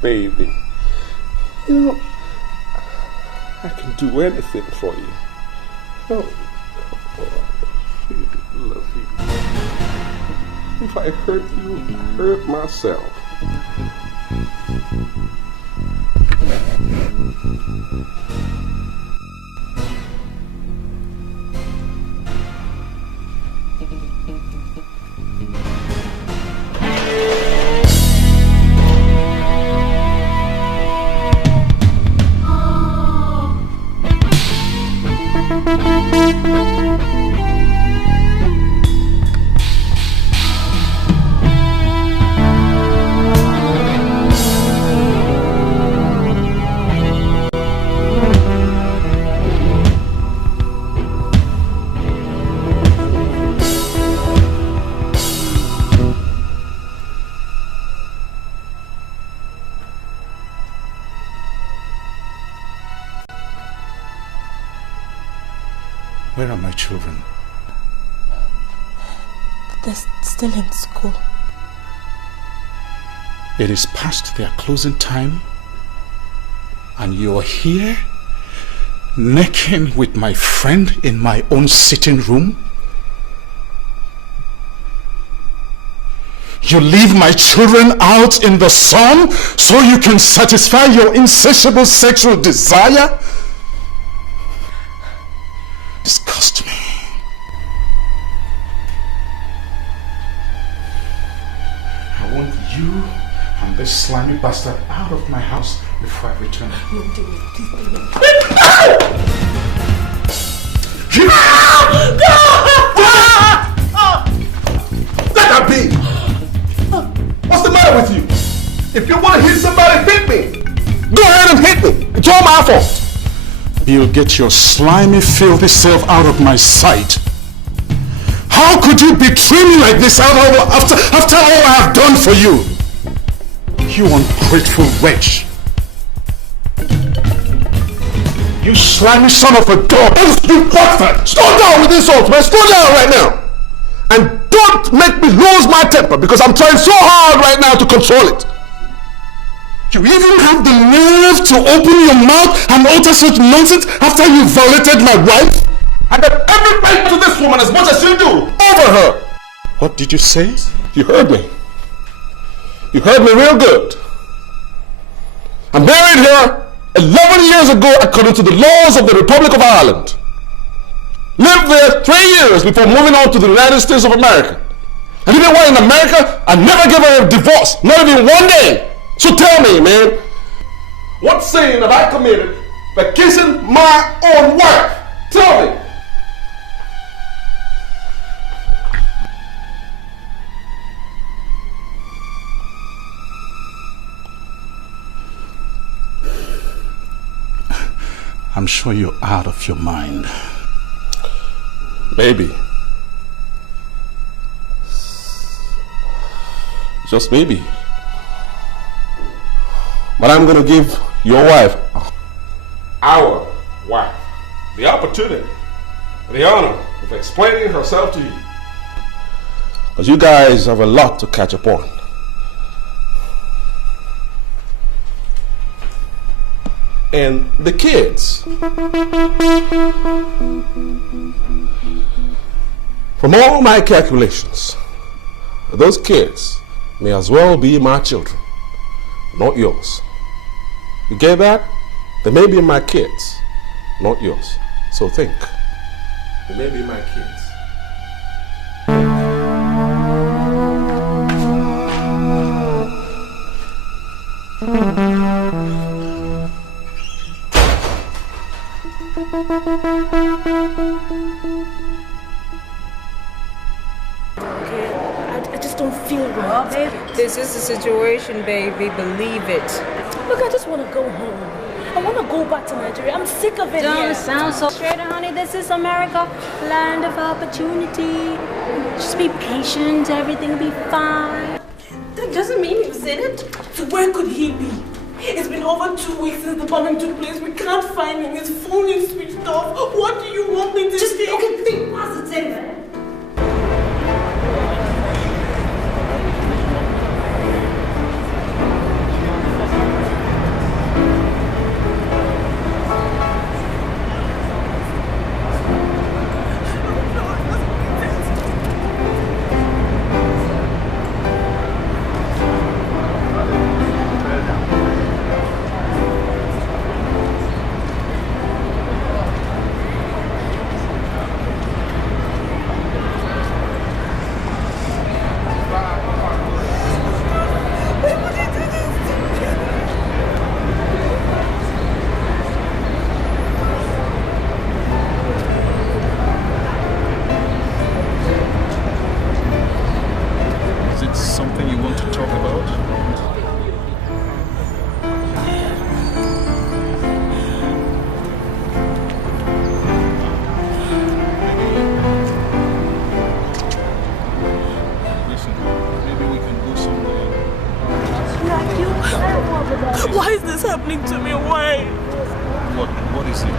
Baby, you know, I can do anything for you. Oh, I love you. If I hurt you, I hurt myself. Where are my children? They're still in school. It is past their closing time, and you are here, necking with my friend in my own sitting room? You leave my children out in the sun so you can satisfy your insatiable sexual desire? Disgust me. I want you and this slimy bastard out of my house before I return. No, David, please, David. Let that be! What's the matter with you? If you want to hit somebody, hit me! Go ahead and hit me! It's all my fault! You'll get your slimy, filthy self out of my sight. How could you betray me like this after all I have done for you? You ungrateful wretch. You slimy son of a dog. You bastard! Slow down with insults, man! Slow down right now! And don't make me lose my temper because I'm trying so hard right now to control it. You even have the nerve to open your mouth and utter such nonsense after you violated my wife? I got every right to this woman as much as you do, over her. What did you say? You heard me. You heard me real good. I married her 11 years ago according to the laws of the Republic of Ireland. Lived there 3 years before moving on to the United States of America. And even while in America, I never gave her a divorce, not even one day. So tell me, man, what sin have I committed by kissing my own wife? Tell me. I'm sure you're out of your mind. Maybe. Just maybe. But I'm gonna give your wife an hour wife the opportunity, the honor of explaining herself to you. Because you guys have a lot to catch up on. And the kids, from all my calculations, those kids may as well be my children, not yours. You get that? They may be my kids, not yours. So think. They may be my kids. I just don't feel right. Babe, this is the situation, baby. Believe it. Look, I just want to go home. I want to go back to Nigeria. I'm sick of it. Don't here. sound so straight, honey. This is America, land of opportunity. Just be patient. Everything will be fine. That doesn't mean he was in it. So where could he be? It's been over 2 weeks since the bombing took place. We can't find him. His phone is switched off. What do you want me to say? Okay, think positive. Why is this happening to me? Why? What is it?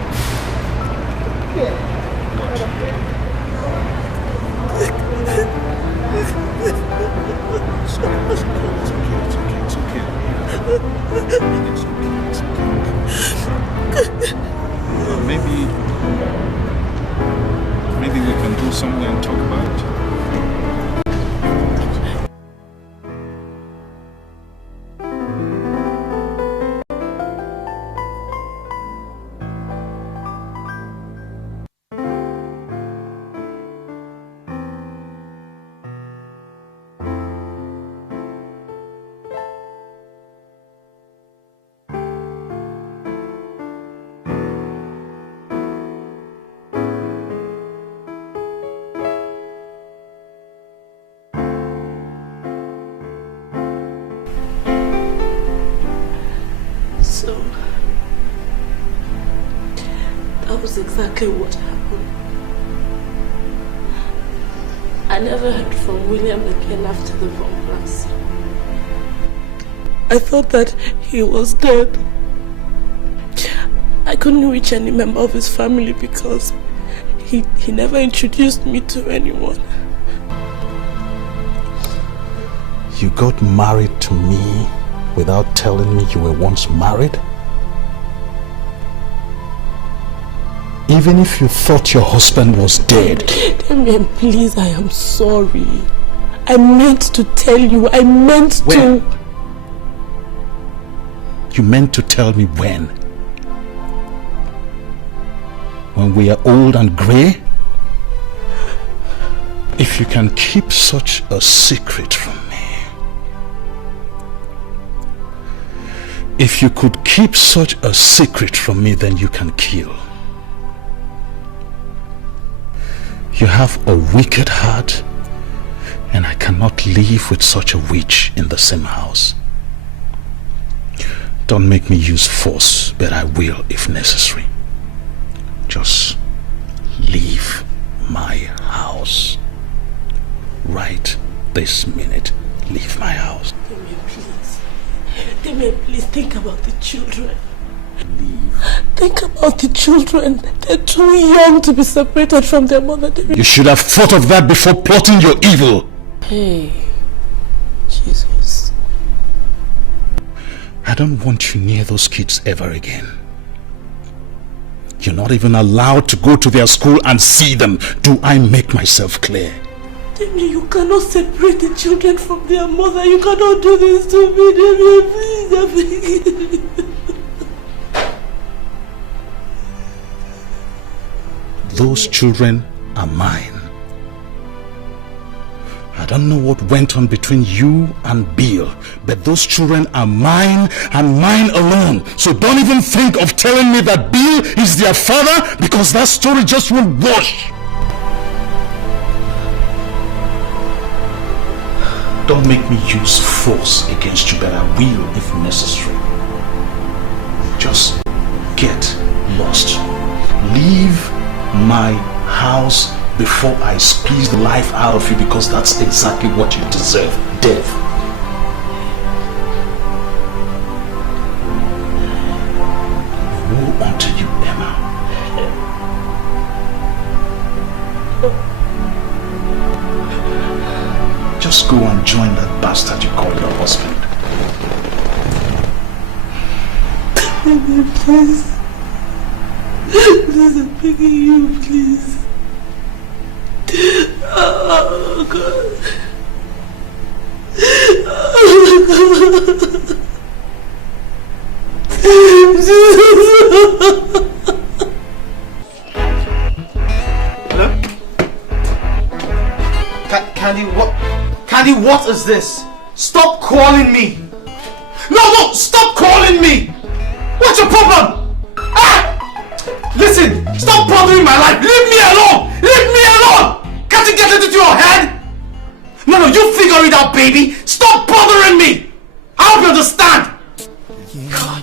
Maybe we can go somewhere and talk about it. So, that was exactly what happened. I never heard from William again after the bomb blast. I thought that he was dead. I couldn't reach any member of his family because he never introduced me to anyone. You got married to me without telling me you were once married? Even if you thought your husband was dead? Damien, please, I am sorry. I meant to tell you. I meant to. You meant to tell me when? When we are old and grey? If you can keep such a secret from me, if you could keep such a secret from me, then you can kill. You have a wicked heart, and I cannot live with such a witch in the same house. Don't make me use force, but I will if necessary. Just leave my house. Right this minute, leave my house. Damien, please. Damien, please think about the children. Leave. Think about the children. They're too young to be separated from their mother. You should have thought of that before plotting your evil. Hey, Jesus. I don't want you near those kids ever again. You're not even allowed to go to their school and see them. Do I make myself clear? Demi, you cannot separate the children from their mother. You cannot do this to me, Demi. Please, Those children are mine. I don't know what went on between you and Bill, but those children are mine and mine alone. So don't even think of telling me that Bill is their father, because that story just won't wash. Don't make me use force against you, but I will if necessary. Just get lost. Leave my house before I squeeze the life out of you, because that's exactly what you deserve. Death. Woe unto you, Emma. Just go and join that bastard you call your husband. Please. Please, I'm begging you, please. Oh, God. Hello? Candy, what? Candy, what is this? Stop calling me! No, stop calling me! What's your problem? Ah! Listen, stop bothering my life! Leave me alone! Leave me alone! Can't you get it into your head? No, you figure it out, baby! Stop bothering me! I hope you understand! God.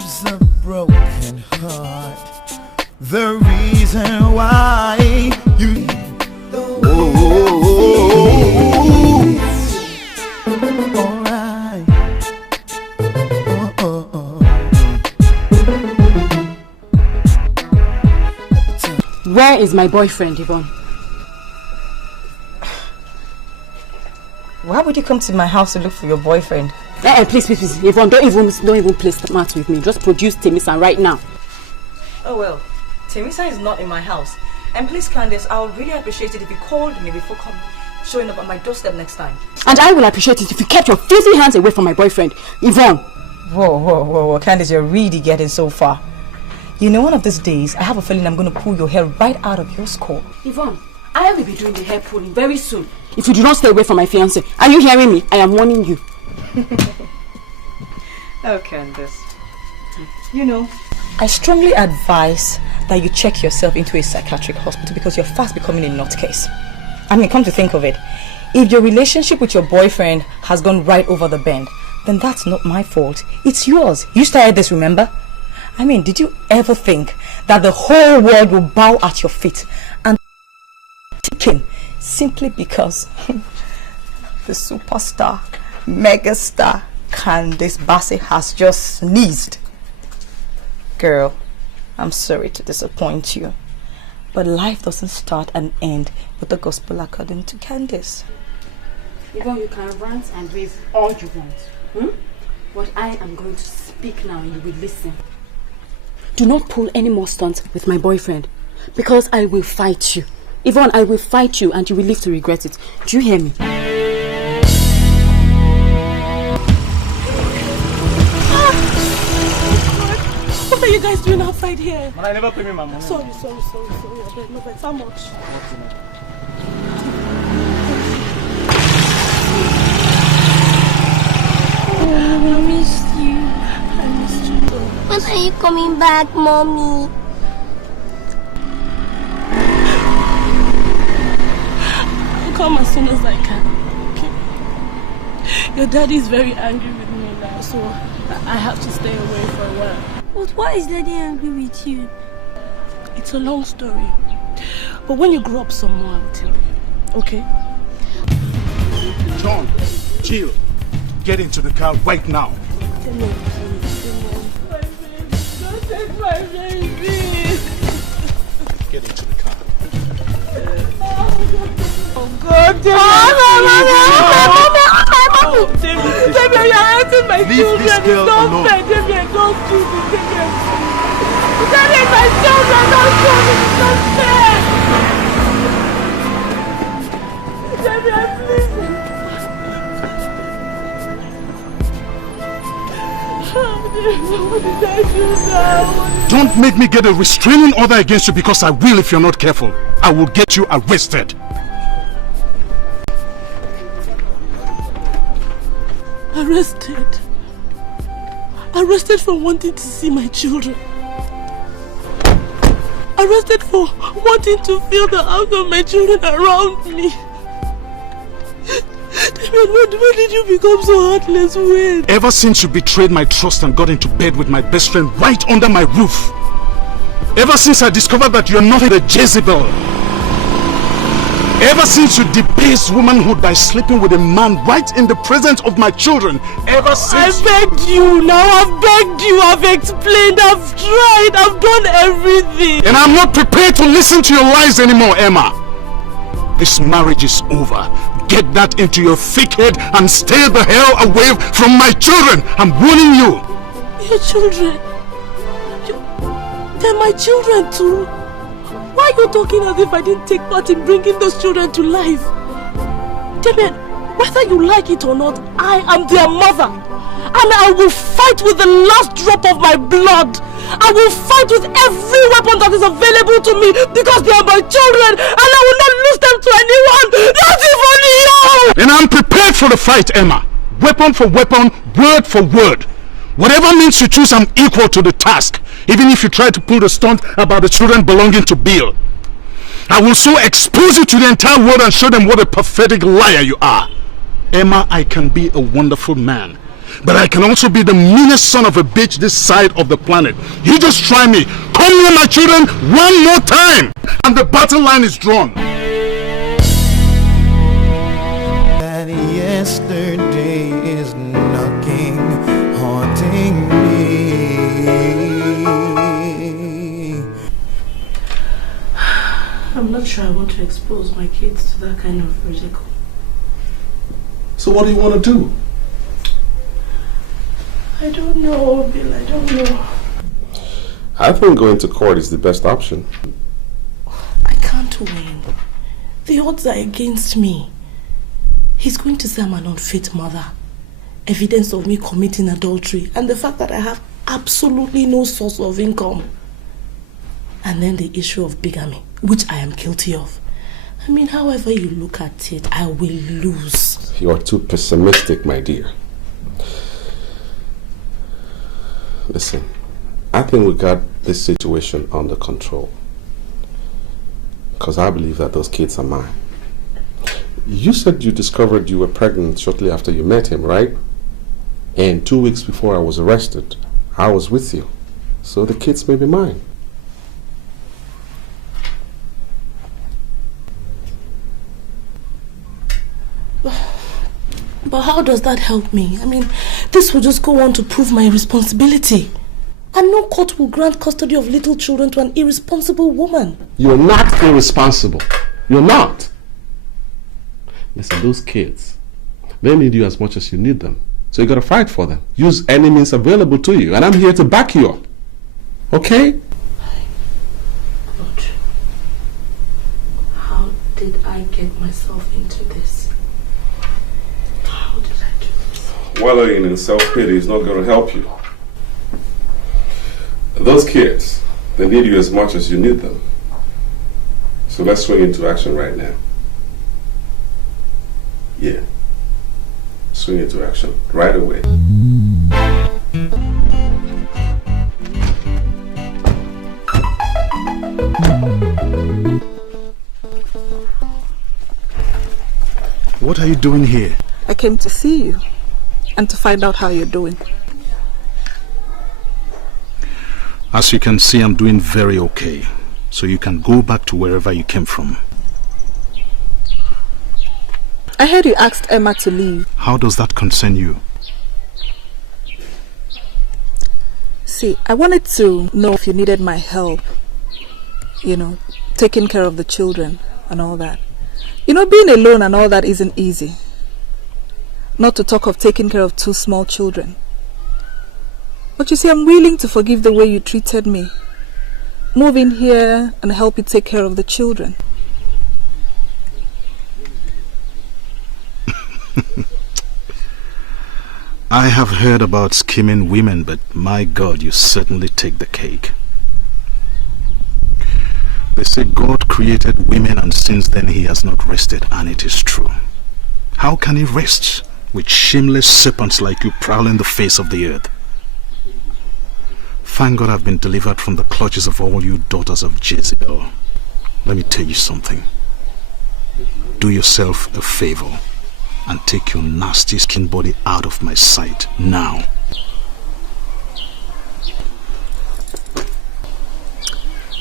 It's a broken heart. The reason why you Where is my boyfriend, Yvonne? Why would you come to my house to look for your boyfriend? Please, Yvonne, don't even play smart with me. Just produce Temisan right now. Oh well, Temisan is not in my house. And please, Candace, I would really appreciate it if you called me before showing up at my doorstep next time. And I will appreciate it if you kept your filthy hands away from my boyfriend, Yvonne. Whoa, Candace, you're really getting so far. You know, one of these days, I have a feeling I'm going to pull your hair right out of your skull. Yvonne, I will be doing the hair pulling very soon. If you do not stay away from my fiancé. Are you hearing me? I am warning you. Oh, Candace. You know, I strongly advise that you check yourself into a psychiatric hospital because you're fast becoming a nutcase. I mean, come to think of it, if your relationship with your boyfriend has gone right over the bend, then that's not my fault. It's yours. You started this, remember? I mean, did you ever think that the whole world will bow at your feet and ticking simply because the superstar, megastar Candace Bassey has just sneezed? Girl, I'm sorry to disappoint you, but life doesn't start and end with the gospel according to Candace. Yvonne, you can rant and rave all you want. But I am going to speak now and you will listen. Do not pull any more stunts with my boyfriend, because I will fight you. Yvonne, I will fight you and you will live to regret it. Do you hear me? What are you guys doing outside here? Man, I never pay me my money. Sorry. No, but how much? I missed you. When are you coming back, Mommy? I'll come as soon as I can. Okay? Your daddy is very angry with me now, so I have to stay away for a while. But why is Daddy angry with you? It's a long story. But when you grow up some more, I'll tell you. Okay? John, Jill, get into the car right now. Don't take my baby. Get into the car. Oh God, Damien, you're hurting my children. It's not fair. Damien, don't do this. Damien, my children, don't do this. It's not fair. Damien, please. What did I do now? Don't make me get a restraining order against you, because I will if you're not careful. I will get you arrested. Arrested? Arrested for wanting to see my children. Arrested for wanting to feel the arms of my children around me. When did you become so heartless? When? Ever since you betrayed my trust and got into bed with my best friend right under my roof. Ever since I discovered that you're not a Jezebel. Ever since you debased womanhood by sleeping with a man right in the presence of my children. Ever since... I begged you now. I've begged you. I've explained. I've tried. I've done everything. And I'm not prepared to listen to your lies anymore, Emma. This marriage is over. Get that into your thick head and stay the hell away from my children. I'm warning you. Your children? They're my children too. Why are you talking as if I didn't take part in bringing those children to life? Damien, whether you like it or not, I am their mother. And I will fight with the last drop of my blood. I will fight with every weapon that is available to me because they are my children and I will not lose them to anyone, not even you! And I'm prepared for the fight, Emma. Weapon for weapon, word for word. Whatever means you choose, I'm equal to the task. Even if you try to pull the stunt about the children belonging to Bill. I will so expose you to the entire world and show them what a pathetic liar you are. Emma, I can be a wonderful man. But I can also be the meanest son of a bitch this side of the planet. You just try me. Come near my children one more time. And the battle line is drawn. That yesterday is knocking, haunting me. I'm not sure I want to expose my kids to that kind of ridicule. So what do you want to do? I don't know, Bill, I don't know. I think going to court is the best option. I can't win. The odds are against me. He's going to say I'm an unfit mother. Evidence of me committing adultery and the fact that I have absolutely no source of income. And then the issue of bigamy, which I am guilty of. I mean, however you look at it, I will lose. You're too pessimistic, my dear. Listen, I think we got this situation under control. Because I believe that those kids are mine. You said you discovered you were pregnant shortly after you met him, right? And 2 weeks before I was arrested, I was with you. So the kids may be mine. But how does that help me? I mean, this will just go on to prove my irresponsibility. And no court will grant custody of little children to an irresponsible woman. You're not irresponsible. You're not. Listen, those kids, they need you as much as you need them. So you gotta fight for them. Use any means available to you. And I'm here to back you up. Okay? Lord, how did I get myself into this? How did I do this? Wallowing in self-pity is not going to help you. Those kids, they need you as much as you need them. So let's swing into action right now. Yeah. Swing into action right away. What are you doing here? I came to see you and to find out how you're doing. As you can see, I'm doing very okay. So you can go back to wherever you came from. I heard you asked Emma to leave. How does that concern you? See, I wanted to know if you needed my help. You know, taking care of the children and all that. You know, being alone and all that isn't easy. Not to talk of taking care of 2 small children. But you see, I'm willing to forgive the way you treated me. Move in here and help you take care of the children. I have heard about scheming women, but my God, you certainly take the cake. They say God created women and since then he has not rested, and it is true. How can he rest with shameless serpents like you prowling the face of the earth? Thank God I've been delivered from the clutches of all you daughters of Jezebel. Let me tell you something. Do yourself a favor and take your nasty skin body out of my sight now.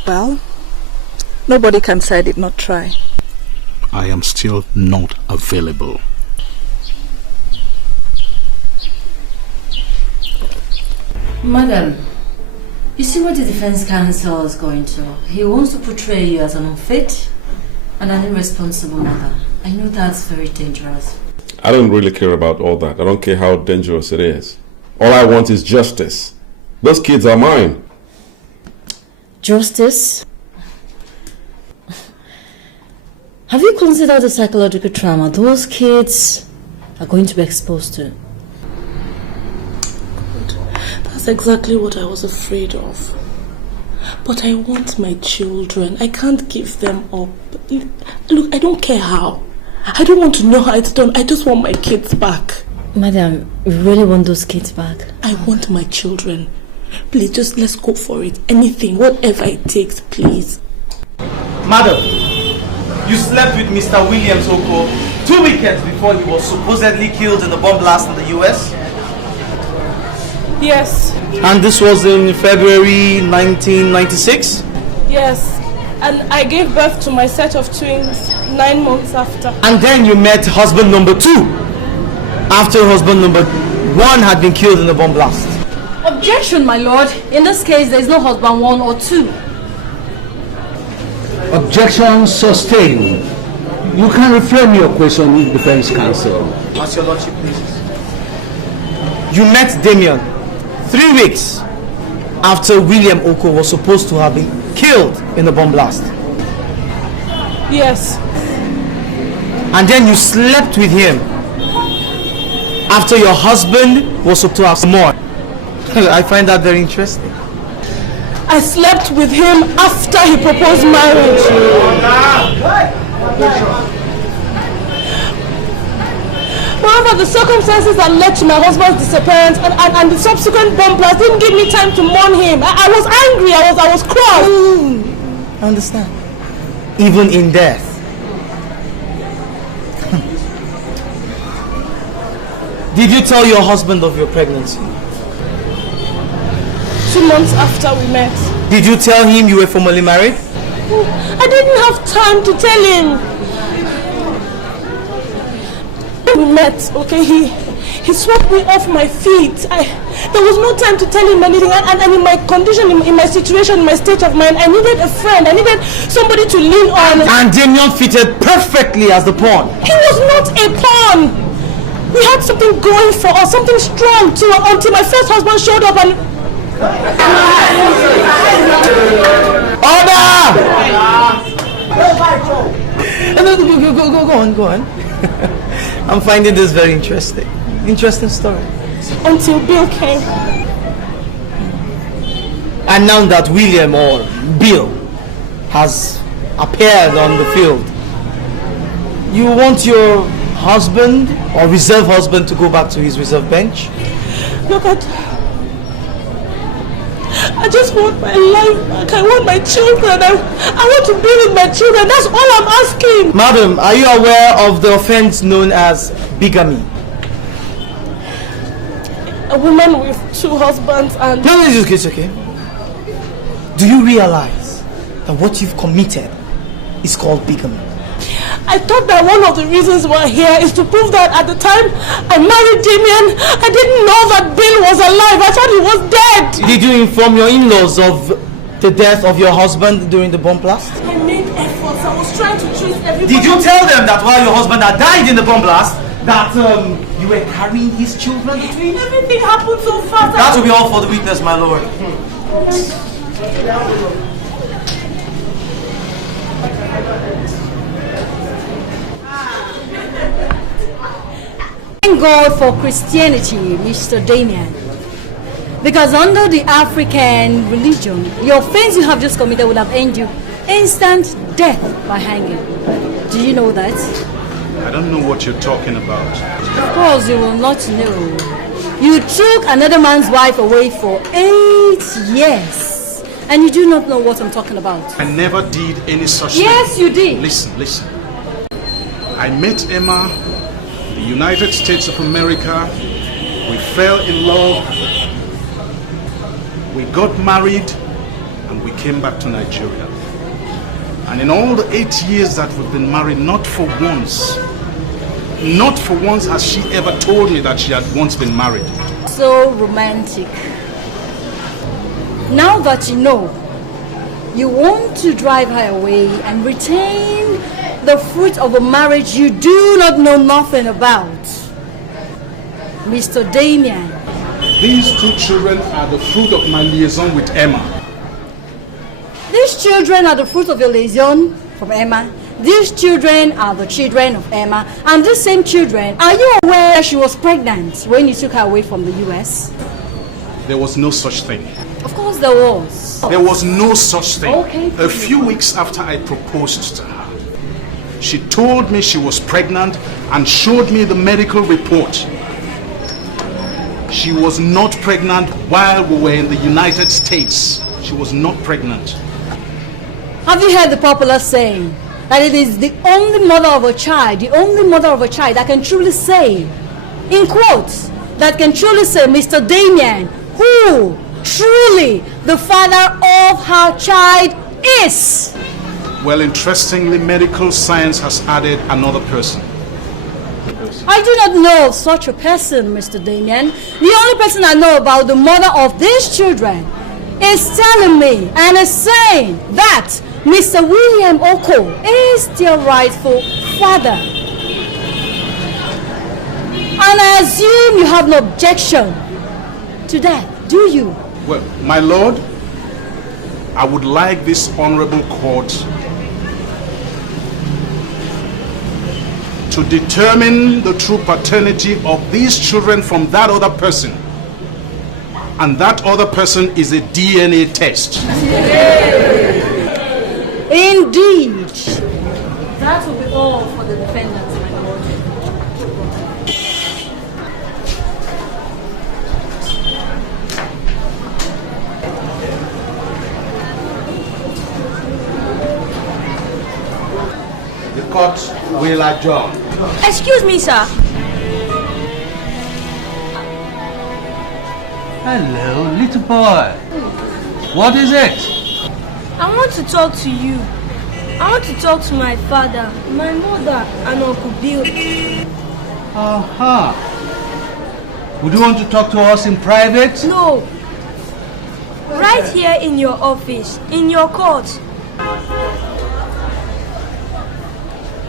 Well, nobody can say I did not try. I am still not available. Madam, you see what the defense counsel is going to. He wants to portray you as an unfit and an irresponsible mother. I know that's very dangerous. I don't really care about all that. I don't care how dangerous it is. All I want is justice. Those kids are mine. Justice? Have you considered the psychological trauma those kids are going to be exposed to? That's exactly what I was afraid of. But I want my children. I can't give them up. Look, I don't care how. I don't want to know how it's done. I just want my kids back. Madam, you really want those kids back? I want my children. Please, just let's go for it. Anything, whatever it takes, please. Madam, you slept with Mr. Williams Oko 2 weekends before he was supposedly killed in the bomb blast in the US? Yes. And this was in February 1996? Yes. And I gave birth to my set of twins 9 months after. And then you met husband number 2 after husband number 1 had been killed in the bomb blast. Objection, my lord. In this case, there is no husband 1 or 2. Objection sustained. You can reframe your question, defense counsel. As your lordship pleases. You met Damien 3 weeks after William Oko was supposed to have been killed in the bomb blast. Yes. And then you slept with him after your husband was supposed to have some more. I find that very interesting. I slept with him after he proposed marriage. However, the circumstances that led to my husband's disappearance and the subsequent bomb blast didn't give me time to mourn him. I was angry, I was cross. I understand. Even in death. Did you tell your husband of your pregnancy? 2 months after we met. Did you tell him you were formally married? I didn't have time to tell him. We met, okay, he swept me off my feet. There was no time to tell him anything, and in my condition, in my situation, in my state of mind, I needed a friend, I needed somebody to lean on. And Damien fitted perfectly as the pawn. He was not a pawn. We had something going for us, something strong too, until my first husband showed up and... Order! Go on. I'm finding this very interesting. Interesting story. Until Bill came. And now that William or Bill has appeared on the field, you want your husband or reserve husband to go back to his reserve bench? Look, I just want my life back. I want my children. I want to be with my children. That's all I'm asking. Madam, are you aware of the offense known as bigamy? A woman with 2 husbands and... No, it's okay. Do you realize that what you've committed is called bigamy? I thought that one of the reasons we're here is to prove that at the time I married Damien, I didn't know that Bill was alive. I thought he was dead. Did you inform your in-laws of the death of your husband during the bomb blast? I made efforts. I was trying to treat everybody. Did you tell them that while your husband had died in the bomb blast, that you were carrying his children between? Everything happened so fast. That will be all for the witness, my lord. Thank God for Christianity, Mr. Damien. Because under the African religion, your offense you have just committed would have earned you instant death by hanging. Do you know that? I don't know what you're talking about. Of course you will not know. You took another man's wife away for 8 years. And you do not know what I'm talking about. I never did any such thing. Yes, you did. Listen. I met Emma in the United States of America. We fell in love. We got married and we came back to Nigeria. And in all the 8 years that we've been married, not for once has she ever told me that she had once been married. So romantic. Now that you know, you want to drive her away and retain the fruit of a marriage you do not know nothing about. Mr. Damien. These 2 children are the fruit of my liaison with Emma. These children are the fruit of your liaison from Emma. These children are the children of Emma. And these same children, are you aware she was pregnant when you took her away from the US? There was no such thing. Of course there was. There was no such thing. Okay. A few weeks after I proposed to her, she told me she was pregnant and showed me the medical report. She was not pregnant while we were in the United States. She was not pregnant. Have you heard the popular saying that it is the only mother of a child that can truly say, in quotes, that can truly say, Mr. Damien, who truly the father of her child is? Well, interestingly, medical science has added another person. I do not know of such a person, Mr. Damien. The only person I know about the mother of these children is telling me and is saying that Mr. William Oko is their rightful father. And I assume you have no objection to that, do you? Well, my lord, I would like this honorable court to determine the true paternity of these children from that other person. And that other person is a DNA test. Indeed. That will be all for the defendants, my lord. The court will adjourn. Excuse me, sir. Hello, little boy. What is it? I want to talk to you. I want to talk to my father, my mother, and Uncle Bill. Aha. Would you want to talk to us in private? No. Right here in your office, in your court.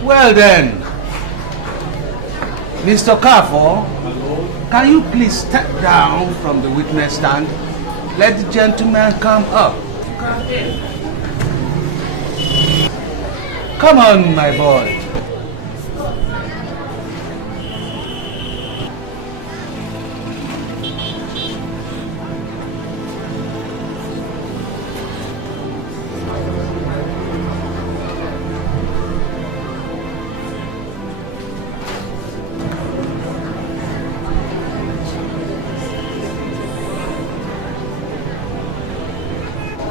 Well then, Mr. Carfor, can you please step down from the witness stand? Let the gentleman come up. Come on, my boy.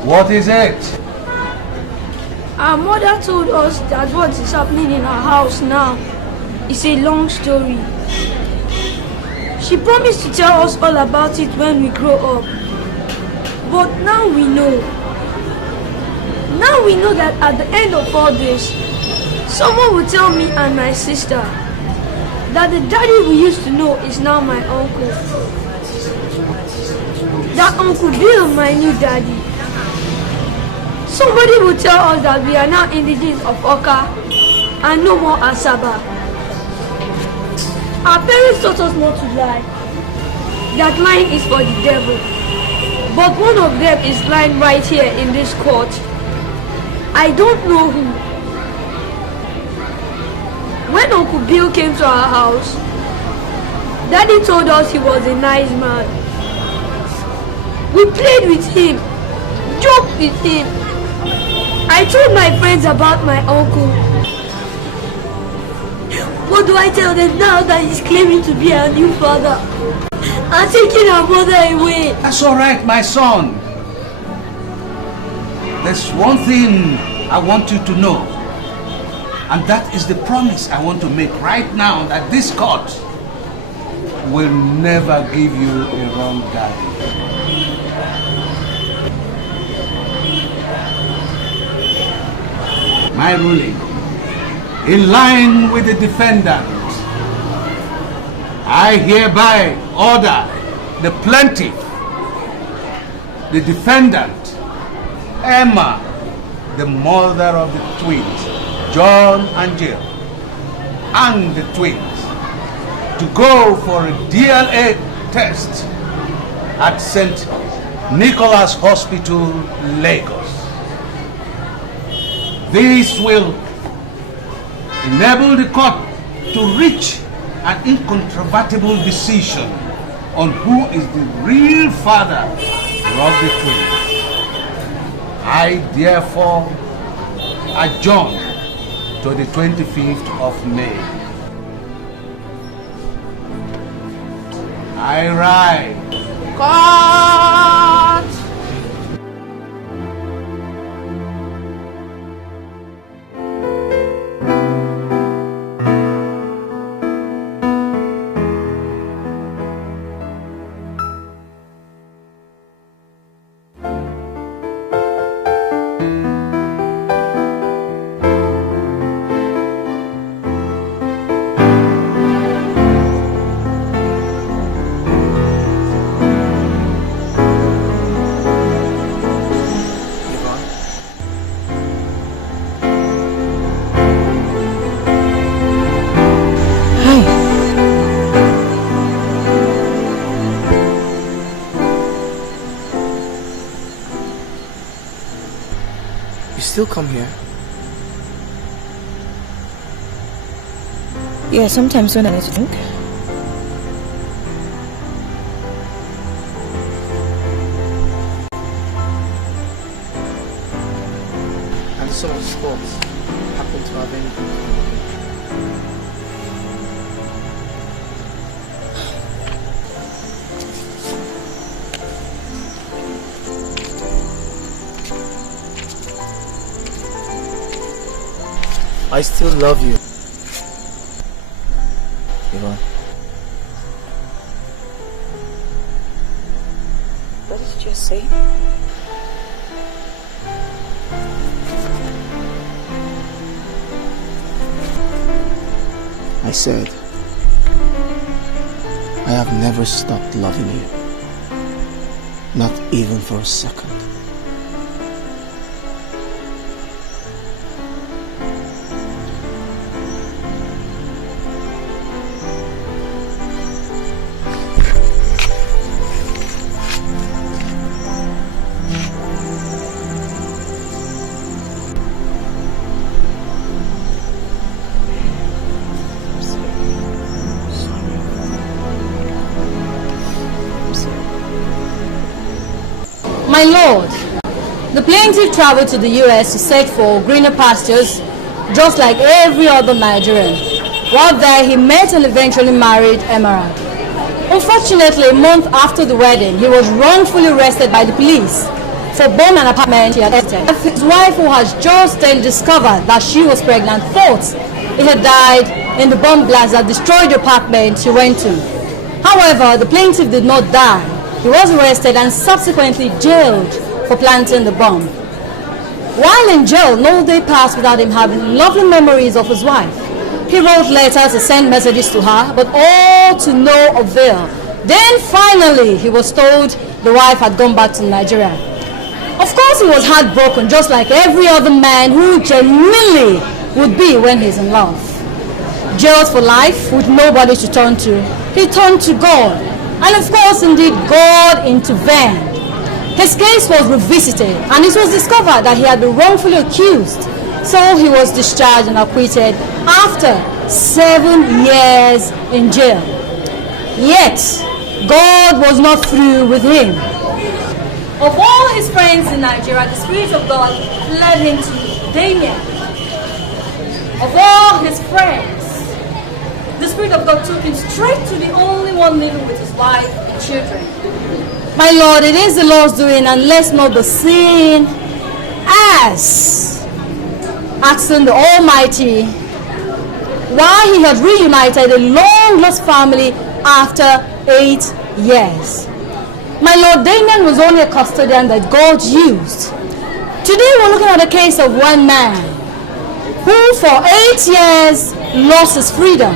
What is it? Our mother told us that what is happening in our house now is a long story. She promised to tell us all about it when we grow up. But now we know. Now we know that at the end of all this, someone will tell me and my sister that the daddy we used to know is now my uncle. that Uncle Bill, my new daddy. Somebody will tell us that we are now indigenous of Oka and no more Asaba. Our parents taught us not to lie, that lying is for the devil. But one of them is lying right here in this court. I don't know who. When Uncle Bill came to our house, Daddy told us he was a nice man. We played with him, joked with him. I told my friends about my uncle. What do I tell them now that he's claiming to be our new father and taking our mother away? That's all right, my son. There's one thing I want you to know, and that is the promise I want to make right now, that this court will never give you a wrong daddy. My ruling, in line with the defendant, I hereby order the plaintiff, the defendant, Emma, the mother of the twins, John and Jill, and the twins, to go for a DNA test at St. Nicholas Hospital, Lagos. This will enable the court to reach an incontrovertible decision on who is the real father of the twins. I therefore adjourn to the 25th of May. I rise. Court! Still come here? Yeah, sometimes when I need to think. And some of the sports happen to have anything to do with it. I still love you, Yvonne. What did you just say? I said, I have never stopped loving you. Not even for a second. My lord, the plaintiff traveled to the US to search for greener pastures, just like every other Nigerian. While there, he met and eventually married Emerald. Unfortunately, a month after the wedding, he was wrongfully arrested by the police for bombing an apartment he had entered. His wife, who has just then discovered that she was pregnant, thought he had died in the bomb blast that destroyed the apartment she went to. However, the plaintiff did not die. He was arrested and subsequently jailed for planting the bomb. While in jail, no day passed without him having lovely memories of his wife. He wrote letters to send messages to her, but all to no avail. Then finally, he was told the wife had gone back to Nigeria. Of course, he was heartbroken, just like every other man who genuinely would be when he's in love. Jailed for life with nobody to turn to, he turned to God. And of course, indeed, God intervened. His case was revisited, and it was discovered that he had been wrongfully accused. So he was discharged and acquitted after 7 years in jail. Yet, God was not through with him. Of all his friends in Nigeria, the Spirit of God led him to Damien. Of all his friends, the Spirit of God took him straight to the only one living with his wife and children. My Lord, it is the Lord's doing, and let's not be seen as asking the Almighty why he had reunited a long-lost family after 8 years. My Lord, Damien was only a custodian that God used. Today we're looking at a case of one man who for 8 years lost his freedom,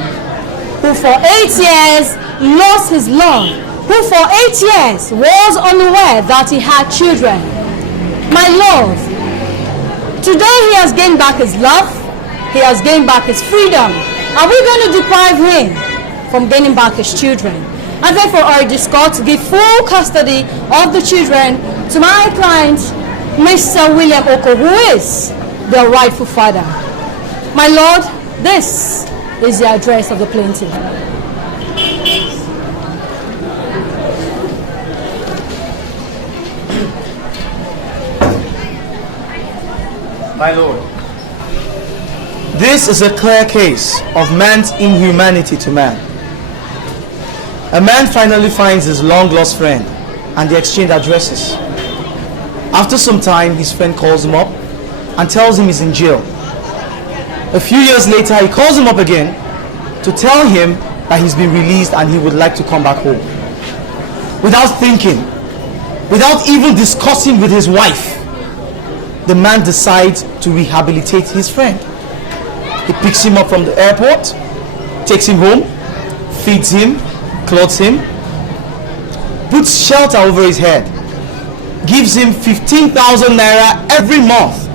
who for 8 years lost his love, who for 8 years was unaware that he had children. My Lord, today he has gained back his love, he has gained back his freedom. Are we going to deprive him from gaining back his children? And therefore I urge this court to give full custody of the children to my client, Mr. William Oko, who is their rightful father. My Lord, this is the address of the plaintiff. My Lord, this is a clear case of man's inhumanity to man. A man finally finds his long-lost friend and they exchange addresses. After some time, his friend calls him up and tells him he's in jail. A few years later, he calls him up again to tell him that he's been released and he would like to come back home. Without thinking, without even discussing with his wife, the man decides to rehabilitate his friend. He picks him up from the airport, takes him home, feeds him, clothes him, puts shelter over his head, gives him 15,000 naira every month,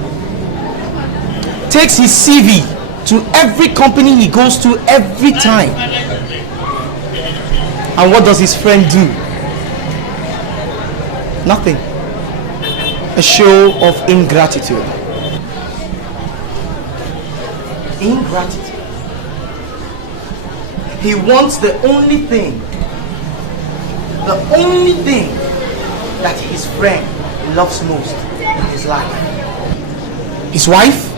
takes his CV to every company he goes to every time. And what does his friend do? Nothing. A show of ingratitude. Ingratitude. He wants the only thing that his friend loves most in his life. His wife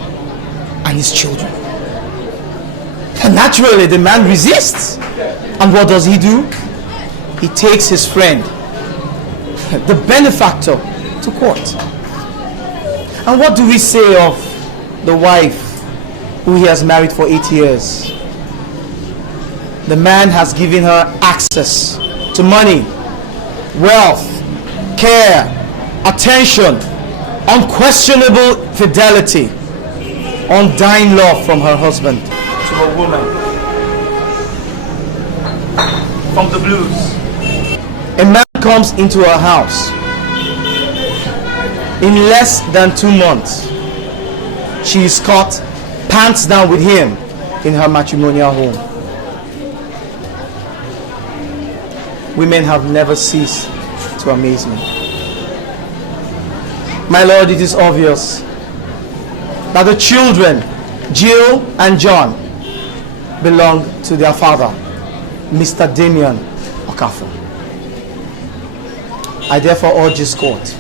and his children. And naturally the man resists. And what does he do? He takes his friend, the benefactor, to court. And what do we say of the wife who he has married for 8 years? The man has given her access to money, wealth, care, attention, unquestionable fidelity, undying love from her husband to a woman from the blues. A man comes into her house. In less than 2 months, she is caught pants down with him in her matrimonial home. Women have never ceased to amaze me. My Lord, it is obvious that the children, Jill and John, belong to their father, Mr. Damien Okafor. I therefore urge this court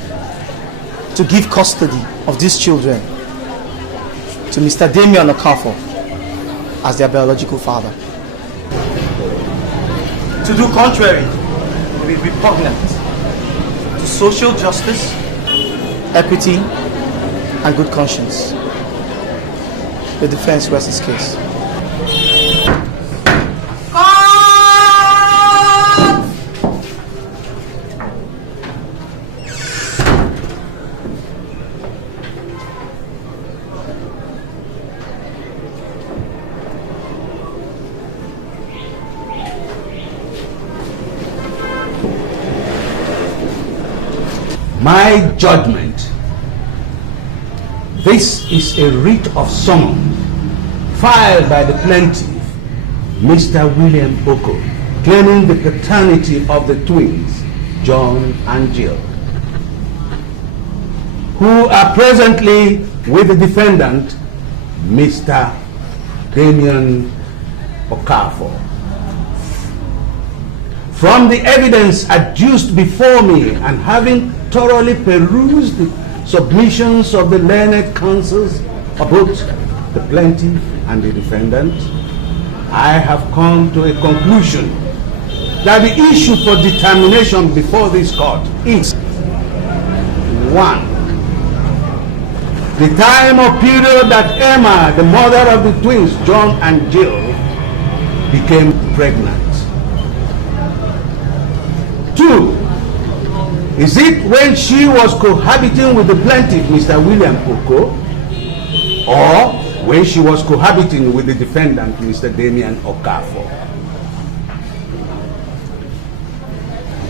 to give custody of these children to Mr. Damien Okafor as their biological father. To do contrary will be repugnant to social justice, equity, and good conscience. The defense rests its case. my judgment. This is a writ of summons filed by the plaintiff, Mr. William Oko, claiming the paternity of the twins, John and Jill, who are presently with the defendant, Mr. Damien Okafor. From the evidence adduced before me and having thoroughly perused the submissions of the learned counsels of both the plaintiff and the defendant, I have come to a conclusion that the issue for determination before this court is 1. The time or period that Emma, the mother of the twins, John and Jill, became pregnant. 2. Is it when she was cohabiting with the plaintiff, Mr. William Oko, or when she was cohabiting with the defendant, Mr. Damien Okafor?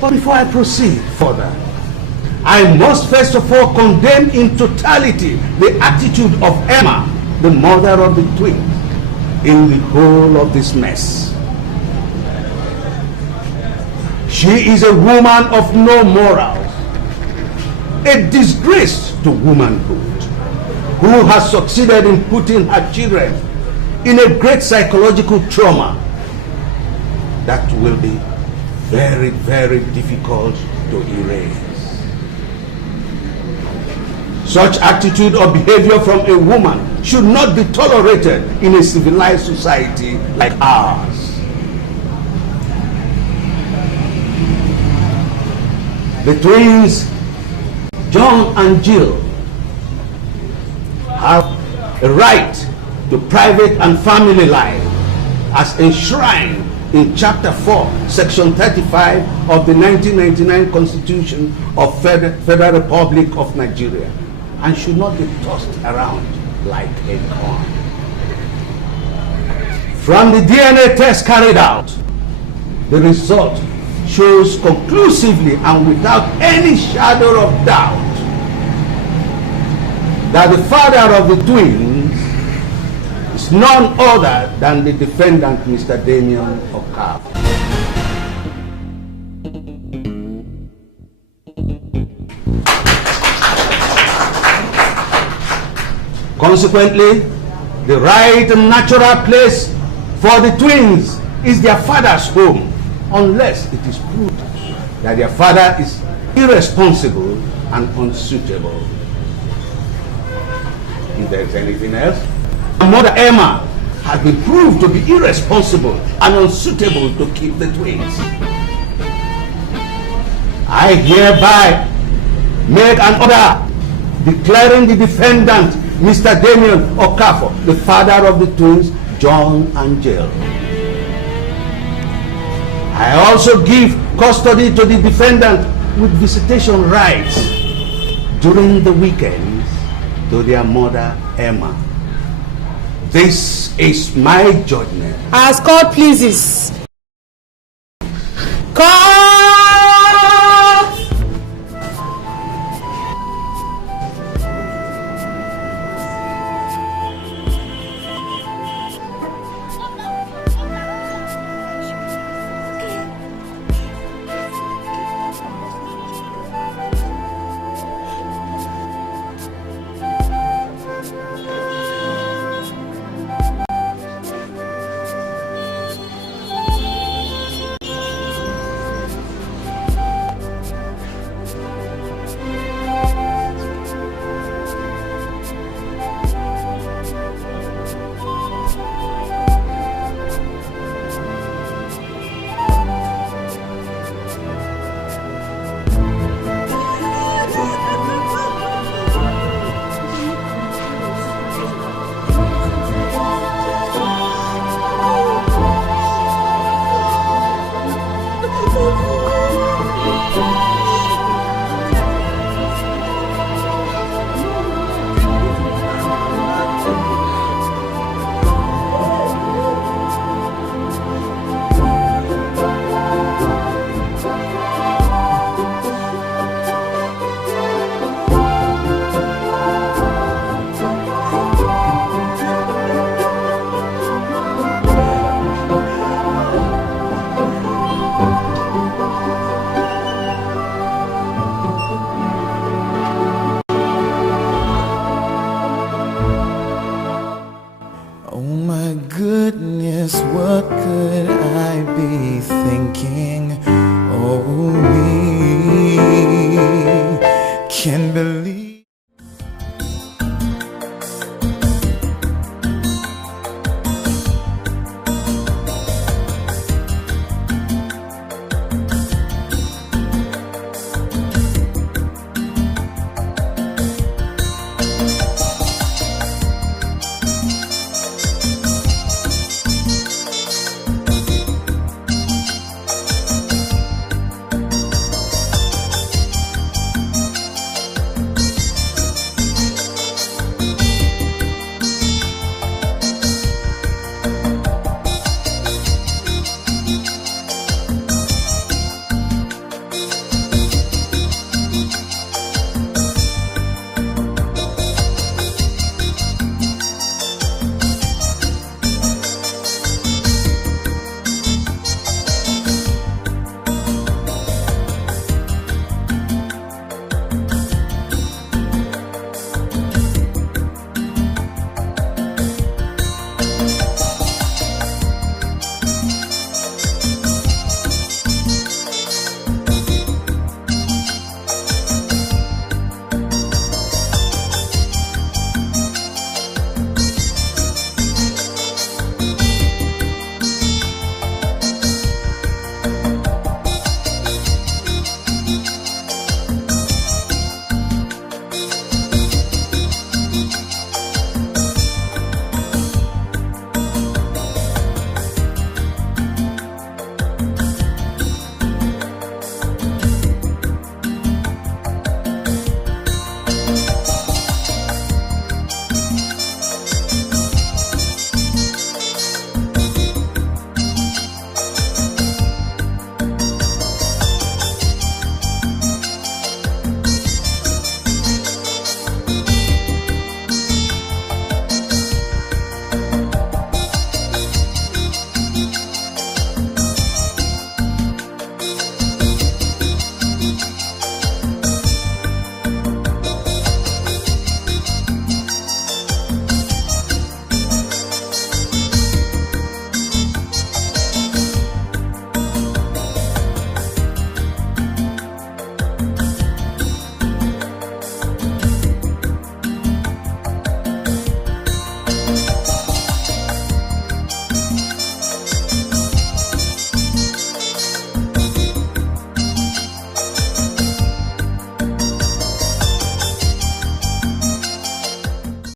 But before I proceed further, I must first of all condemn in totality the attitude of Emma, the mother of the twins, in the whole of this mess. She is a woman of no morals, a disgrace to womanhood, who has succeeded in putting her children in a great psychological trauma that will be very, very difficult to erase. Such attitude or behavior from a woman should not be tolerated in a civilized society like ours. The twins, John and Jill, have a right to private and family life as enshrined in Chapter 4, Section 35 of the 1999 Constitution of Federal Republic of Nigeria, and should not be tossed around like a coin. From the DNA test carried out, the result shows conclusively and without any shadow of doubt that the father of the twins is none other than the defendant, Mr. Damien Okafor. Consequently, the right and natural place for the twins is their father's home, unless it is proved that their father is irresponsible and unsuitable. If there is anything else, Mother Emma has been proved to be irresponsible and unsuitable to keep the twins. I hereby make an order declaring the defendant, Mr. Damien Okafor, the father of the twins, John and Jill. I also give custody to the defendant with visitation rights during the weekends to their mother, Emma. This is my judgment. As court pleases. Court!